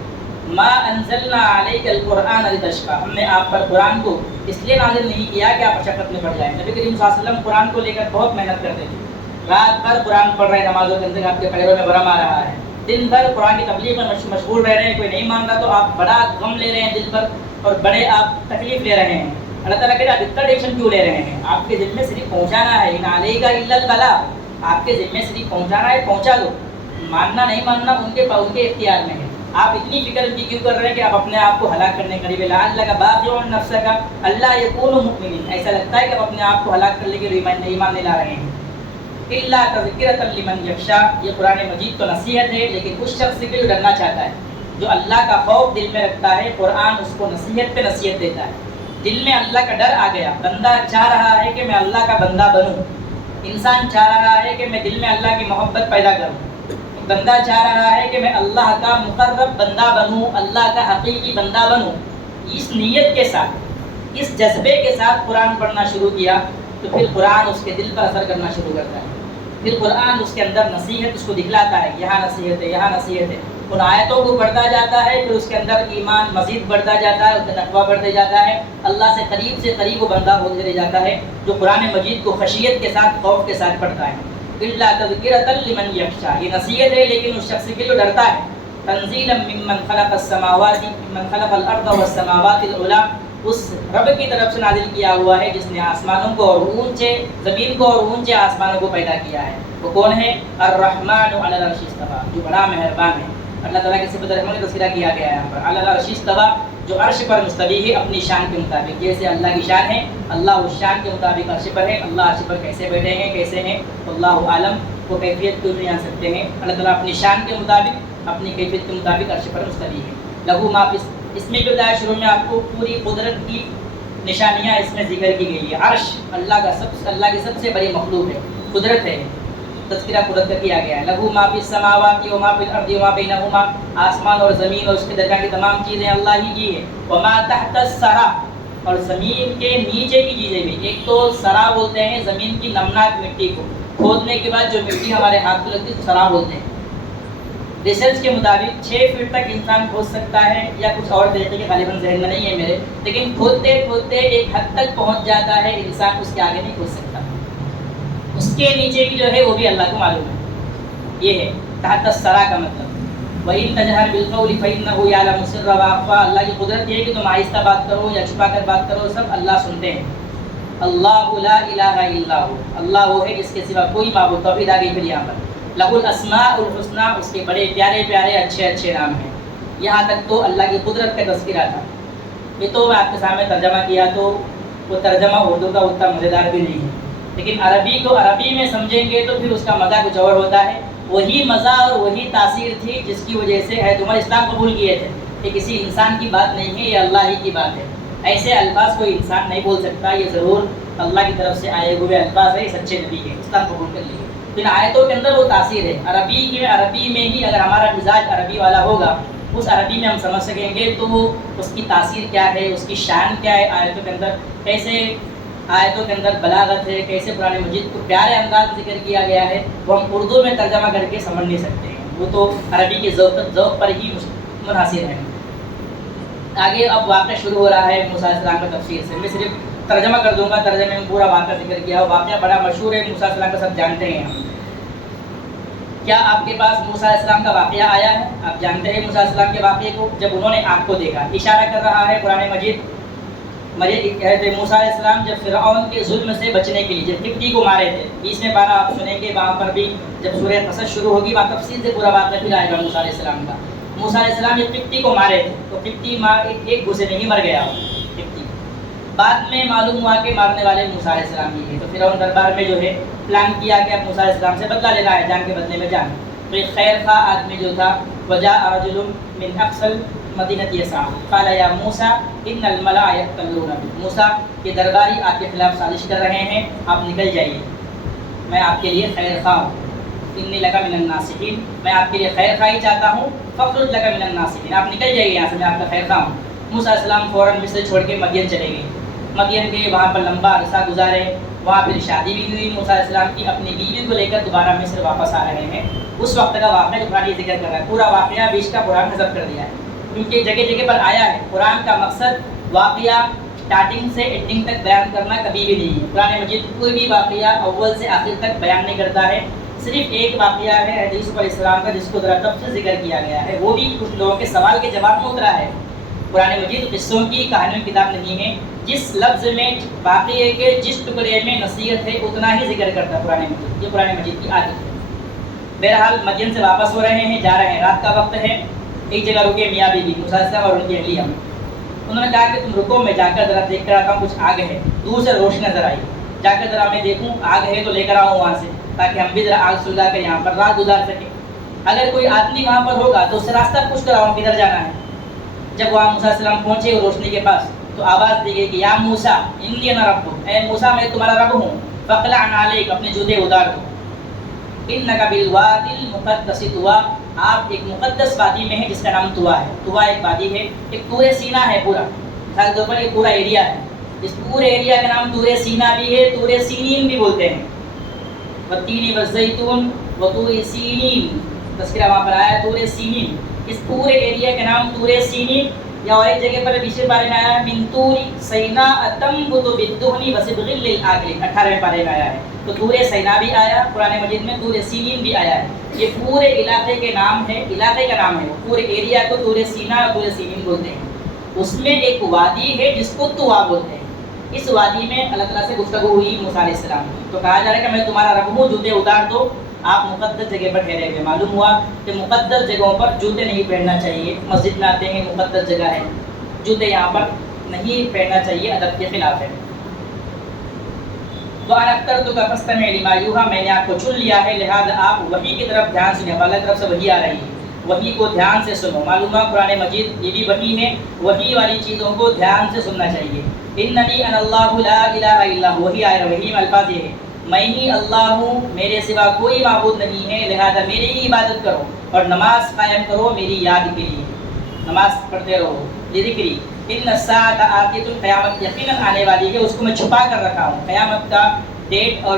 ما انزلنا علیک القرآن لتشقی, ہم نے آپ پر قرآن کو اس لیے نازل نہیں کیا کہ آپ مشقت میں پڑ جائیں. نبی کریم صلی اللہ علیہ وسلم قرآن کو لے کر بہت محنت کرتے تھے. رات بھر قرآن پڑھ رہے ہیں, نمازوں کے اندر آپ کے پیروں میں برم آ رہا ہے, دن بھر قرآن کی تبلیغ میں مشغول رہ رہے ہیں, کوئی نہیں مان رہا تو آپ بڑا غم لے رہے ہیں دل پر, اور بڑے آپ تکلیف لے رہے ہیں. اللہ تعالیٰ کہتے ہیں اتنا ٹینشن کیوں لے رہے ہیں؟ آپ کے ذمہ صرف پہنچانا ہے. ان علیک الا البلاغ, آپ کے ذمہ صرف پہنچانا ہے, پہنچا دو. ماننا نہیں ماننا ان کے اختیار میں ہے. آپ اتنی فکر کیوں کر رہے ہیں کہ آپ اپنے آپ کو ہلاک کرنے قریب ہے؟ لعلک باخع نفسک الا یکونوا مؤمنین, ایسا لگتا ہے کہ آپ اپنے آپ کو ہلاک کرنے کے لیے ایمان نہیں لا رہے ہیں. الا تذکرۃ لمن یخشی, یہ قرآن مجید تو نصیحت ہے لیکن اس شخص کے جو ڈرنا چاہتا ہے, جو اللہ کا خوف دل میں رکھتا ہے, قرآن اس کو نصیحت پہ نصیحت دیتا ہے. دل میں اللہ کا ڈر آ گیا, بندہ چاہ رہا ہے کہ میں اللہ کا بندہ بنوں, انسان چاہ رہا ہے کہ میں دل میں اللہ کی محبت پیدا کروں, بندہ چاہ رہا ہے کہ میں اللہ کا مقرب بندہ بنوں, اللہ کا حقیقی بندہ بنوں. اس نیت کے ساتھ, اس جذبے کے ساتھ قرآن پڑھنا شروع کیا تو پھر قرآن اس کے دل پر اثر کرنا شروع کرتا ہے. پھر قرآن اس کے اندر نصیحت اس کو دکھلاتا ہے, یہاں نصیحت ہے, یہاں نصیحت ہے. ان آیتوں کو پڑھتا جاتا ہے, پھر اس کے اندر ایمان مزید بڑھتا جاتا ہے, اس کا تقویٰ بڑھتے جاتا ہے, اللہ سے قریب وہ بندہ ہوتے چلے جاتا ہے جو قرآن مجید کو خشیت کے ساتھ, خوف کے ساتھ پڑھتا ہے. الا تذکرۃ لمن یخشی, یہ نصیحت ہے لیکن اس شخص کے جو ڈرتا ہے. تنزیلا ممن خلق السماوات ممن خلق الارض والسماوات العلی, اس رب کی طرف سے نازل کیا ہوا ہے جس نے آسمانوں کو اور اونچے زمین کو اور اونچے آسمانوں کو پیدا کیا ہے. وہ کون ہے؟ الرحمن علی العرش استویٰ, جو بڑا مہربان ہے. اللہ تعالیٰ کی صفت رحمت کا تذکرہ کیا گیا ہے یہاں پر. علی العرش استویٰ, جو عرش پر مستوی ہے اپنی شان کے مطابق. جیسے اللہ کی شان ہے, اللہ اس شان کے مطابق عرش پر ہے. اللہ عرش پر کیسے بیٹھے ہیں, کیسے ہیں, اللہ عالم. وہ کیفیت کو نہیں جان سکتے ہیں. اللہ تعالیٰ اپنی شان کے مطابق اپنی کیفیت کے مطابق عرش پر مستوی ہے. لہو ما فی، اس میں بھی بتایا شروع میں آپ کو پوری قدرت کی نشانیاں اس میں ذکر کی گئی ہے. عرش اللہ کی سب سے بڑی مخلوق ہے، قدرت ہے، تذکرہ قدرت کا کیا گیا ہے. لہو ما فی السماوات و ما فی الارض و ما بینہما، آسمان اور زمین اور اس کے درمیان کی تمام چیزیں اللہ ہی کی ہے. وما تحت الثری، اور زمین کے نیچے کی چیزیں بھی. ایک تو سرا بولتے ہیں زمین کی نمناک مٹی کو، کھودنے کے بعد جو مٹی ہمارے ہاتھ کو لگتی ہے سرا بولتے ہیں. ریسرچ کے مطابق 6 فٹ تک انسان کھود سکتا ہے، یا کچھ اور طریقے کے غالباً ذہن میں نہیں ہے میرے، لیکن کھودتے کھودتے ایک حد تک پہنچ جاتا ہے انسان، اس کے آگے نہیں کھود سکتا. اس کے نیچے کی جو ہے وہ بھی اللہ کو معلوم ہے. یہ ہے تحت الثری کا مطلب. وَإِن تَجْهَرْ بِالْقَوْلِ فَإِنَّهُ يَعْلَمُ السِّرَّ وَأَخْفَى، اللہ کی قدرت یہ ہے کہ تم آہستہ بات کرو یا چھپا کر بات کرو، سب اللہ سنتے ہیں. اللہ لا الہ الا ہو، اللہ وہ ہے جس کے سوا کوئی معبود. توحید آ گئی پھر یہاں پر. لہ الاسماء الحسنی، اس کے بڑے پیارے پیارے اچھے اچھے نام ہیں. یہاں تک تو اللہ کی قدرت کا تذکرہ تھا. یہ تو میں آپ کے سامنے ترجمہ کیا تو وہ ترجمہ اردو کا اتنا مزیدار بھی نہیں ہے، لیکن عربی کو عربی میں سمجھیں گے تو پھر اس کا مزہ کچھ اور ہوتا ہے. وہی مزہ اور وہی تاثیر تھی جس کی وجہ سے حضرت عمر اسلام قبول کیے تھے. کہ کسی انسان کی بات نہیں ہے، یہ اللہ ہی کی بات ہے. ایسے الفاظ کوئی انسان نہیں بول سکتا، یہ ضرور اللہ کی طرف سے آئے ہوئے الفاظ ہے، سچے نبی ہے، اسلام قبول کر لیے. پھر آیتوں کے اندر وہ تاثیر ہے. عربی میں ہی اگر ہمارا مزاج عربی والا ہوگا، اس عربی میں ہم سمجھ سکیں گے تو اس کی تاثیر کیا ہے، اس کی شان کیا ہے. آیتوں کے اندر کیسے آیتوں کے اندر بلاغت ہے، کیسے قرآن مجید کو پیارے انداز میں ذکر کیا گیا ہے، وہ ہم اردو میں ترجمہ کر کے سمجھ نہیں سکتے ہیں. وہ تو عربی کے ذوق پر ہی منحصر ہے. آگے اب واقعہ شروع ہو رہا ہے موسیٰ علیہ السلام کا تفسیر سے. میں صرف ترجمہ کر دوں گا، ترجمے میں پورا واقعہ ذکر کیا. واقعہ بڑا مشہور ہے، موسیٰ علیہ السلام کا سب جانتے ہیں ہم. کیا آپ کے پاس موسیٰ علیہ السلام کا واقعہ آیا ہے؟ آپ جانتے ہیں موسیٰ علیہ السلام کے واقعے کو، جب انہوں نے آگ کو دیکھا. اشارہ کر رہا ہے قرآن مجید. موسیٰ علیہ السلام جب فرعون کے ظلم سے بچنے کے لیے جب قبطی کو مارے تھے، 20ویں پارہ آپ سنیں گے، وہاں پر بھی جب سورہ قصص شروع ہوگی وہاں تفصیل سے پورا واقعہ پھر آئے گا موسیٰ علیہ السلام کا. موسیٰ علیہ السلام جب قبطی کو مارے تھے تو قبطی ایک گھسے نہیں مر گیا قبطی. بعد میں معلوم ہوا کہ مارنے والے موسیٰ علیہ السلام ہی ہیں. تو فرعون دربار میں جو ہے پلان کیا کہ اب موسیٰ علیہ السلام سے بدلہ لینا ہے، جان کے بدلے میں جان. تو ایک خیر خواہ آدمی جو تھا، وجاء رجل من اقصى مدینہ یسعی قال یا موسیٰ ان الملأ یقتلون بک، موسیٰ کے درباری آپ کے خلاف سازش کر رہے ہیں، آپ نکل جائیے، میں آپ کے لیے خیر خواہ ہوں. انی لک من الناصحین، میں آپ کے لیے خیر خواہی چاہتا ہوں. فاخرج لک من الناصحین، آپ نکل جائیے یہاں سے، میں آپ کا خیر خواہ ہوں. موسیٰ علیہ السلام فوراً مصر چھوڑ کے مدین چلے گئے. مدین گئے، وہاں پر لمبا عرصہ گزارے. وہاں پھر شادی بھی ہوئی موسیٰ علیہ السلام کی، اپنی بیوی کو لے کر دوبارہ مصر واپس آ رہے ہیں. اس وقت کا واقعہ قرآن ذکر کر رہا ہے. پورا واقعہ بیچ کا قرآن حذف کر دیا ہے کیونکہ جگہ جگہ پر آیا ہے. قرآن کا مقصد واقعہ اسٹارٹنگ سے اینڈنگ تک بیان کرنا کبھی بھی نہیں ہے. قرآن مجید کوئی بھی واقعہ اول سے آخر تک بیان نہیں کرتا ہے. صرف ایک واقعہ ہے حدیث علیہ السلام کا جس کو ذرا تفصیل سے ذکر کیا گیا ہے، وہ بھی کچھ لوگوں کے سوال کے جواب میں اترا ہے. قرآن مجید قصوں کی کہانیوں کی کتاب نہیں ہے. جس لفظ میں واقعے کے جس ٹکڑے میں نصیحت ہے اتنا ہی ذکر کرتا ہے قرآن مجید. یہ قرآن مجید کی عادت ہے. بہرحال مدین سے واپس ہو رہے ہیں، جا رہے ہیں، رات کا وقت ہے. ایک جگہ رکے میاں بیوی موسیٰ علیہ السلام اور ان کی اہلیہ. انہوں نے کہا کہ تم رکو، میں جا کر ذرا دیکھ کر آتا ہوں، کچھ آگ ہے. دور سے روشنی نظر آئی، جا کر ذرا میں دیکھوں آگ ہے تو لے کر آؤں وہاں سے، تاکہ ہم بھی ذرا آگ سلگا کر یہاں پر رات گزار سکیں. اگر کوئی آدمی وہاں پر ہوگا تو اس سے راستہ پوچھ کر آؤں کدھر جانا ہے. جب وہاں موسیٰ علیہ السلام پہنچے روشنی کے پاس تو آواز دی گئی کہ یا موسیٰ انی انا ربک، اے موسیٰ میں تمہارا رب ہوں. فاقلع نعلیک، اپنے جوتے اتار دو. انک بالوادی المقدس طویٰ، آپ ایک مقدس وادی میں ہیں جس کا نام طویٰ ہے. طویٰ ایک وادی ہے، ایک طور سینا ہے پورا، مثال کے طور پر ایک پورا ایریا ہے. اس پورے ایریا کا نام طور سینا بھی ہے، طور سینین بھی بولتے ہیں. والتین والزیتون وطور سینین، تذکرہ وہاں پر آیا طور سینین. اس پورے ایریا کا نام طور سینین. یا اور ایک جگہ پر دوسرے بارے میں آیا من طور سیناء تنبت بالدہن وصبغ للآکلین، 18ویں پارے میں آیا ہے. تو طور سینا بھی آیا قرآن مجید میں، طور سینین بھی آیا ہے. یہ پورے علاقے کے نام ہے، علاقے کا نام ہے. پورے ایریا کو طور سینا اور طور سینین بولتے ہیں. اس میں ایک وادی ہے جس کو طویٰ بولتے ہیں. اس وادی میں اللہ تعالیٰ سے گفتگو ہوئی موسیٰ علیہ السلام کی. تو کہا جا رہا ہے کہ میں تمہارا رب ہوں، جوتے اتار دو. آپ مقدس جگہ پر ٹھہرے ہوئے. معلوم ہوا کہ مقدس جگہوں پر جوتے نہیں پہننا چاہیے. مسجد میں آتے ہیں، مقدس جگہ ہے، جوتے یہاں پر نہیں پہننا چاہیے، ادب کے خلاف ہے. وَأَنَا اخْتَرْتُكَ فَاسْتَمِعْ لِمَا يُوحَىٰ، میں نے آپ کو چن لیا ہے لہذا آپ وحی کی طرف دھیان سنیں. اللہ کی طرف سے وحی آ رہی ہے، وحی کو دھیان سے سنو. معلوم ہے قرآن مجید یہ بھی وحی ہے، وحی والی چیزوں کو دھیان سے سننا چاہیے. اِنَّنِي أَنَا اللَّهُ لَا إِلَٰهَ إِلَّا هُوَ، وحی آئے. وحی میں الفاظ یہ ہے میں ہی اللہ ہوں، میرے سوا کوئی معبود نہیں ہے، لہذا میری ہی عبادت کرو اور نماز قائم کرو میری یاد کے لیے. نماز پڑھتے رہو ذکری. ان الساعۃ آتیۃ، قیامت یقیناً آنے والی ہے، اس کو میں چھپا کر رکھا ہوں. قیامت کا ڈیٹ اور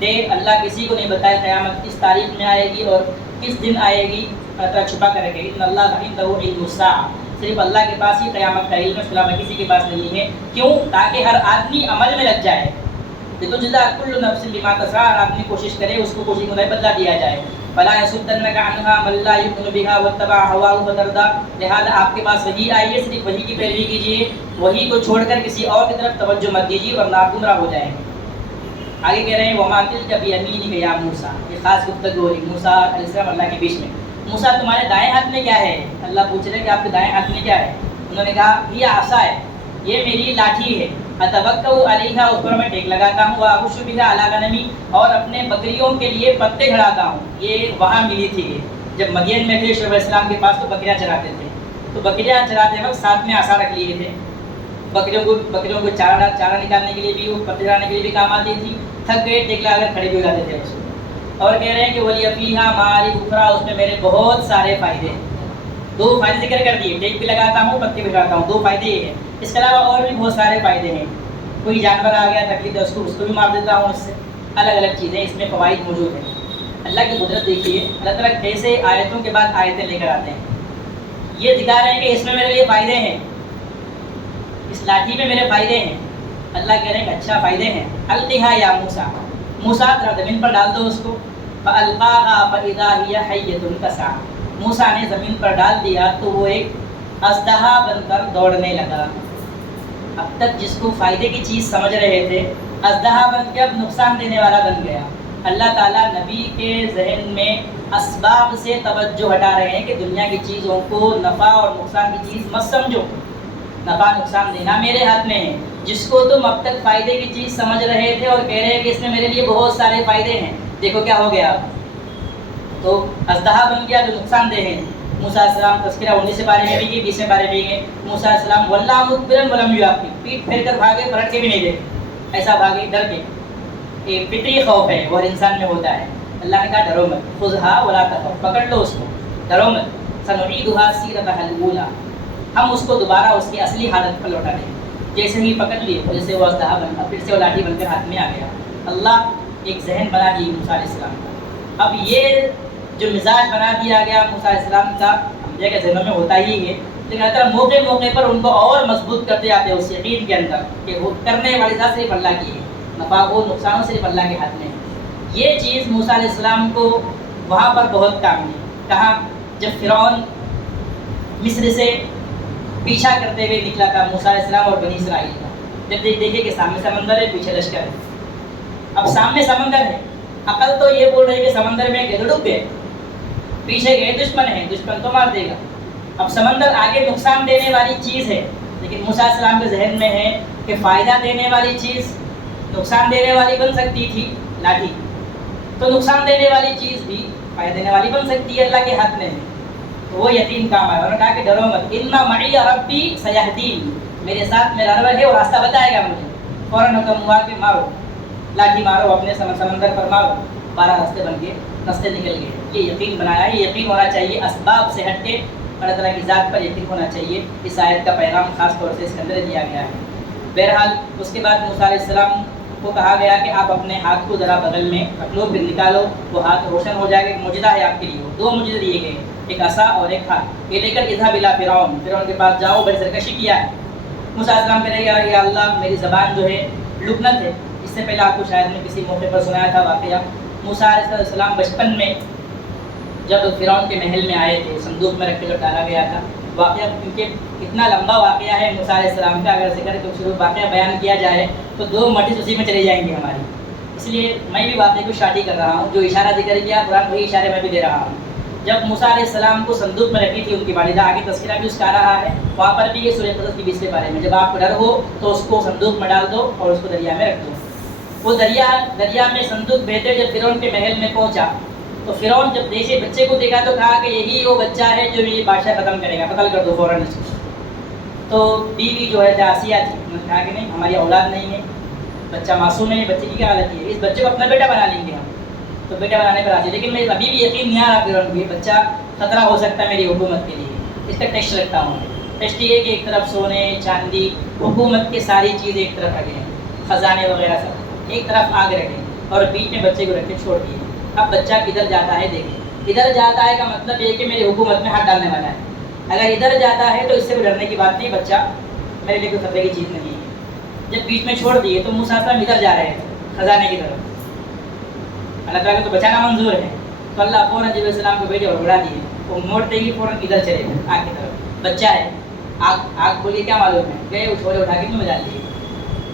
ڈے اللہ کسی کو نہیں بتایا قیامت کس تاریخ میں آئے گی اور کس دن آئے گی، اللہ چھپا کر رکھے. ان اللہ عندہ علم الساعۃ، صرف اللہ کے پاس ہی قیامت کا علم ہے، اس کے علاوہ کسی کے پاس نہیں ہے. کیوں؟ تاکہ ہر آدمی عمل میں لگ جائے. لتجزی کل نفس بما تسعی، ہر آدمی کوشش کرے اس کو کوشش مطابق بدلہ دیا جائے. فلا يصدنك عنها من لا يؤمن بها واتبع هواه فتردى، لہذا آپ کے پاس وحی آئی ہے، صرف وحی کی پیروی کیجیے، وحی کو چھوڑ کر کسی اور کی طرف توجہ مت دیجیے اور آپ گمراہ ہو جائیں گے. آگے کہہ رہے ہیں وما تلک بیمینک یا موسیٰ، یہ خاص گفتگو ہو رہی موسیٰ علیہ السلام اللہ کے بیچ میں. موسیٰ تمہارے دائیں ہاتھ میں کیا ہے؟ اللہ پوچھ رہے کہ آپ کے دائیں ہاتھ میں کیا ہے؟ انہوں نے کہا یہ عصا ہے، یہ میری لاٹھی ہے. اتوکل علیہا، اس پر میں ٹیک لگاتا ہوں. واخش بہا علی غنمی، اور اپنے بکریوں کے لیے پتے جھڑاتا ہوں. یہ وہاں ملی تھی، جب مدین میں تھے شعیب علیہ السلام کے پاس تو بکریاں چراتے تھے، تو بکریاں چراتے وقت ساتھ میں عصا رکھ لیے تھے. بکریوں کو چارہ نکالنے کے لیے بھی، وہ پتے جھڑانے کے لیے بھی کام آتی تھی. تھک گئے ٹیک لگا کر کھڑے بھی ہو جاتے تھے اس کو. اور کہہ رہے ہیں کہ ولی فیہا معارف اخری، اس میں میرے بہت سارے فائدے ہیں. دو فائدے ذکر کر دیے، ٹیک بھی لگاتا ہوں پتے بھی لگاتا ہوں، دو فائدے یہ ہیں. اس کے علاوہ اور بھی بہت سارے فائدے ہیں. کوئی جانور آ گیا تکلیف ہے اس کو بھی مار دیتا ہوں اس سے. الگ الگ چیزیں اس میں فوائد موجود ہیں. اللہ کی قدرت دیکھیے، اللہ تعالیٰ کیسے آیتوں کے بعد آیتیں لے کر آتے ہیں. یہ دکھا رہے ہیں کہ اس میں میرے لیے فائدے ہیں، اس لاٹھی میں میرے فائدے ہیں. اللہ کہہ رہے ہیں کہ اچھا فائدے ہیں. القھا یا موسیٰ، موسیٰ ذرا زمین پر ڈال دو اس کو. فالقاها فاذا هي حیۃ تسعی، موسیٰ نے زمین پر ڈال دیا تو وہ ایک اژدہا بن کر دوڑنے لگا. اب تک جس کو فائدے کی چیز سمجھ رہے تھے، اژدہا بن کے اب نقصان دینے والا بن گیا. اللہ تعالیٰ نبی کے ذہن میں اسباب سے توجہ ہٹا رہے ہیں کہ دنیا کی چیزوں کو نفع اور نقصان کی چیز مت سمجھو. نفع نقصان دینا میرے ہاتھ میں ہے. جس کو تم اب تک فائدے کی چیز سمجھ رہے تھے اور کہہ رہے ہیں کہ اس میں میرے لیے بہت سارے فائدے ہیں، دیکھو کیا ہو گیا. تو اژدہا بن گیا جو نقصان دہ ہے. موسیٰ علیہ السلام تذکرہ 19 پارے میں بھی گئے، 20 پارے میں بھی گئے. موسیٰ علیہ السلام ولّا مدبرا ولم یعقب، پیٹ پھیر کر بھاگے، پلٹ کے بھی نہیں دیکھے، ایسا بھاگے ڈر کے. ایک فطری خوف ہے وہ ہر انسان میں ہوتا ہے. اللہ نے کہا ڈرو مت، خذھا ولا تخف، پکڑ لو اس کو، ڈرو مت. سنعیدھا سیرتھا الاولیٰ، ہم اس کو دوبارہ اس کی اصلی حالت پر لوٹا دیں. جیسے ہی پکڑ لیے جیسے وہ اژدہا بن، پھر سے وہ لاٹھی بن کر ہاتھ میں آ گیا. اللہ ایک ذہن بنا دی موسیٰ علیہ السلام کا. اب یہ جو مزاج بنا دیا گیا موسیٰ علیہ السلام کا، یہ کہ ذہنوں میں ہوتا ہی ہے، لیکن اگر موقع پر ان کو اور مضبوط کرتے جاتے ہیں اس یقین کے اندر کہ وہ کرنے والی ذات صرف اللہ کی ہے، نفع و نقصان صرف اللہ کے ہاتھ میں ہے. یہ چیز موسیٰ علیہ السلام کو وہاں پر بہت کام دی. کہاں؟ جب فرعون مصر سے پیچھا کرتے ہوئے نکلا تھا موسیٰ علیہ السلام اور بنی اسرائیل کا. جب دیکھے کہ سامنے سمندر ہے، پیچھے لشکر ہے. اب سامنے سمندر ہے، عقل تو یہ بول رہی ہے کہ سمندر میں گئے تو ڈوب گئے، پیچھے گئے دشمن ہے، دشمن تو مار دے گا. اب سمندر آگے نقصان دینے والی چیز ہے، لیکن موسیٰ علیہ السلام کے ذہن میں ہے کہ فائدہ دینے والی چیز نقصان دینے والی بن سکتی تھی لاٹھی، تو نقصان دینے والی چیز بھی فائدہ دینے والی بن سکتی ہے، اللہ کے ہاتھ میں ہے. تو وہ یقین کام آیا. انہوں نے کہا کہ ڈرو مت، ان معی ربی سیہدین، میرے ساتھ میرا رب ہے وہ راستہ بتائے گا مجھے. فوراً حکم ہوا کہ مارو، لاٹھی مارو، اپنے سمندر پر مارو. 12 راستے بن کے راستے نکل گئے. یہ یقین بنایا. یہ یقین ہونا چاہیے اسباب سے ہٹ کے اللہ تعالیٰ کی ذات پر یقین ہونا چاہیے. اس آیت کا پیغام خاص طور سے اس کے اندر دیا گیا ہے. بہرحال اس کے بعد موسیٰ علیہ السلام کو کہا گیا کہ آپ اپنے ہاتھ کو ذرا بغل میں رکھ لو، پھر نکالو، وہ ہاتھ روشن ہو جائے گا. ایک معجزہ ہے آپ کے لیے. 2 معجزے دیے گئے، ایک عصا اور ایک ہاتھ. یہ لے کر اذهب الى فرعون، فرعون کے پاس جاؤ. بڑی سرکشی کیا ہے. موسیٰ علیہ السلام کہنے لگا یا اللہ میری زبان جو ہے لکنت ہے. اس سے پہلے آپ کو شاید میں کسی موقع پر سنایا تھا واقعہ. موسیٰ علیہ السلام بچپن میں جب فرعون کے محل میں آئے تھے، صندوق میں رکھ کے جب ڈالا گیا تھا. واقعہ کیونکہ اتنا لمبا واقعہ ہے موسیٰ علیہ السلام کا، اگر ذکر تو شروع واقعہ بیان کیا جائے تو 2 مٹس اسی میں چلے جائیں گے ہماری. اس لیے میں بھی واقعے کو شارٹ ہی کر رہا ہوں. جو اشارہ ذکر کیا قرآن وہی اشارے میں بھی دے رہا ہوں. جب موسیٰ علیہ السلام کو صندوق میں رکھی تھی ان کی والدہ، آگے تذکرہ بھی اس کا آ رہا ہے، وہاں پر بھی یہ سورہ قصص کی 20 کے بارے میں، جب آپ کو ڈر ہو تو اس کو صندوق میں ڈال دو اور اس کو دریا میں رکھ دو. وہ دریا میں صندوق بہتے جب فرعون کے محل میں پہنچا تو فرعون جب جیسے بچے کو دیکھا تو کہا کہ یہی وہ بچہ ہے جو یہ بادشاہ ختم کرے گا، قتل کر دو فوراً اس کو۔ تو بیوی جو ہے آسیہ تھی، انہوں نے کہا کہ نہیں، ہماری اولاد نہیں ہے، بچہ معصوم ہے، بچے کی کیا حالت ہے، اس بچے کو اپنا بیٹا بنا لیں گے ہم۔ تو بیٹا بنانے پر راضی، لیکن میں ابھی بھی یقین نہیں آ رہا فرعون کو، یہ بچہ خطرہ ہو سکتا ہے میری حکومت کے لیے، اس کا ٹیسٹ رکھتا ہوں۔ ٹیسٹ یہ کہ ایک طرف سونے چاندی حکومت کی ساری چیزیں ایک طرف رکھیں، خزانے وغیرہ سب ایک طرف آگ رکھیں اور بیچ میں بچے کو رکھ کے چھوڑ دیے۔ اب بچہ کدھر جاتا ہے دیکھیں، ادھر جاتا ہے کا مطلب یہ کہ میری حکومت میں ہاتھ ڈالنے والا ہے، اگر ادھر جاتا ہے تو اس سے کوئی ڈرنے کی بات نہیں، بچہ میرے لیے کوئی خطرے کی چیز نہیں ہے۔ جب بیچ میں چھوڑ دیے تو موسیٰ علیہ السلام ادھر جا رہے تھے خزانے کی طرف، اللہ تعالیٰ کو تو بچانا منظور ہے، تو اللہ فوراً جبرائیل السلام کو بھیجے اور اڑا دیے، وہ موڑتے ہی فوراً ادھر چلے گئے آگ کی طرف، بچہ ہے، آگ بولیے کیا معلوم ہے، گئے وہ شعلے اٹھا کے منہ میں ڈال دیے،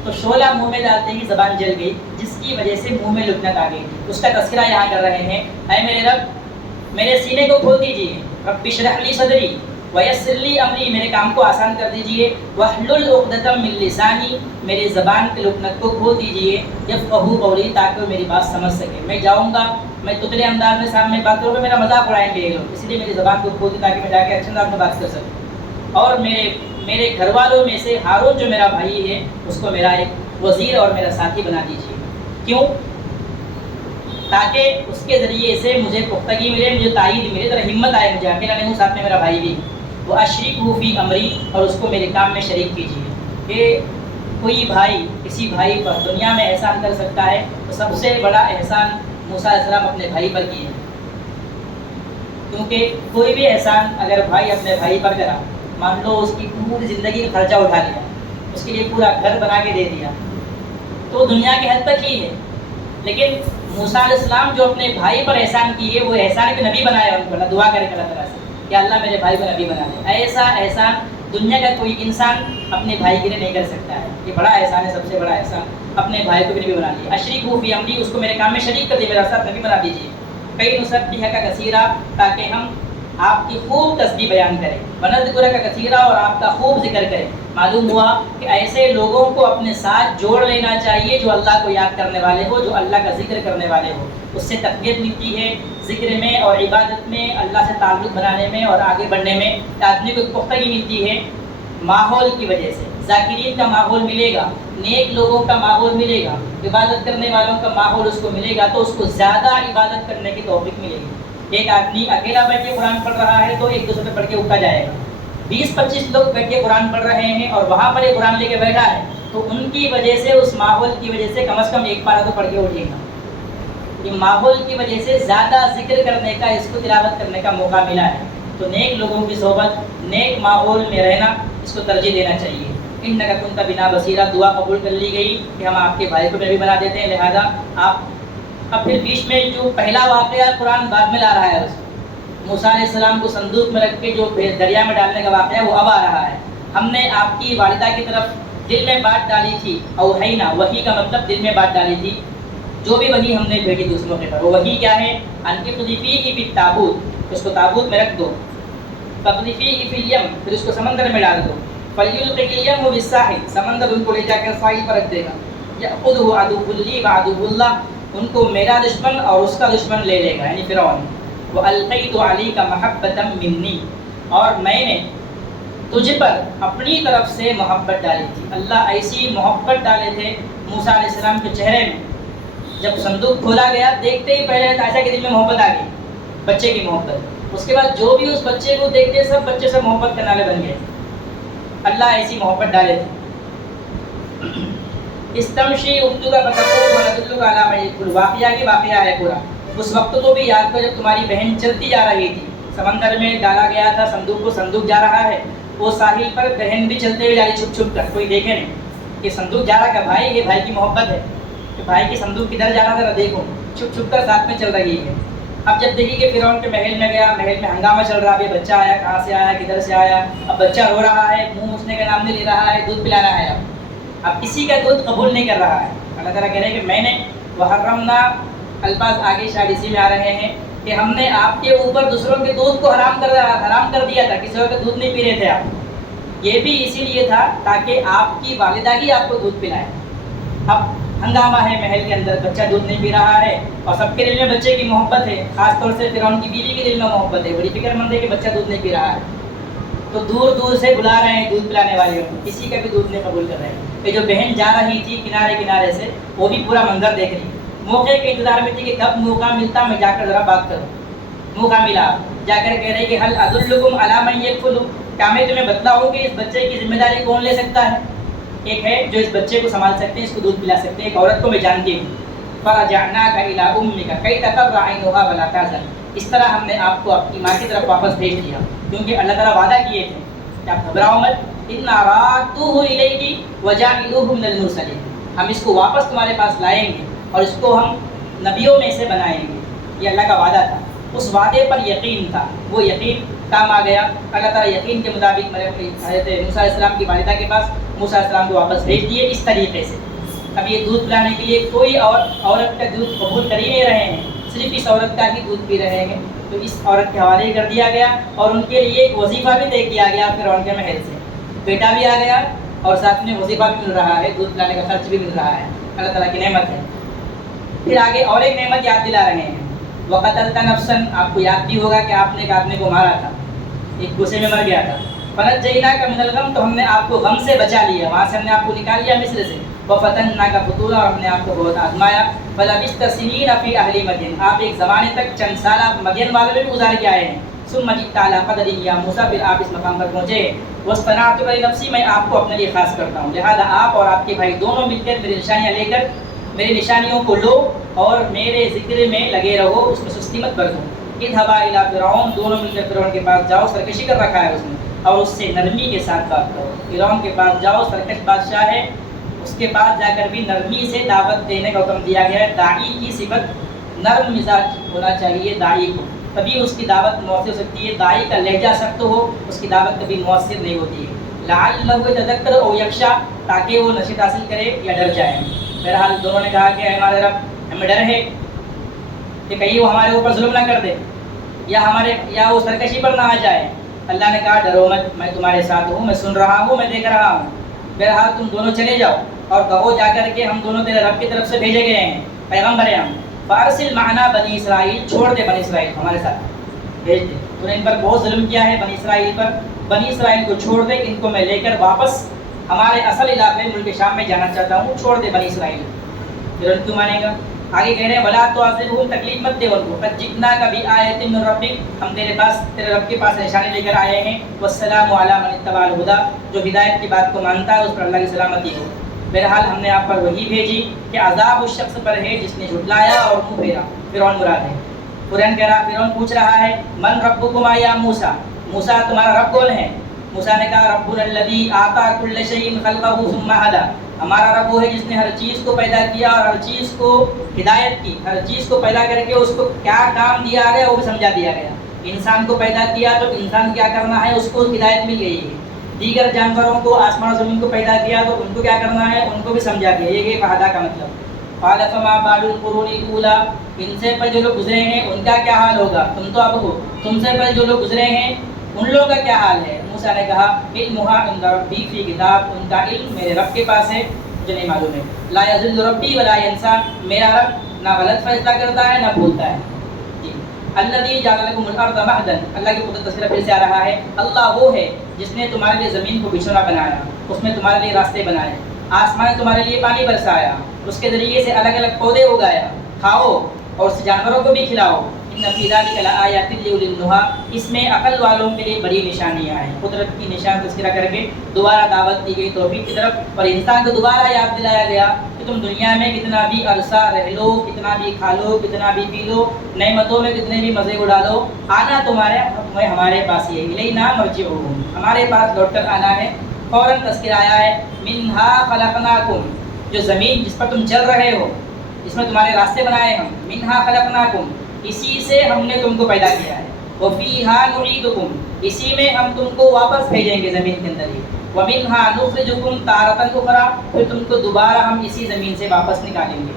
تو شعلہ منہ میں ڈالتے ہی زبان جل گئی، جس کی وجہ سے منہ میں لکنت آ گئی، اس کا تذکرہ یہاں کر رہے ہیں، اے میرے رب میرے سینے کو کھول دیجیے، رب اشرح لی صدری ویسر لی امری، میرے کام کو آسان کر دیجیے، واحلل عقدۃ من لسانی، میری زبان کی لکنت کو کھول دیجیے، یفقہوا قولی، تاکہ وہ میری بات سمجھ سکے، میں جاؤں گا میں تتلے انداز میں سامنے بات کروں گا، میرا مذاق اڑائیں گے یہ لوگ، اسی لیے میری زبان کو کھول دی تاکہ میں جا کے اچھے انداز میں بات کر سکوں، اور میرے گھر والوں میں سے ہارون جو میرا بھائی ہے اس کو میرا ایک وزیر اور میرا ساتھی بنا دیجیے، کیوں؟ تاکہ اس کے ذریعے سے مجھے پختگی ملے، مجھے تائید ملے، ذرا ہمت آئے مجھے، اکیلا نہیں ہوں، ساتھ میں میرا بھائی بھی، وہ اشریکہ فی امری، اور اس کو میرے کام میں شریک کیجیے۔ کہ کوئی بھائی کسی بھائی پر دنیا میں احسان کر سکتا ہے تو سب سے بڑا احسان موسیٰ علیہ السلام اپنے بھائی پر کیے، کیونکہ کوئی بھی احسان اگر بھائی اپنے بھائی پر کرا، مان لو اس کی پوری زندگی کا خرچہ اٹھا لیا، اس کے لیے پورا گھر بنا کے دے دیا، تو دنیا کی حد تک ہی ہے، لیکن موسیٰ علیہ السلام جو اپنے بھائی پر احسان کیے، وہ احسان کے نبی بنایا ان کو، اللہ دعا کرے اللہ تعالیٰ سے کہ اللہ میرے بھائی کو نبی بنا دے، ایسا احسان دنیا کا کوئی انسان اپنے بھائی کے لیے نہیں کر سکتا ہے، یہ بڑا احسان ہے، سب سے بڑا احسان اپنے بھائی کو بھی نبی بنا لیا، اشریکہ فی امری، اس کو میرے کام میں شریک کر دے، میرا ساتھ نبی بنا دیجیے، کئی نسبحک کثیرا، تاکہ ہم آپ کی خوب تسبیح بیان کریں، ونذکرک کثیرا، اور آپ کا خوب ذکر کریں۔ معلوم ہوا کہ ایسے لوگوں کو اپنے ساتھ جوڑ لینا چاہیے جو اللہ کو یاد کرنے والے ہو، جو اللہ کا ذکر کرنے والے ہو، اس سے تقویت ملتی ہے ذکر میں اور عبادت میں، اللہ سے تعلق بنانے میں اور آگے بڑھنے میں، آدمی کو پختگی ملتی ہے ماحول کی وجہ سے، ذاکرین کا ماحول ملے گا، نیک لوگوں کا ماحول ملے گا، عبادت کرنے والوں کا ماحول اس کو ملے گا، تو اس کو زیادہ عبادت کرنے کی توفیق ملے گی۔ ایک آدمی اکیلا بیٹھ کے قرآن پڑھ رہا ہے تو ایک دوسرے پہ پڑھ کے اٹھا جائے گا، 20-25 لوگ بیٹھ کے قرآن پڑھ رہے ہیں اور وہاں پر ایک قرآن لے کے بیٹھا ہے تو ان کی وجہ سے، اس ماحول کی وجہ سے کم از کم ایک پارہ تو پڑھ کے اٹھے گا۔ یہ ماحول کی وجہ سے زیادہ ذکر کرنے کا، اس کو تلاوت کرنے کا موقع ملا ہے، تو نیک لوگوں کی صحبت، نیک ماحول میں رہنا، اس کو ترجیح دینا چاہیے۔ انک کنت بنا بصیرا، دعا قبول کر لی گئی کہ ہم آپ کے بھائی کو نبی بنا دیتے ہیں، لہذا آپ اب پھر بیچ میں جو پہلا واقعہ قرآن بعد میں لا رہا ہے، اس موسیٰ علیہ السلام کو صندوق میں رکھ کے جو دریا میں ڈالنے کا واقعہ وہ اب آ رہا ہے۔ ہم نے آپ کی والدہ کی طرف دل میں بات ڈالی تھی، اوحینا، وحی کا مطلب دل میں بات ڈالی تھی، جو بھی وحی ہم نے بھیجی تھی اس موقع پر، وہ وحی کیا ہے؟ انقذ فیہ فی التابوت، اس کو تابوت میں رکھ دو، فقذ فیہ فی الیم، پھر اس کو سمندر میں ڈال دو، فلیلقِ الیم بالساحل، سمندر ان کو لے جا کر ساحل پر رکھ دے گا، یأخذہ عدو لی وعدو اللہ، ان کو میرا دشمن اور اس کا دشمن لے لے گا، یعنی فرعون۔ وَأَلْقَيْتُ عَلَيْكَ مَحَبَّةً مِّنِّي، اور میں نے تجھ پر اپنی طرف سے محبت ڈالی تھی، اللہ ایسی محبت ڈالے تھے موسیٰ علیہ السلام کے چہرے میں، جب صندوق کھولا گیا دیکھتے ہی پہلے عائشہ کے دل میں محبت آ گئی، بچے کی محبت، اس کے بعد جو بھی اس بچے کو دیکھتے سب بچے سے محبت کرنے والے بن گئے، اللہ ایسی محبت ڈالے تھے۔ استمشی اختک فتقول وندلک علی من یدخل، واقعہ کی واقعہ ہے پورا، اس وقت کو بھی یاد کرو جب تمہاری بہن چلتی جا رہی تھی، سمندر میں ڈالا گیا تھا صندوق کو، صندوق جا رہا ہے، وہ ساحل پر بہن بھی چلتے ہوئے جا رہی چھپ چھپ کر، کوئی دیکھے نہیں کہ صندوق جا رہا کہ بھائی، یہ بھائی کی محبت ہے کہ بھائی کی صندوق کدھر جا رہا تھا دیکھو، چھپ چھپ کر ساتھ میں چل رہی ہے۔ اب جب دیکھی کہ فرعون کے محل میں گیا، محل میں ہنگامہ چل رہا، ابھی بچہ آیا، کہاں سے آیا، کدھر سے آیا، اب بچہ رو رہا ہے، منہ موچنے کا نام نہیں لے رہا ہے، دودھ پلانا ہے، اب کسی کا دودھ قبول نہیں کر رہا ہے۔ اللہ تعالیٰ کہہ رہے ہیں کہ میں نے وحرمنا، الفاظ آگے شاید اسی میں آ رہے ہیں کہ ہم نے آپ کے اوپر دوسروں کے دودھ کو حرام کر دیا تھا، کسی اور کا دودھ نہیں پی رہے تھے آپ، یہ بھی اسی لیے تھا تاکہ آپ کی والدہ ہی آپ کو دودھ پلائے۔ اب ہنگامہ ہے محل کے اندر، بچہ دودھ نہیں پی رہا ہے اور سب کے دل میں بچے کی محبت ہے، خاص طور سے فرعون کی بیوی کے دل میں محبت ہے، بڑی فکر مند ہے کہ بچہ دودھ نہیں پی رہا ہے، تو دور دور سے بلا رہے ہیں دودھ پلانے والے کو، کسی کا بھی دودھ نہیں قبول کر رہے ہیں۔ کہ جو بہن جا رہی تھی کنارے کنارے سے، وہ بھی پورا منظر دیکھ رہی، موقع کے انتظار میں تھی کہ کب موقع ملتا میں جا کر ذرا بات کروں۔ موقع ملا، جا کر کہہ رہے کہ حل ادلکم علی من یکفل، کیا میں تمہیں بتلاؤں کہ اس بچے کی ذمہ داری کون لے سکتا ہے؟ ایک ہے جو اس بچے کو سنبھال سکتے ہیں، اس کو دودھ پلا سکتے ہیں، ایک عورت کو میں جانتی ہوں۔ فرجعناک الی امک کی تقر عینھا ولا تحزن، اس طرح ہم نے آپ کو اپنی ماں کی طرف واپس بھیج دیا، کیونکہ اللہ تعالیٰ وعدہ کیے تھے کہ آپ گھبراؤ مت، انا رادوہ الیک وجاعلوہ من المرسلین، ہم اس کو واپس تمہارے پاس لائیں گے اور اس کو ہم نبیوں میں سے بنائیں گے۔ یہ اللہ کا وعدہ تھا، اس وعدے پر یقین تھا، وہ یقین کام آ گیا۔ اللہ تعالیٰ یقین کے مطابق حضرت موسیٰ علیہ السلام کی والدہ کے پاس موسیٰ علیہ السلام کو واپس بھیج دیے اس طریقے سے۔ اب یہ دودھ پلانے کے لیے کوئی عورت کا دودھ قبول کر ہی نہیں رہے ہیں، صرف اس عورت کا ہی دودھ پی رہے ہیں، تو اس عورت کے حوالے کر دیا گیا اور ان کے لیے ایک وظیفہ بھی طے کیا گیا فرعون کے محل سے، بیٹا بھی آ گیا اور ساتھ میں وظیفہ بھی مل رہا ہے، دودھ پلانے کا خرچ بھی مل رہا ہے، اللہ تعالیٰ کی نعمت ہے۔ پھر آگے اور ایک نعمت یاد دلا رہے ہیں، وقتلت نفسا، آپ کو یاد بھی ہوگا کہ آپ نے ایک آدمی کو مارا تھا، ایک غصے میں مر گیا تھا، فنجیناک من الغم، تو ہم نے آپ کو غم سے بچا لیا، وہاں سے ہم نے آپ کو نکال لیا مصر سے، وفتناک فتونا، اور ہم نے آپ کو بہت آزمایا، فلبثت سنین فی اہل مدین، آپ ایک زمانے تک چند سالہ مدین والوں میں بھی گزار کے آئے ہیں، ثم جئت علی قدر یا موسیٰ، پھر آپ اس مقام پر پہنچے، واصطنعتک لنفسی، میں آپ کو اپنے لیے خاص کرتا ہوں، لہذا آپ اور آپ کے بھائی دونوں مل کر میری نشانیاں لے کر میری نشانیوں کو لو اور میرے ذکر میں لگے رہو، اس میں سستی مت برتو۔ اذهبا الی فرعون، دونوں مل کر فرعون کے پاس جاؤ، سرکشی کر رکھا ہے اس نے، اور اس سے نرمی کے ساتھ بات کرو۔ فرعون کے پاس جاؤ، سرکش بادشاہ ہے، اس کے پاس جا کر بھی نرمی سے دعوت دینے کا حکم دیا گیا ہے۔ داعی کی صفت نرم مزاج ہونا چاہیے داعی کو، تبھی اس کی دعوت مؤثر ہو سکتی ہے۔ داعی کا لہجہ سخت ہو، اس کی دعوت کبھی مؤثر نہیں ہوتی ہے۔ لعلہ یتذکر او یخشی، تاکہ وہ نشیت حاصل کرے یا ڈر جائے۔ بہرحال دونوں نے کہا کہ ہمارے رب، ہمیں ڈر ہے کہ کہیں وہ ہمارے اوپر ظلم نہ کر دے یا وہ سرکشی پر نہ آ جائے۔ اللہ نے کہا ڈرو مت، میں تمہارے ساتھ ہوں، میں سن رہا ہوں، میں دیکھ رہا ہوں۔ بہرحال تم دونوں چلے جاؤ اور کہو جا کر کے ہم دونوں تیرے رب کی طرف سے بھیجے گئے ہیں، پیغمبر ہیں ہم، فارسل معنا بنی اسرائیل، چھوڑ دے بنی اسرائیل ہمارے ساتھ، بھیج دے، تو نے ان پر بہت ظلم کیا ہے بنی اسرائیل پر، بنی اسرائیل کو چھوڑ دے، ان کو میں لے کر واپس ہمارے اصل علاقے ملک شام میں جانا چاہتا ہوں، چھوڑ دے بنی اسرائیل۔ پھر ان کیوں مانے گا؟ آگے کہہ رہے ہیں ولا تعذبہم، تکلیف مت دے ان کو، قد جئناک بآیۃ من ربک، ہم تیرے رب کے پاس نشانی لے کر آئے ہیں، والسلام علی من اتبع الہدی، جو ہدایت کی بات کو مانتا ہے اس پر اللہ کی سلامتی ہو۔ بہرحال ہم نے آپ پر وہی بھیجی کہ عذاب اس شخص پر ہے جس نے جھٹلایا اور منہ پھیرا، فرعون مراد ہے۔ قرآن کہہ رہا، فرعون پوچھ رہا ہے من ربکما یا موسیٰ، موسیٰ تمہارا رب کون ہے؟ موسیٰ نے کہا ربنا الذی اعطی کل شیء خلقہ ثم ہدی، ہمارا رب وہ ہے جس نے ہر چیز کو پیدا کیا اور ہر چیز کو ہدایت کی، ہر چیز کو پیدا کر کے اس کو کیا کام دیا گیا وہ بھی سمجھا دیا گیا۔ انسان کو پیدا کیا تو انسان کیا کرنا ہے اس کو ہدایت مل گئی ہے، دیگر جانوروں کو آسمان و زمین کو پیدا کیا تو ان کو کیا کرنا ہے ان کو بھی سمجھا دیا، یہ فہدا کا مطلب۔ قال فما بال القرون الاولى، ان سے پہلے جو لوگ گزرے ہیں ان کا کیا حال ہوگا، تم تو اب ہو، تم سے پہلے جو لوگ گزرے ہیں ان لوگوں کا کیا حال ہے؟ موسیٰ نے کہا علمها عند ربی فی کتاب، ان کا علم میرے رب کے پاس ہے، مجھے نہیں معلوم ہے۔ لا یضل ربی ولا ینسیٰ، میرا رب نہ غلط فیصلہ کرتا ہے نہ بھولتا ہے۔ الذی جعل لکم الارض مہدا، اللہ کی قدرت تذکرہ پھر سے آ رہا ہے، اللہ وہ ہے جس نے تمہارے لیے زمین کو بچھونا بنایا، اس میں تمہارے لیے راستے بنائے، آسمان تمہارے لیے پانی برسایا، اس کے ذریعے سے الگ الگ پودے اگایا، کھاؤ اور اس جانوروں کو بھی کھلاؤ۔ ان فی ذلک لآیات لأولی النہی، اس میں عقل والوں کے لیے بڑی نشانیاں ہیں۔ قدرت کی نشان تذکرہ کر کے دوبارہ دعوت دی گئی توحید کی طرف، اور انسان کو دوبارہ یاد دلایا گیا کہ تم دنیا میں کتنا بھی عرصہ رہ لو، کتنا بھی کھا لو، کتنا بھی پی لو، نعمتوں میں کتنے بھی مزے اڑا لو، آنا تمہیں ہمارے پاس ہی ہے، الینا مرجعکم، ہمارے پاس لوٹ کر آنا ہے۔ فوراً تذکرہ آیا ہے منہا خلقناکم، جو زمین جس پر تم چل رہے ہو، اس میں تمہارے راستے بنائے ہم، منہا خلقناکم، اسی سے ہم نے تم کو پیدا کیا ہے، وفیہا نعیدکم، اسی میں ہم تم کو واپس بھیجیں گے زمین کے اندر ہی، ومنہا نخرجکم تارۃ اخری، پھر تم کو دوبارہ ہم اسی زمین سے واپس نکالیں گے۔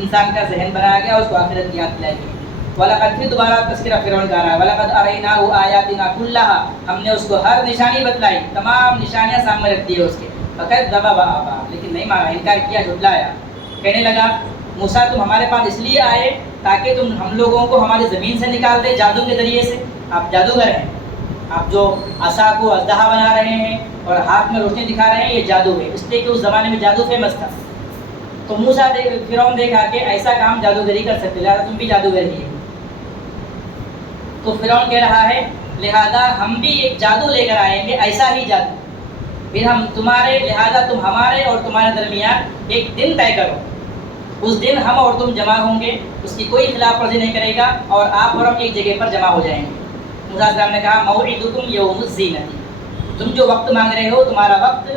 انسان کا ذہن بنایا گیا، اس کو آخرت کی یاد دلائی گئی۔ وَلَقَدْ، پھر دوبارہ تذکرہ فرعون کا رہا ہے، وَلَقَدْ أَرَيْنَاهُ آيَاتِنَا كُلَّهَا، ہم نے اس کو ہر نشانی بتلائی، تمام نشانیاں سامنے رکھ دی ہے اس کے، فَكَذَّبَ وَأَبَىٰ، لیکن نہیں مانا، انکار کیا، جھٹلایا۔ کہنے لگا موسیٰ تم ہمارے پاس اس لیے آئے تاکہ تم ہم لوگوں کو ہماری زمین سے نکال دے جادو کے ذریعے سے. آپ جادوگر ہیں, آپ جو عصا کو اژدہا بنا رہے ہیں اور ہاتھ میں روشنی دکھا رہے ہیں, یہ جادو ہے. اس لیے کہ اس زمانے میں جادو فیمس تھا. تو موسیٰ فرعون دیکھا کہ ایسا کام جادوگری کر سکتے, لہٰذا تم بھی جادوگر ہی ہے. تو فرعون کہہ رہا ہے لہذا ہم بھی ایک جادو لے کر آئیں گے, ایسا ہی جادو. پھر ہم تمہارے لہذا تم ہمارے اور تمہارے درمیان ایک دن طے کرو. اس دن ہم اور تم جمع ہوں گے, اس کی کوئی خلاف ورزی نہیں کرے گا, اور آپ اور ہم ایک جگہ پر جمع ہو جائیں گے. موسیٰ السلام نے کہا موعدکم یوم الزینۃ, تم جو وقت مانگ رہے ہو تمہارا وقت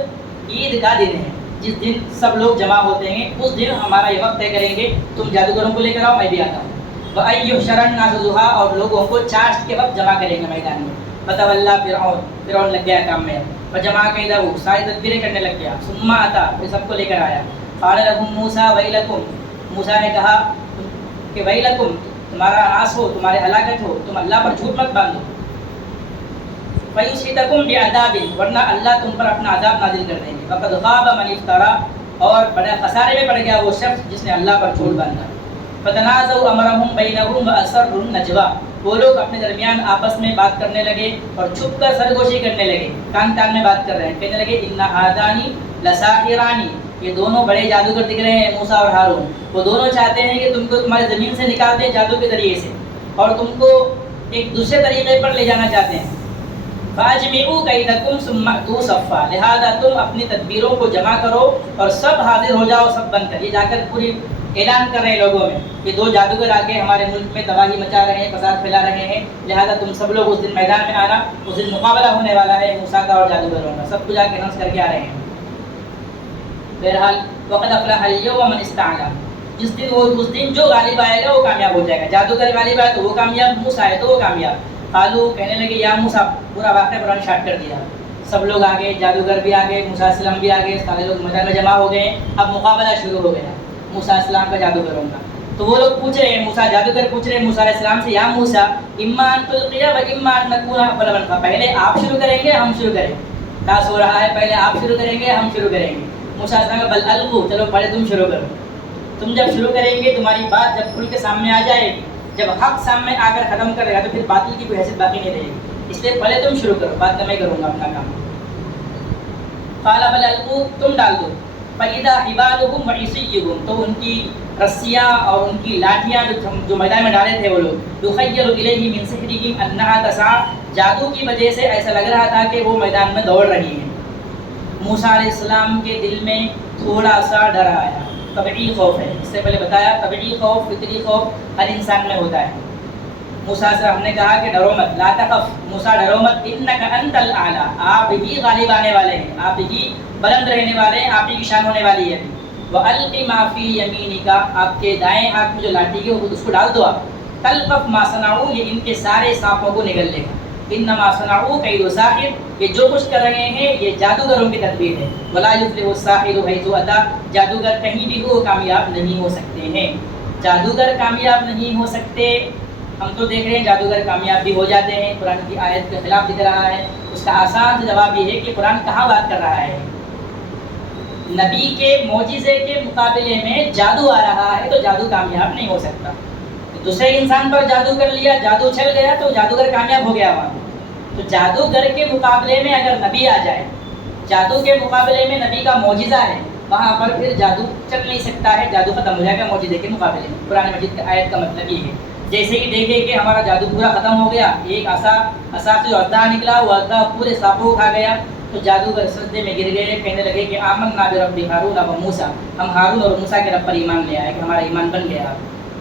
عید کا دن ہے, جس دن سب لوگ جمع ہوتے ہیں اس دن ہمارا یہ وقت طے کریں گے. تم جادوگروں کو لے کر آؤ, میں بھی آتا ہوں. وَأَيُّحْشَرَ النَّاسُ ضُحًى, اور لوگوں کو چاشت کے وقت جمع کریں گے میدان میں. فَتَوَلَّىٰ فرعون لگ گیا کام میں, فَجَمَعَ كَيْدَهُ, ساری تدبیریں کرنے لگ گیا. ثُمَّ أَتَىٰ, پھر سب کو لے کر آیا. قَالَ لَهُم مُوسَىٰ وَيْلَكُمْ, موسیٰ نے کہا کہ وَيْلَكُمْ, تمہارا ناس ہو, تمہارے ہلاکت ہو, تم اللہ پر جھوٹ مت باندھو. فَيُسْحِتَكُمْ بِعَذَابٍ, ورنہ اللہ تم پر اپنا عذاب نازل کر دیں گے. وَقَدْ خَابَ مَنِ افْتَرَىٰ, اور بڑے خسارے میں پڑ گیا وہ شخص جس نے اللہ پر جھوٹ باندھا. فَتَنَازَعُوا أَمْرَهُمْ بَيْنَهُمْ وَأَسَرُّوا النَّجْوَىٰ, وہ لوگ اپنے درمیان آپس میں بات کرنے لگے اور چھپ کر سرگوشی کرنے لگے. کان کان میں بات کر رہے ہیں, کہنے لگے إِنَّ هَٰذَانِ لَسَاحِرَانِ, یہ دونوں بڑے جادوگر دکھ رہے ہیں موسیٰ اور ہارون. وہ دونوں چاہتے ہیں کہ تم کو تمہاری زمین سے نکال دیں جادو کے ذریعے سے, اور تم کو ایک دوسرے طریقے پر لے جانا چاہتے ہیں. فَأَجْمِعُوا كَيْدَكُمْ ثُمَّ أْتُوا صَفًّا, لہذا تم اپنی تدبیروں کو جمع کرو اور سب حاضر ہو جاؤ, سب بن کر. یہ جا کر پوری اعلان کر رہے ہیں لوگوں میں کہ دو جادوگر آ کے ہمارے ملک میں تباہی مچا رہے ہیں, فساد پھیلا رہے ہیں, لہذا تم سب لوگ اس دن میدان میں آنا. اس دن مقابلہ ہونے والا ہے موسیٰ کا اور جادوگروں کا, سب کو جا کے اناؤنس کر کے آ رہے ہیں. بہرحال وَقَدْ أَفْلَحَ الْيَوْمَ مَنِ اسْتَعْلَىٰ, اس دن جو غالب آئے گا وہ کامیاب ہو جائے گا. جادوگر غالب آئے تو وہ کامیاب, موسیٰ آئے تو وہ کامیاب. قالوا, کہنے لگے یا موسیٰ, پورا واقعہ قرآن شارٹ کر دیا. سب لوگ آ گئے, جادوگر بھی آ گئے, موسیٰ علیہ السلام بھی آ گئے, سارے لوگ میدان میں جمع ہو گئے. اب مقابلہ شروع ہو گیا موسیٰ علیہ السلام کا جادوگروں کا. تو وہ لوگ پوچھ رہے ہیں, موسیٰ جادوگر پوچھ رہے ہیں موسیٰ علیہ السلام سے, یا موسیٰ إِمَّا أَن تُلْقِيَ وَإِمَّا أَن نَّكُونَ أَوَّلَ مَنْ أَلْقَىٰ, پہلے آپ شروع کریں گے ہم شروع کریں. ٹاس ہو رہا ہے, پہلے آپ شروع کریں گے ہم شروع کریں گے. موسیٰ علیہ السلام بل القوا, چلو پہلے تم شروع کرو. تم جب شروع کریں گے تمہاری بات جب کھل کے سامنے آ جائے گی, جب حق سامنے آ کر ختم کرے گا تو پھر باطل کی کوئی حیثیت باقی نہیں رہے گی. اس لیے پہلے تم شروع کرو, بعد میں میں کروں گا اپنا کام. قال بل القوا, تم ڈال دو. فإذا حبالهم وعصيهم, تو ان کی رسیاں اور ان کی لاٹھیاں جو میدان میں ڈالے تھے وہ لوگ, يخيل إليه من سحرهم أنها تسعى, جادو کی وجہ سے ایسا لگ رہا تھا کہ وہ میدان میں دوڑ رہی ہیں. موسیٰ علیہ السلام کے دل میں تھوڑا سا ڈر آیا. طبعی خوف ہے, اس سے پہلے بتایا طبعی خوف, فطری خوف ہر انسان میں ہوتا ہے. موسیٰ سے ہم نے کہا کہ ڈرو مت, لا تخف, موسیٰ ڈرو مت, انک انت الاعلی, آپ ہی غالب آنے والے ہیں, آپ ہی بلند رہنے والے ہیں, آپ ہی کی شان ہونے والی ہے. وَأَلْقِ مَا فِي يَمِينِكَ, آپ کے دائیں ہاتھ میں جو لاٹھی ہے اس کو ڈال دو آپ. تلقف ما صنعوا, یہ ان کے سارے سانپوں کو نگل لے گا. انما صنعوا کید ساحر, یہ جو کچھ کر رہے ہیں یہ جادوگروں کی تدبیر ہے. ولا یفلح الساحر حیث اتی, جادوگر کہیں بھی ہو کامیاب نہیں ہو سکتے ہیں. جادوگر کامیاب نہیں ہو سکتے. ہم تو دیکھ رہے ہیں جادوگر کامیاب بھی ہو جاتے ہیں, قرآن کی آیت کے خلاف دکھ رہا ہے. اس کا آسان جواب یہ ہے کہ قرآن کہاں بات کر رہا ہے. نبی کے معجزے کے مقابلے میں جادو آ رہا ہے تو جادو کامیاب نہیں ہو سکتا. دوسرے انسان پر جادو کر لیا, جادو چل گیا تو جادوگر کامیاب ہو گیا وہاں. تو جادوگر کے مقابلے میں اگر نبی آ جائے, جادو کے مقابلے میں نبی کا معجزہ ہے, وہاں پر پھر جادو چل نہیں سکتا ہے, جادو ختم ہو جائے گا معجزے کے مقابلے میں. قرآن مجید کی آیت کا مطلب یہ ہے. جیسے ہی دیکھے کہ ہمارا جادو پورا ختم ہو گیا, ایک عصا سے جو اژدہا نکلا وہ اژدہا پورے سانپوں کو کھا گیا, تو جادوگر سجدے میں گر گئے, کہنے لگے کہ آمنا برب ہارون و موسیٰ, ہم ہارون اور موسیٰ کے رب پر ایمان لے آئے کہ ہمارا ایمان بن گیا.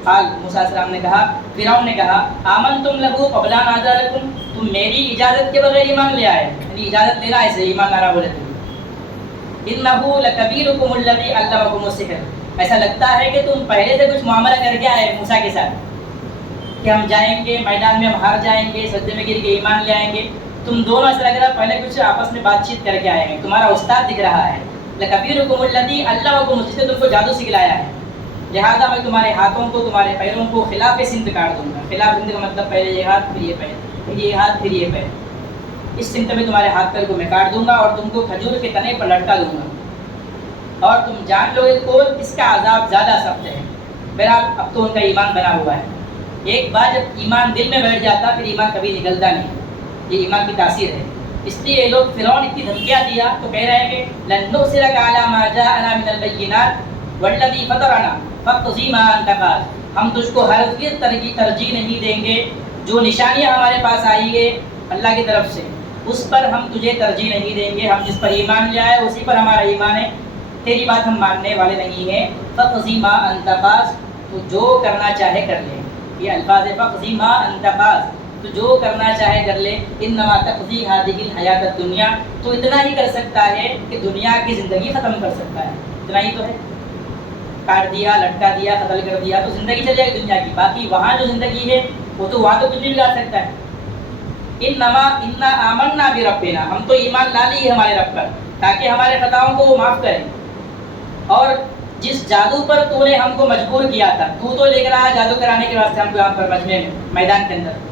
قال, موسیٰ علیہ السلام نے کہا, فرعون نے کہا, آمنتم لہ قبل ان آذن لکم, تم میری اجازت کے بغیر ایمان لے آئے, یعنی اجازت لینا ایسے ایمان لانا بولے تم. انہ لکبیرکم الذی علمکم السحر, ایسا لگتا ہے کہ تم پہلے سے کچھ معاملہ کر کے آئے موسیٰ کے ساتھ کہ ہم جائیں گے میدان میں, ہم ہار جائیں گے, سجدے میں گر کے ایمان لے آئیں گے. تم دونوں ایسا لگ رہا ہے پہلے کچھ آپس میں بات چیت کر کے آئے ہیں, تمہارا استاد دکھ رہا ہے. لکبیرکم الذی علمکم, جس نے تم کو جادو سکھلایا ہے, لہٰذا میں تمہارے ہاتھوں کو تمہارے پیروں کو خلاف سمت کاٹ دوں گا. خلاف سمت کا مطلب پہلے یہ ہاتھ پھر یہ پیر, پھر یہ ہاتھ پھر یہ پیر, اس سمت میں تمہارے ہاتھ پیر کو میں کاٹ دوں گا اور تم کو کھجور کے تنے پر لٹکا دوں گا. اور تم جان لو گے کون کس کا عذاب زیادہ سخت ہے۔ بہرحال اب تو ان کا ایمان بنا ہوا ہے، ایک بار جب ایمان دل میں بیٹھ جاتا پھر ایمان کبھی نکلتا نہیں، یہ ایمان کی تاثیر ہے۔ اس لیے یہ لوگ فرعون اتنی دھمکیاں دیا تو کہہ رہے ہیں کہ لن نؤثرک علی ما جاءنا من البینات والذی فطرنا فاقضی ما انت قاض، ہم تجھ کو ہرگز ترجیح نہیں دیں گے، جو نشانیاں ہمارے پاس آئی ہے اللہ کی طرف سے اس پر ہم تجھے ترجیح نہیں دیں گے، ہم جس پر ایمان لے آئے اسی پر ہمارا ایمان ہے، تیری بات ہم ماننے والے نہیں ہیں۔ فاقضی ما انت قاض، تو جو کرنا چاہے کر لے، یہ الفاظ ہے فاقضی ما انت قاض، تو جو کرنا چاہے کر لے۔ انما تقضی هذه الحیات الدنیا، تو اتنا ہی کر سکتا ہے کہ دنیا کی زندگی ختم کر سکتا ہے، اتنا ہی تو ہے، کاٹ دیا، لٹکا دیا، قتل کر دیا تو زندگی چل جائے گی دنیا کی، باقی وہاں جو زندگی ہے وہ تو وہاں تو کچھ بھی بگاڑ سکتا ہے۔ انما انا آمنا بربنا، ہم تو ایمان لا لی ہے ہمارے رب پر تاکہ ہمارے خطاؤں کو وہ معاف کرے، اور جس جادو پر تو نے ہم کو مجبور کیا تھا، تو لے کر آیا جادو کرانے کے واسطے ہم کو یہاں پر مجمع میں میدان کے اندر،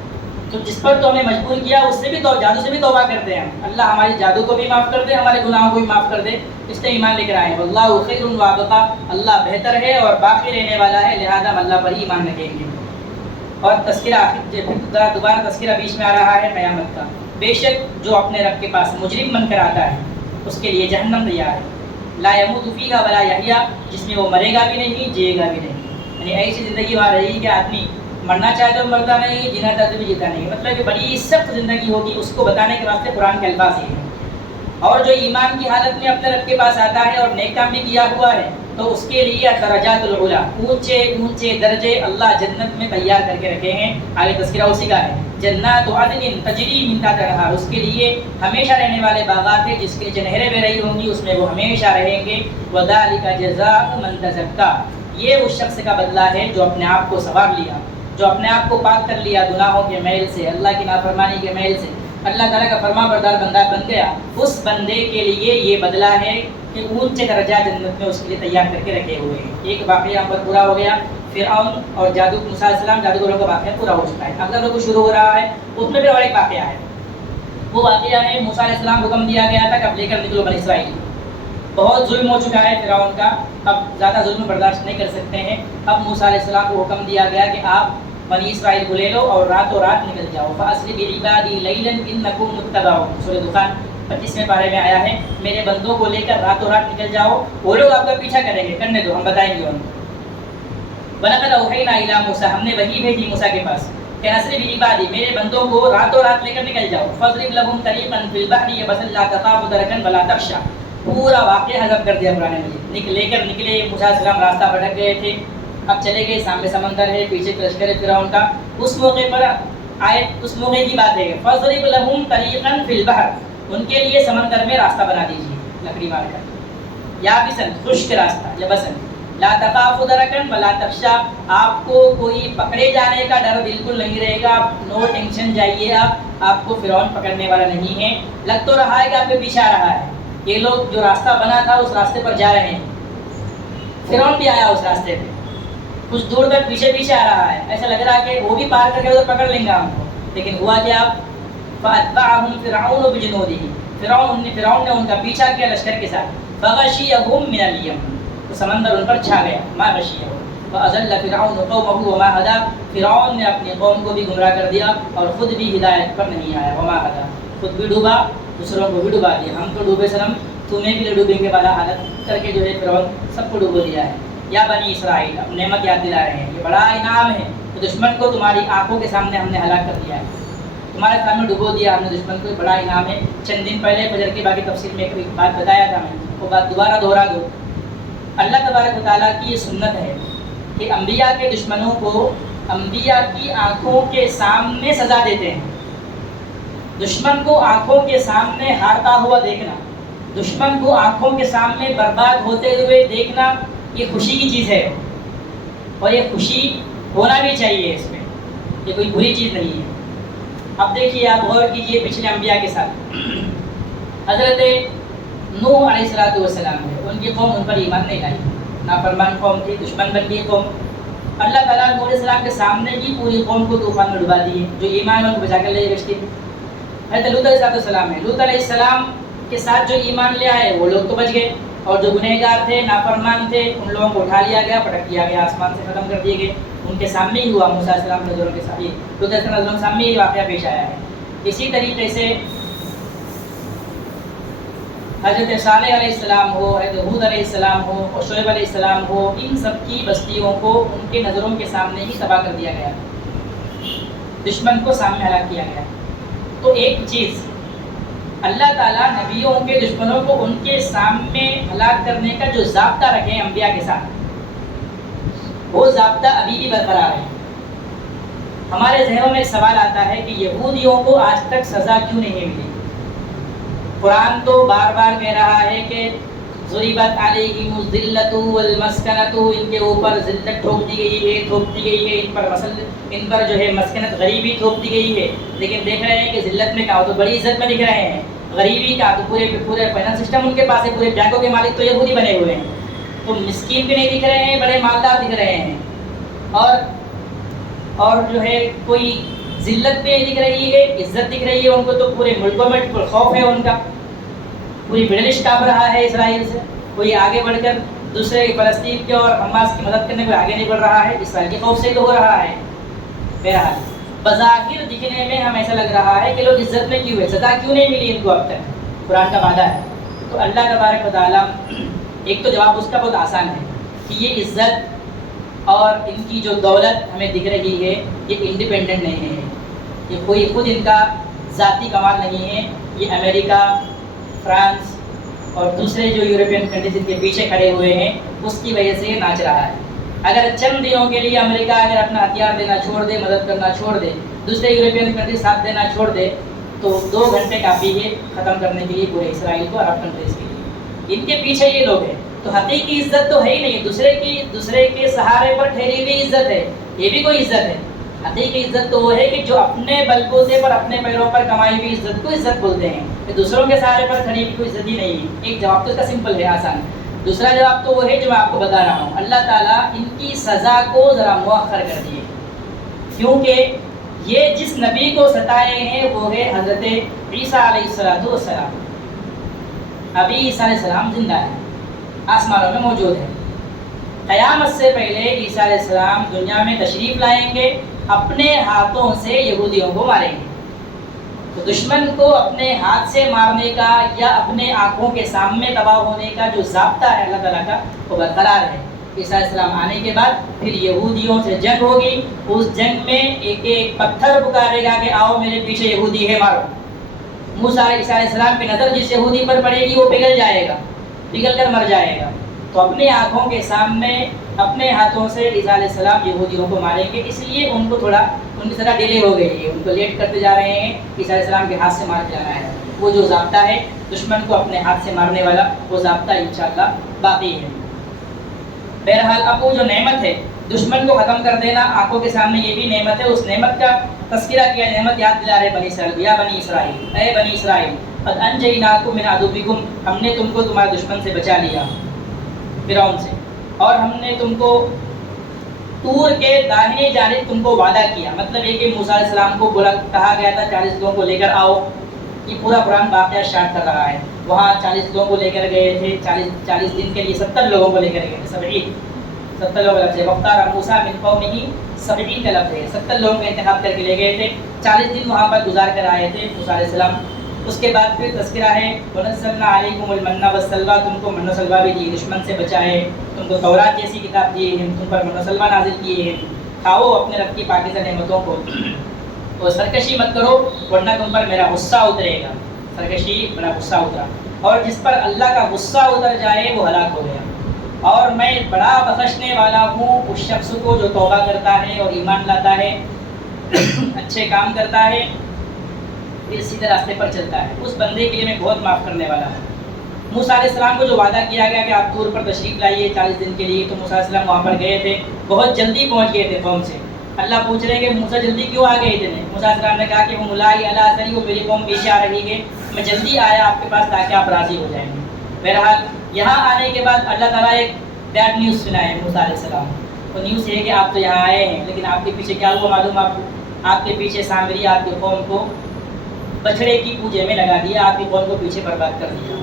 تو جس پر تو ہمیں مجبور کیا اس سے بھی تو جادو سے بھی توبہ کرتے ہیں، اللہ ہماری جادو کو بھی معاف کر دے، ہمارے گناہوں کو بھی معاف کر دے، اس لیے ایمان لے کر آئے ہیں۔ واللہ خیر وابقا، اللہ بہتر ہے اور باقی رہنے والا ہے، لہذا ہم اللہ پر ہی ایمان رکھیں گے۔ اور تذکرہ دوبارہ تذکرہ بیچ میں آ رہا ہے قیامت کا، بے شک جو اپنے رب کے پاس مجرم بن کر آتا ہے اس کے لیے جہنم تیار ہے، لا يموت فیہا ولا یحیا، جس میں وہ مرے گا بھی نہیں جیے گا بھی نہیں، یعنی ایسی زندگی وہاں رہے گی کہ آدمی مرنا چاہے تو مرتا نہیں، جینا چاہے تو بھی جیتا نہیں، مطلب کہ بڑی سخت زندگی ہوگی، اس کو بتانے کے واسطے قرآن کے الفاظ یہ ہیں۔ اور جو ایمان کی حالت میں اپنے رب کے پاس آتا ہے اور نیک کام بھی کیا ہوا ہے تو اس کے لیے درجات العلا، اونچے اونچے درجے اللہ جنت میں تیار کر کے رکھے ہیں، آگے تذکرہ اسی کا ہے۔ جنات عدن تجری من تحتها الانہار، اس کے لیے ہمیشہ رہنے والے باغات ہیں جس کے نیچے نہریں بہ رہی ہوں گی، اس میں وہ ہمیشہ رہیں گے۔ وذالک جزاء من تزکا، یہ اس شخص کا بدلہ ہے جو اپنے آپ کو سنوار لیا، جو اپنے آپ کو پاک کر لیا گناہوں کے میل سے، اللہ کی نافرمانی کے میل سے، اللہ تعالیٰ کا فرما بردار بندہ بن گیا، اس بندے کے لیے یہ بدلہ ہے کہ اونچے درجات جنت میں اس کے لیے تیار کر کے رکھے ہوئے ہیں۔ ایک واقعہ یہاں پر پورا ہو گیا، فرعون اور موسیٰ علیہ السلام جادوگروں کا واقعہ پورا ہو چکا ہے، اگلا لوگ شروع ہو رہا ہے، اس میں بھی اور ایک واقعہ ہے، وہ واقعہ ہے موسیٰ علیہ السلام کو حکم دیا گیا تھا کہ اب لے کر نکلو بنی اسرائیل، بہت ظلم ہو چکا ہے فرعون کا، اب زیادہ ظلم برداشت نہیں کر سکتے ہیں، اب موسیٰ علیہ السلام کو حکم دیا گیا کہ آپ بنی اسرائیل کو لے لو اور راتوں رات نکل جاؤ۔ فَأَسْرِ بِعِبَادِي لَيْلًا إِنَّكُمْ مُتَّبَعُونَ، سورہ دخان 25ویں پارے میں آیا ہے، میرے بندوں کو لے کر راتوں رات نکل جاؤ، وہ لوگ آپ کا پیچھا کریں گے، کرنے دو، ہم بتائیں گے ان کو۔ وَلَقَدْ أَوْحَيْنَا إِلَىٰ مُوسَىٰ، ہم نے وحی بھیجی موسیٰ کے پاس کہ أَسْرِ بِعِبَادِي، میرے بندوں کو راتوں رات لے کر نکل جاؤ، فَاضْرِبْ لَهُمْ طَرِيقًا فِي الْبَحْرِ يَبَسًا لَا تَخَافُ دَرَكًا وَلَا تَخْشَىٰ، پورا واقعہ حذف کر دیا قرآن مجید، لے کر نکلے موسیٰ علیہ السلام، راستہ بھٹک گئے تھے، اب چلے گئے، سامنے سمندر ہے، پیچھے لشکر فرعون کا، اس موقع پر آئے، اس موقع کی بات ہے، فَاضْرِبْ لَهُمْ طَرِيقًا فِي الْبَحْرِ، ان کے لیے سمندر میں راستہ بنا دیجیے لکڑی مار کر، یابساً خشک راستہ، یبساً لا تخاف درکن ولا تخشا، آپ کو کوئی پکڑے جانے کا ڈر بالکل نہیں رہے گا، نو ٹینشن جائیے، آپ کو فرعون پکڑنے والا نہیں ہے، لگ تو رہا ہے کہ آپ کے پیچھے آ رہا ہے، یہ لوگ جو راستہ بنا تھا اس راستے پر جا رہے ہیں، فرعون بھی آیا اس راستے پہ، کچھ دور تک پیچھے پیچھے آ رہا ہے، ایسا لگ رہا کہ وہ بھی پار کر کے ادھر پکڑ لیں گے ہم کو، لیکن ہوا کہ آپ فَأَتْبَعَهُمْ فِرْعَوْنُ بِجُنُودِهِ، فرعون نے ان کا پیچھا کیا لشکر کے ساتھ، فَغَشِيَهُمْ مِنَ الْيَمِّ، تو سمندر ان پر چھا گیا، ما غشیہم، فَأَضَلَّ فِرْعَوْنُ قَوْمَهُ وَمَا هَدَىٰ، فرعون نے اپنی قوم کو بھی گمراہ کر دیا اور خود بھی ہدایت پر نہیں آیا، وما هَدَىٰ، خود بھی ڈوبا، دوسروں کو بھی ڈوبا دیا، ہم تو ڈوبے سنم، تمہیں بھی ڈوبیں گے والا حالت کر کے جو ہے فرعون سب کو ڈوبو دیا ہے۔ یا بنی اسرائیل، اب نعمت یاد دلا رہے ہیں، یہ بڑا انعام ہے، تو دشمن کو تمہاری آنکھوں کے سامنے ہم نے ہلاک کر دیا ہے، تمہارے سامنے ڈبو دیا ہم نے دشمن کو، بڑا انعام ہے۔ چند دن پہلے فجر کی باقی تفصیل میں ایک بات بتایا تھا، میں وہ بات دوبارہ دہرا دو، اللہ تبارک و تعالیٰ کی یہ سنت ہے کہ انبیاء کے دشمنوں کو انبیاء کی آنکھوں کے سامنے سزا دیتے ہیں، دشمن کو آنکھوں کے سامنے ہارتا ہوا دیکھنا، دشمن کو آنکھوں کے سامنے برباد ہوتے ہوئے دیکھنا، یہ خوشی کی چیز ہے، اور یہ خوشی ہونا بھی چاہیے، اس میں یہ کوئی بری چیز نہیں ہے۔ اب دیکھیے، آپ غور کیجئے پچھلے انبیاء کے ساتھ، حضرت نوح علیہ السلام ہے، ان کی قوم ان پر ایمان نہیں لائی، نافرمان قوم تھی، دشمن بن گئی قوم، اللہ تعالیٰ نوح علیہ السلام کے سامنے ہی پوری قوم کو طوفان میں ڈبا دیے، جو ایمان ان کو بچا کر لے گئے۔ حضرت لوط علیہ السلام ہے، لوط علیہ السلام کے ساتھ جو ایمان لے آئے وہ لوگ تو بچ گئے، اور جو گنہگار تھے، نافرمان تھے، ان لوگوں کو اٹھا لیا گیا، پٹک دیا گیا، آسمان سے ختم کر دیے گئے. ان کے سامنے ہی ہوا، موسیٰ علیہ السلام کی نظروں کے سامنے، لوط علیہ السلام کے سامنے یہ واقعہ پیش آیا ہے. اسی طریقے سے حضرت صالح علیہ السلام ہو، حضرت ہود علیہ السلام ہو اور شعیب علیہ السلام ہو، ان سب کی بستیوں کو ان کے نظروں کے سامنے ہی تباہ کر دیا گیا، دشمن کو سامنے ہلاک کیا گیا. تو ایک چیز، اللہ تعالیٰ نبیوں کے دشمنوں کو ان کے سامنے ہلاک کرنے کا جو ضابطہ رکھے ہیں انبیاء کے ساتھ، وہ ضابطہ ابھی بھی برقرار ہے. ہمارے ذہنوں میں ایک سوال آتا ہے کہ یہودیوں کو آج تک سزا کیوں نہیں ملی؟ قرآن تو بار بار کہہ رہا ہے کہ ضربت علیہم الذلۃ والمسکنۃ، ان کے اوپر ذلت ٹھوک دی گئی ہے، تھوپ دی گئی ہے، ان پر جو ہے مسکنت غریبی تھوپ دی گئی ہے. لیکن دیکھ رہے ہیں کہ ذلت میں کہا تو بڑی عزت میں دکھ رہے ہیں، غریبی کا تو پورے فائنانس سسٹم ان کے پاس ہے، پورے بینکوں کے مالک تو یہودی بنے ہوئے ہیں. تو مسکین بھی نہیں دکھ رہے ہیں، بڑے مالدار دکھ رہے ہیں. اور جو ہے کوئی ذلت بھی نہیں دکھ رہی ہے، عزت دکھ رہی ہے ان کو. تو پورے ملکوں میں خوف ہے ان کا، پوری برٹش کانپ رہا ہے اسرائیل سے. کوئی آگے بڑھ کر دوسرے فلسطین کے اور حماس کی مدد کرنے کو آگے نہیں بڑھ رہا ہے، اسرائیل کے خوف سے تو ہو رہا ہے. بہرحال بظاہر دکھنے میں ہم ایسا لگ رہا ہے کہ لوگ عزت میں کیوں ہے، سزا کیوں نہیں ملی ان کو اب تک؟ قرآن کا وعدہ ہے. تو اللہ تبارک و تعالیٰ، ایک تو جواب اس کا بہت آسان ہے کہ یہ عزت اور ان کی جو دولت ہمیں دکھ رہی ہے یہ انڈیپینڈنٹ نہیں ہے، یہ کوئی خود ان کا ذاتی کمال نہیں ہے. یہ امریکہ، فرانس اور دوسرے جو یورپین کنٹریز ان کے پیچھے کھڑے ہوئے ہیں اس کی وجہ سے یہ ناچ رہا ہے. اگر چند دنوں کے لیے امریکہ اگر اپنا ہتھیار دینا چھوڑ دے، مدد کرنا چھوڑ دے، دوسرے یورپین کنٹریز ساتھ دینا چھوڑ دے، تو 2 گھنٹے کافی ہے ختم کرنے کے لیے پورے اسرائیل کو، عرب کنٹریز کے لیے. ان کے پیچھے یہ لوگ ہیں. تو حقیقی عزت تو ہے ہی نہیں، دوسرے کے سہارے پر ٹھہری ہوئی عزت ہے، یہ بھی کوئی عزت ہے. حقیقی عزت تو وہ ہے کہ جو اپنے بلبوتے پر، اپنے پیروں پر کمائی ہوئی عزت کو عزت بولتے ہیں. کہ دوسروں کے سہارے پر کھڑی ہوئی کوئی عزت ہی نہیں ہے. ایک جواب تو اس کا سمپل ہے، آسان. دوسرا جواب تو وہ ہے جو میں آپ کو بتا رہا ہوں، اللہ تعالیٰ ان کی سزا کو ذرا مؤخر کر دیے، کیونکہ یہ جس نبی کو ستائے ہیں وہ ہے حضرت عیسیٰ علیہ السلام. ابھی عیسیٰ علیہ السلام زندہ ہے، آسمانوں میں موجود ہے. قیامت سے پہلے عیسیٰ علیہ السلام دنیا میں تشریف لائیں گے، اپنے ہاتھوں سے یہودیوں کو ماریں گے. تو دشمن کو اپنے ہاتھ سے مارنے کا یا اپنے آنکھوں کے سامنے تباہ ہونے کا جو ضابطہ ہے اللہ تعالیٰ کا، وہ برقرار ہے. عیسیٰ علیہ السلام آنے کے بعد پھر یہودیوں سے جنگ ہوگی. اس جنگ میں ایک ایک پتھر پکارے گا کہ آؤ میرے پیچھے یہودی ہے، مارو. موسیٰ عیسیٰ علیہ السلام کی نظر جس یہودی پر پڑے گی وہ پگھل جائے گا، پگھل کر مر جائے گا. تو اپنے آنکھوں کے سامنے اپنے ہاتھوں سے عیسیٰ علیہ السلام یہودیوں کو ماریں گے. اس لیے ان کو تھوڑا ان کی طرح ڈیلے ہو گئی ہے، ان کو لیٹ کرتے جا رہے ہیں. عیسیٰ علیہ السلام کے ہاتھ سے مار جانا ہے. وہ جو ضابطہ ہے دشمن کو اپنے ہاتھ سے مارنے والا، وہ ضابطہ انشاءاللہ باقی ہے. بہرحال اب وہ جو نعمت ہے دشمن کو ختم کر دینا آنکھوں کے سامنے، یہ بھی نعمت ہے. اس نعمت کا تذکرہ کیا، نعمت یاد دلا رہے بنی اسرائیل. یا بنی اسرائیل، اے بنی اسرائیل، قد انجیناکم من عدوکم، ہم نے تم کو تمہارے دشمن سے بچا لیا، فرعون سے. اور ہم نے تم کو طور کے داہنی جانب تم کو وعدہ کیا. مطلب یہ کہ موسیٰ علیہ السلام کو کہا گیا تھا 40 لوگوں کو لے کر آؤ. یہ پورا قرآن واقعہ اسٹارٹ کر رہا ہے. وہاں 40 لوگوں کو لے کر گئے تھے، 40 دن کے لیے 70 لوگوں کو لے کر گئے تھے. 70 لوگ لفظ ہے، وَاخْتَارَ مُوسَىٰ مِنْ قَوْمِهِ 70 کا لفظ ہے. 70 لوگوں کا انتخاب کر کے لے گئے تھے، 40 دن وہاں پر گزار کر آئے تھے موسیٰ علیہ السلام. اس کے بعد پھر تذکرہ ہے وَنَزَّلْنَا عَلَيْكُمُ الْمَنَّ وَالسَّلْوَىٰ، تم کو من و سلوہ بھی دیے، دشمن سے بچائے، تم کو تورات جیسی کتاب دیے ہیں، تم پر من و سلوہ نازل کیے ہیں. کھاؤ اپنے رب کی پاکیزہ نعمتوں کو، اور سرکشی مت کرو ورنہ تم پر میرا غصہ اترے گا. سرکشی میرا غصہ اترا، اور جس پر اللہ کا غصہ اتر جائے وہ ہلاک ہو گیا. اور میں بڑا بخشنے والا ہوں اس شخص کو جو توبہ کرتا ہے اور ایمان لاتا ہے، اچھے کام کرتا ہے، پھر سیدھے راستے پر چلتا ہے. اس بندے کے لیے میں بہت معاف کرنے والا ہوں. موسیٰ علیہ السلام کو جو وعدہ کیا گیا کہ آپ طور پر تشریف لائیے 40 دن کے لیے، تو موسیٰ علیہ السلام وہاں پر گئے تھے، بہت جلدی پہنچ گئے تھے قوم سے. اللہ پوچھ رہے ہیں کہ موسیٰ جلدی کیوں آ گئے اتنے؟ موسیٰ علیہ السلام نے کہا کہ وہ ملائی اللہ علیہ وہ میری قوم پیچھے آ رہی ہے، میں جلدی آیا آپ کے پاس تاکہ آپ راضی ہو جائیں گے. بہرحال یہاں آنے کے بعد اللہ تعالیٰ ایک بیڈ نیوز سنائے موسیٰ علیہ السلام. وہ نیوز یہ ہے کہ آپ تو یہاں آئے ہیں لیکن آپ کے پیچھے کیا ہوا معلوم؟ آپ کے پیچھے سامری آپ کی قوم کو بچڑے کی پوجے میں لگا دیا، آپ کی قوم کو پیچھے برباد کر دیا.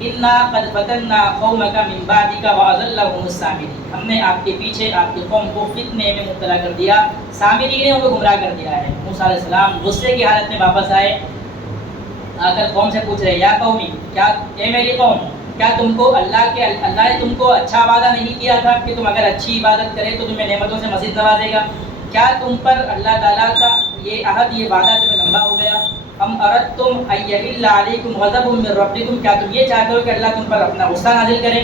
انا قد فتنا قومک من بعدک واضلهم السامرین، ہم نے آپ کے پیچھے آپ کی قوم کو فتنے میں مبتلا کر دیا، سامرین نے ان کو گمراہ کر دیا ہے۔ موسیٰ علیہ السلام غصے کی حالت میں واپس آئے، آ کر قوم سے پوچھ رہے یا قومی، کیا اے میری قوم، کیا تم کو اللہ نے تم کو اچھا وعدہ نہیں کیا تھا کہ تم اگر اچھی عبادت کرے تو تمہیں نعمتوں سے مزید نوازے گا؟ کیا تم پر اللہ تعالیٰ کا یہ عہد، یہ وعدہ تمہیں لمبا ہو گیا؟ ام اردتم ان یحل علیکم غضب من ربکم، کیا تم یہ چاہتے ہو کہ اللہ تم پر اپنا غصہ نازل کرے؟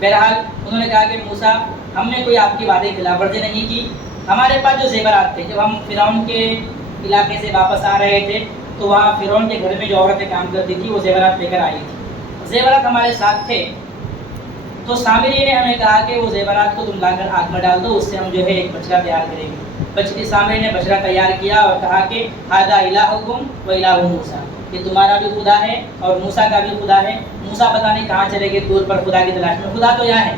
بہرحال انہوں نے کہا کہ موسیٰ، ہم نے کوئی آپ کی وعدے کی خلاف ورزی نہیں کی، ہمارے پاس جو زیورات تھے، جب ہم فرعون کے علاقے سے واپس آ رہے تھے تو وہاں فرعون کے گھر میں جو عورتیں کام کرتی تھی وہ زیورات لے کر آئی تھی، زیورات ہمارے ساتھ تھے۔ تو سامری نے ہمیں کہا کہ وہ زیورات کو تم لا کر آگ میں ڈال دو، اس سے ہم جو ہے ایک بچڑا تیار کریں گے۔ سامری نے بچڑا تیار کیا اور کہا کہ ھذا الہکم و الہ موسیٰ، یہ تمہارا بھی خدا ہے اور موسیٰ کا بھی خدا ہے۔ موسیٰ پتہ نہیں کہاں چلے گئے دور پر خدا کی تلاش میں، خدا تو یہاں ہے،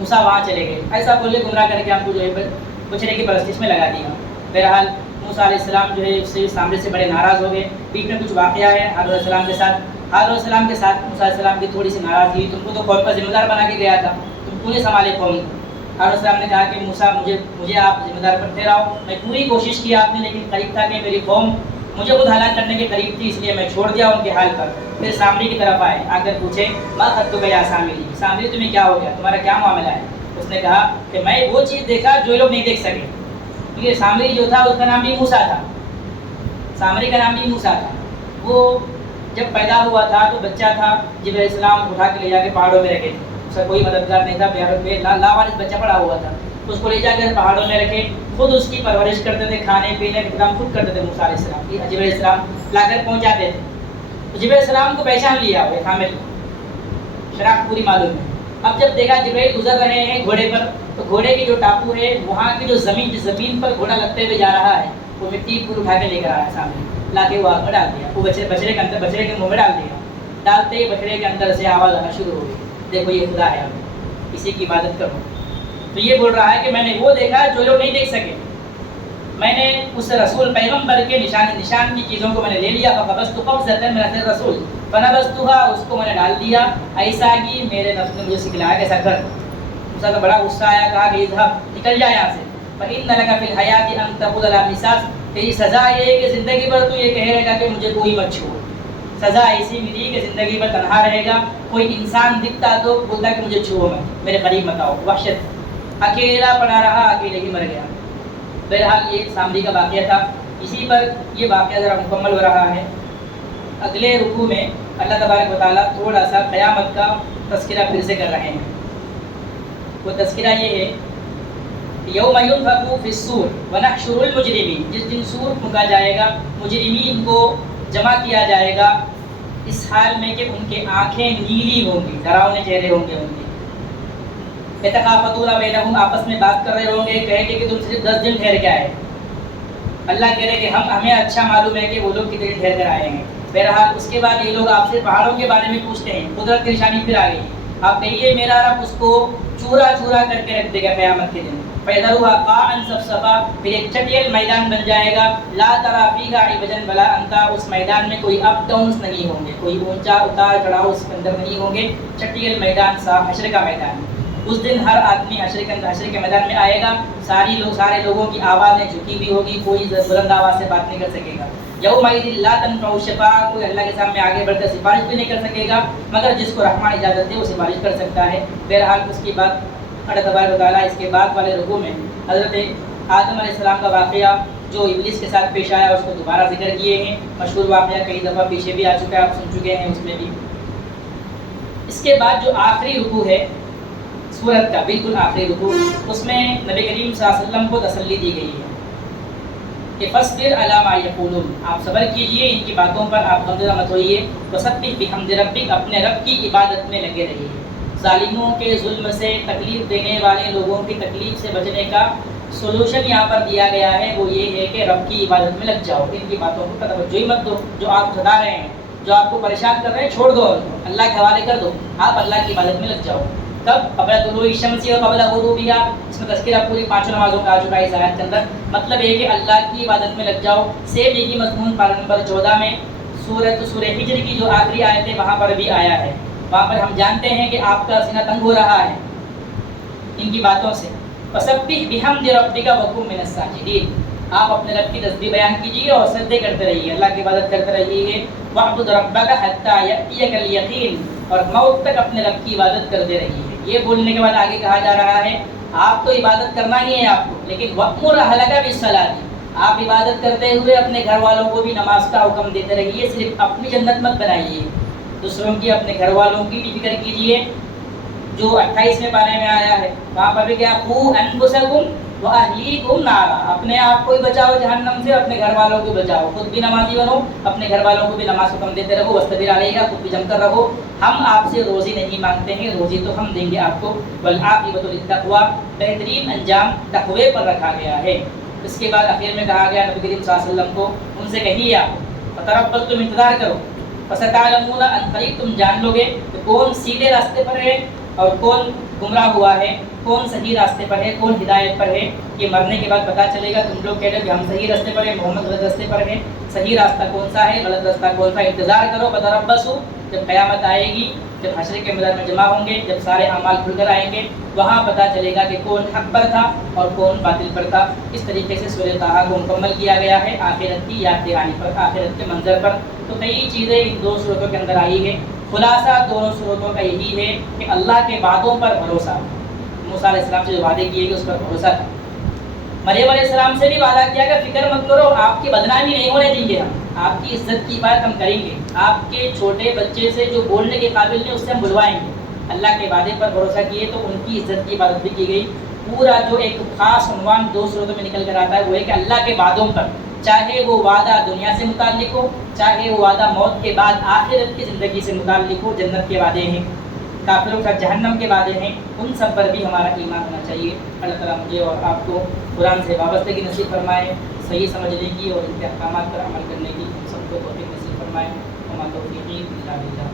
موسیٰ وہاں چلے گئے، ایسا بولے گمراہ کر کے ہم کو جو ہے بچڑے کی پرستش میں لگا دیا۔ بہرحال موسیٰ علیہ السلام جو ہے اس سے سامنے سے بڑے ناراض ہو گئے۔ بیچ میں کچھ واقعہ ہے ہارون علیہ السلام کے ساتھ، ہارون علیہ السلام کے ساتھ موسیٰ علیہ السلام کی تھوڑی سی ناراضگی ہوئی، تم کو تو قوم کا ذمہ دار بنا کے گیا تھا، تم کیوں نہیں سنبھالے قوم کو؟ ہارون علیہ السلام نے کہا کہ موسیٰ مجھے آپ ذمہ دار پر ٹھہراؤ، میں پوری کوشش کی آپ نے، لیکن قریب تھا کہ میری قوم مجھے خود ہلاک کرنے کے قریب تھی، اس لیے میں چھوڑ دیا ان کے حال پر۔ پھر سامری کی طرف آئے، آ کر پوچھے ما خطبک یا سامری، سامری تمہیں کیا ہو گیا، تمہارا کیا معاملہ ہے؟ اس نے کہا کہ میں وہ چیز دیکھا جو لوگ نہیں دیکھ سکے، کیونکہ سامری جو تھا اس کا نام بھی موسیٰ تھا، سامری کا نام بھی موسیٰ تھا۔ وہ جب پیدا ہوا تھا تو بچہ تھا، جبرائیل علیہ السلام اٹھا کے لے جا کے پہاڑوں میں رکھے تھے، اس کا کوئی مددگار نہیں تھا، لاوارث بچہ پڑا ہوا تھا، اس کو لے جا کر پہاڑوں میں رکھے، خود اس کی پرورش کرتے تھے، کھانے پینے کا انتظام خود کرتے تھے موسیٰ علیہ السلام کی، جبرائیل علیہ السلام لا کر پہنچاتے تھے۔ تو جبرائیل علیہ السلام کو پہچان لیا وہ حامل، شناخت پوری معلوم ہے۔ اب جب دیکھا جبرائیل گزر رہے ہیں گھوڑے پر، تو گھوڑے کی جو ٹاپو ہے وہاں کی جو جس زمین پر گھوڑا لگتے ہوئے جا رہا ہے وہ مٹی پور اٹھا کے لے کر آیا سامنے، لا کے وہ آگ میں ڈال دیا، وہ بچڑے کے منہ میں ڈال دیا، ڈالتے ہی بچڑے کے اندر سے آواز آنا شروع ہو گئی، دیکھو یہ خدا ہے، اب اسی کی عبادت کرو۔ تو یہ بول رہا ہے کہ میں نے وہ دیکھا جو لوگ نہیں دیکھ سکے، میں نے اس رسول پیغمبر کے نشان کی چیزوں کو میں نے لے لیا، فقبضت قبضۃ من اثر الرسول فنبذتها، اس کو میں نے ڈال دیا ایسا کہ میرے نفس نے مجھے سکھلایا ایسا کر۔ موسیٰ کا بڑا غصہ آیا، کہا کہ اذهب، نکل جا یہاں سے، فإن لك في الحياة أن تقول لا مساس، تیری سزا یہ ہے کہ زندگی بھر تو یہ کہے گا کہ مجھے کوئی مت چھوڑ، سزا ایسی ملی کہ زندگی بھر تنہا رہے گا، کوئی انسان دکھتا تو بولتا کہ مجھے چھوڑو مت، میرے قریب مت آؤ، وحشت، اکیلا پڑا رہا، اکیلے ہی مر گیا۔ بہرحال یہ سامری کا واقعہ تھا، اسی پر یہ واقعہ ذرا مکمل ہو رہا ہے۔ اگلے رکوع میں اللہ تبارک و تعالیٰ تھوڑا سا قیامت کا تذکرہ پھر سے کر رہے ہیں۔ وہ تذکرہ یہ ہے یوم ینفخ فی الصور ونحشر المجرمین، جس دن سور پھونکا جائے گا، مجرمین کو جمع کیا جائے گا اس حال میں کہ ان کے آنکھیں نیلی ہوں گی، ڈراؤنے چہرے ہوں گے ان کے، یتخافتون بینہم، آپس میں بات کر رہے ہوں گے، کہیں گے کہ تم صرف 10 دن ٹھہر کے آئے، اللہ کہہ رہے کہ ہمیں اچھا معلوم ہے کہ وہ لوگ کتنے ٹھہر کر آئے ہیں۔ بہرحال اس کے بعد یہ لوگ آپ سے پہاڑوں کے بارے میں پوچھتے ہیں، قدرت کی نشانی پھر آ گئی، آپ کہیے میرا رب اس کو چورا چورا کر کے رکھ دے گا قیامت کے دن، فَيَذَرُهَا قَاعًا صَفْصَفًا، پھر ایک چٹیل میدان بن جائے گا، لا تَرَىٰ فِيهَا عِوَجًا وَلَا أَمْتًا، اس میدان میں کوئی اپ ڈاؤنس نہیں ہوں گے، کوئی اونچا اتار چڑھاؤ اس کے اندر نہیں ہوں گے، چٹیل میدان، صاف حشر کا میدان۔ اس دن ہر آدمی حشر کے میدان میں آئے گا، سارے لوگوں کی آوازیں جھکی ہوئی ہوگی، کوئی بلند آواز سے بات نہیں کر سکے گا۔ یومئذ لا تنفع الشفاعۃ، کوئی اللہ کے سامنے آگے بڑھ کر سفارش بھی نہیں کر سکے گا، مگر جس کو رحمان اجازت دے وہ سفارش کر سکتا ہے۔ بہرحال اس کے بعد اللہ تبارک و تعالیٰ اس کے بعد والے رکوع میں حضرت آدم علیہ السلام کا واقعہ جو ابلیس کے ساتھ پیش آیا اس کو دوبارہ ذکر کیے ہیں، مشہور واقعہ کئی دفعہ پیچھے بھی آ چکا ہے، آپ سن چکے ہیں اس میں بھی۔ اس کے بعد جو آخری رکوع ہے سورت کا، بالکل آخری رکوع، اس میں نبی کریم صلی اللہ علیہ وسلم کو تسلی دی گئی ہے کہ فاصبر علی ما یقولون، آپ صبر کیجئے ان کی باتوں پر، آپ غمزدہ مت ہوئیے، وسبح بحمد ربک، اپنے رب کی عبادت میں لگے رہیے۔ ظالموں کے ظلم سے، تکلیف دینے والے لوگوں کی تکلیف سے بچنے کا سولوشن یہاں پر دیا گیا ہے، وہ یہ ہے کہ رب کی عبادت میں لگ جاؤ، ان کی باتوں کو توجہ ہی مت دو، جو آپ ستا رہے ہیں، جو آپ کو پریشان کر رہے ہیں چھوڑ دو، اللہ کے حوالے کر دو، آپ اللہ کی عبادت میں لگ جاؤ۔ کب؟ قبل طلوع الشمس و قبل غروبها، اس میں تذکرہ پوری 5 نمازوں کا آ چکا ہے اس آیت کے اندر، مطلب یہ کہ اللہ کی عبادت میں لگ جاؤ۔ سیم یہی مضمون پارہ نمبر 14 میں سورہ ہجر کی جو آخری آیت ہے وہاں پر بھی آیا ہے وہاں پر ہم جانتے ہیں کہ آپ کا سینہ تنگ ہو رہا ہے ان کی باتوں سے. فسبح بحمد ربک وکن من الساجدین. آپ اپنے رب کی تسبیح بیان کیجیے اور سجدے کرتے رہیے, اللہ کی عبادت کرتے رہیے. وَاعْبُدْ رَبَّكَ حَتَّىٰ يَأْتِيَكَ الْيَقِينُ. اور موت تک اپنے رب کی عبادت کرتے رہیے. یہ بولنے کے بعد آگے کہا جا رہا ہے آپ تو عبادت کرنا ہی ہے آپ کو, لیکن وَأْمُرْ أَهْلَكَ بِالصَّلَاةِ. آپ عبادت کرتے ہوئے اپنے گھر والوں کو بھی نماز کا حکم دیتے رہیے. صرف اپنی جنت مت بنائیے, دوسروں کی, اپنے گھر والوں کی بھی فکر کیجیے. جو 28ویں پارے میں آیا ہے وہاں پر بھی کیا, قُوا أَنفُسَكُمْ وَأَهْلِيكُمْ نَارًا. اپنے آپ کو بھی بچاؤ جہنم سے, اپنے گھر والوں کو بچاؤ. خود بھی نمازی بنو, اپنے گھر والوں کو بھی نماز حکم دیتے رہو. وَاصْطَبِرْ عَلَيْهَا. خود بھی جم کر رہو. ہم آپ سے روزی نہیں مانگتے ہیں, روزی تو ہم دیں گے آپ کو. وَالْعَاقِبَةُ لِلتَّقْوَىٰ. بہترین انجام تقوی پر رکھا گیا ہے. اس کے بعد آخر میں کہا گیا نبی کریم صلی اللہ علیہ وسلم کو, ان سے کہیے آپ فتربصوا, تم انتظار کرو. فستعلمون, ان قریب تم جان لو گے کہ کون سیدھے راستے پر ہے اور کون گمراہ ہوا ہے, کون صحیح راستے پر ہے, کون ہدایت پر ہے. یہ مرنے کے بعد پتہ چلے گا. تم لوگ کہہ رہے کہ ہم صحیح راستے پر ہیں, محمد غلط راستے پر ہے. صحیح راستہ کون سا ہے, غلط راستہ کون سا ہے, انتظار کرو. فتربصوا, جب قیامت آئے گی, جب حشر کے میدان میں جمع ہوں گے, جب سارے اعمال کھل کر آئیں گے, وہاں پتہ چلے گا کہ کون حق پر تھا اور کون باطل پر تھا. اس طریقے سے سورہ طٰہٰ کو مکمل کیا گیا ہے آخرت کی یاد دہانی پر, آخرت کے منظر پر. تو کئی چیزیں ان دو صورتوں کے اندر آئی ہیں. خلاصہ دونوں صورتوں کا یہی ہے کہ اللہ کے وعدوں پر بھروسہ. موسیٰ علیہ السلام سے جو وعدے کیے گئے اس پر بھروسہ تھا. مریم علیہ السلام سے بھی وعدہ کیا کہ فکر مت کرو, آپ کی بدنامی نہیں ہونے دیں گے, ہم آپ کی عزت کی بات ہم کریں گے. آپ کے چھوٹے بچے سے جو بولنے کے قابل نہیں اس سے ہم بلوائیں گے. اللہ کے وعدے پر بھروسہ کیے تو ان کی عزت کی عبادت بھی کی گئی. پورا جو ایک خاص عنوان دو صورتوں میں نکل کر آتا ہے وہ ہے کہ اللہ کے وعدوں پر, چاہے وہ وعدہ دنیا سے متعلق ہو, چاہے وہ وعدہ موت کے بعد آخرت کی زندگی سے متعلق ہو. جنت کے وعدے ہیں, کافروں کا جہنم کے وعدے ہیں, ان سب پر بھی ہمارا ایمان ہونا چاہیے. اللہ تعالیٰ مجھے اور آپ کو قرآن سے وابستگی نصیب فرمائے, صحیح سمجھنے کی اور ان کے احکامات پر عمل کرنے کی ہم سب کو توفیق نصیب فرمائے. وما توفیقی الا باللہ.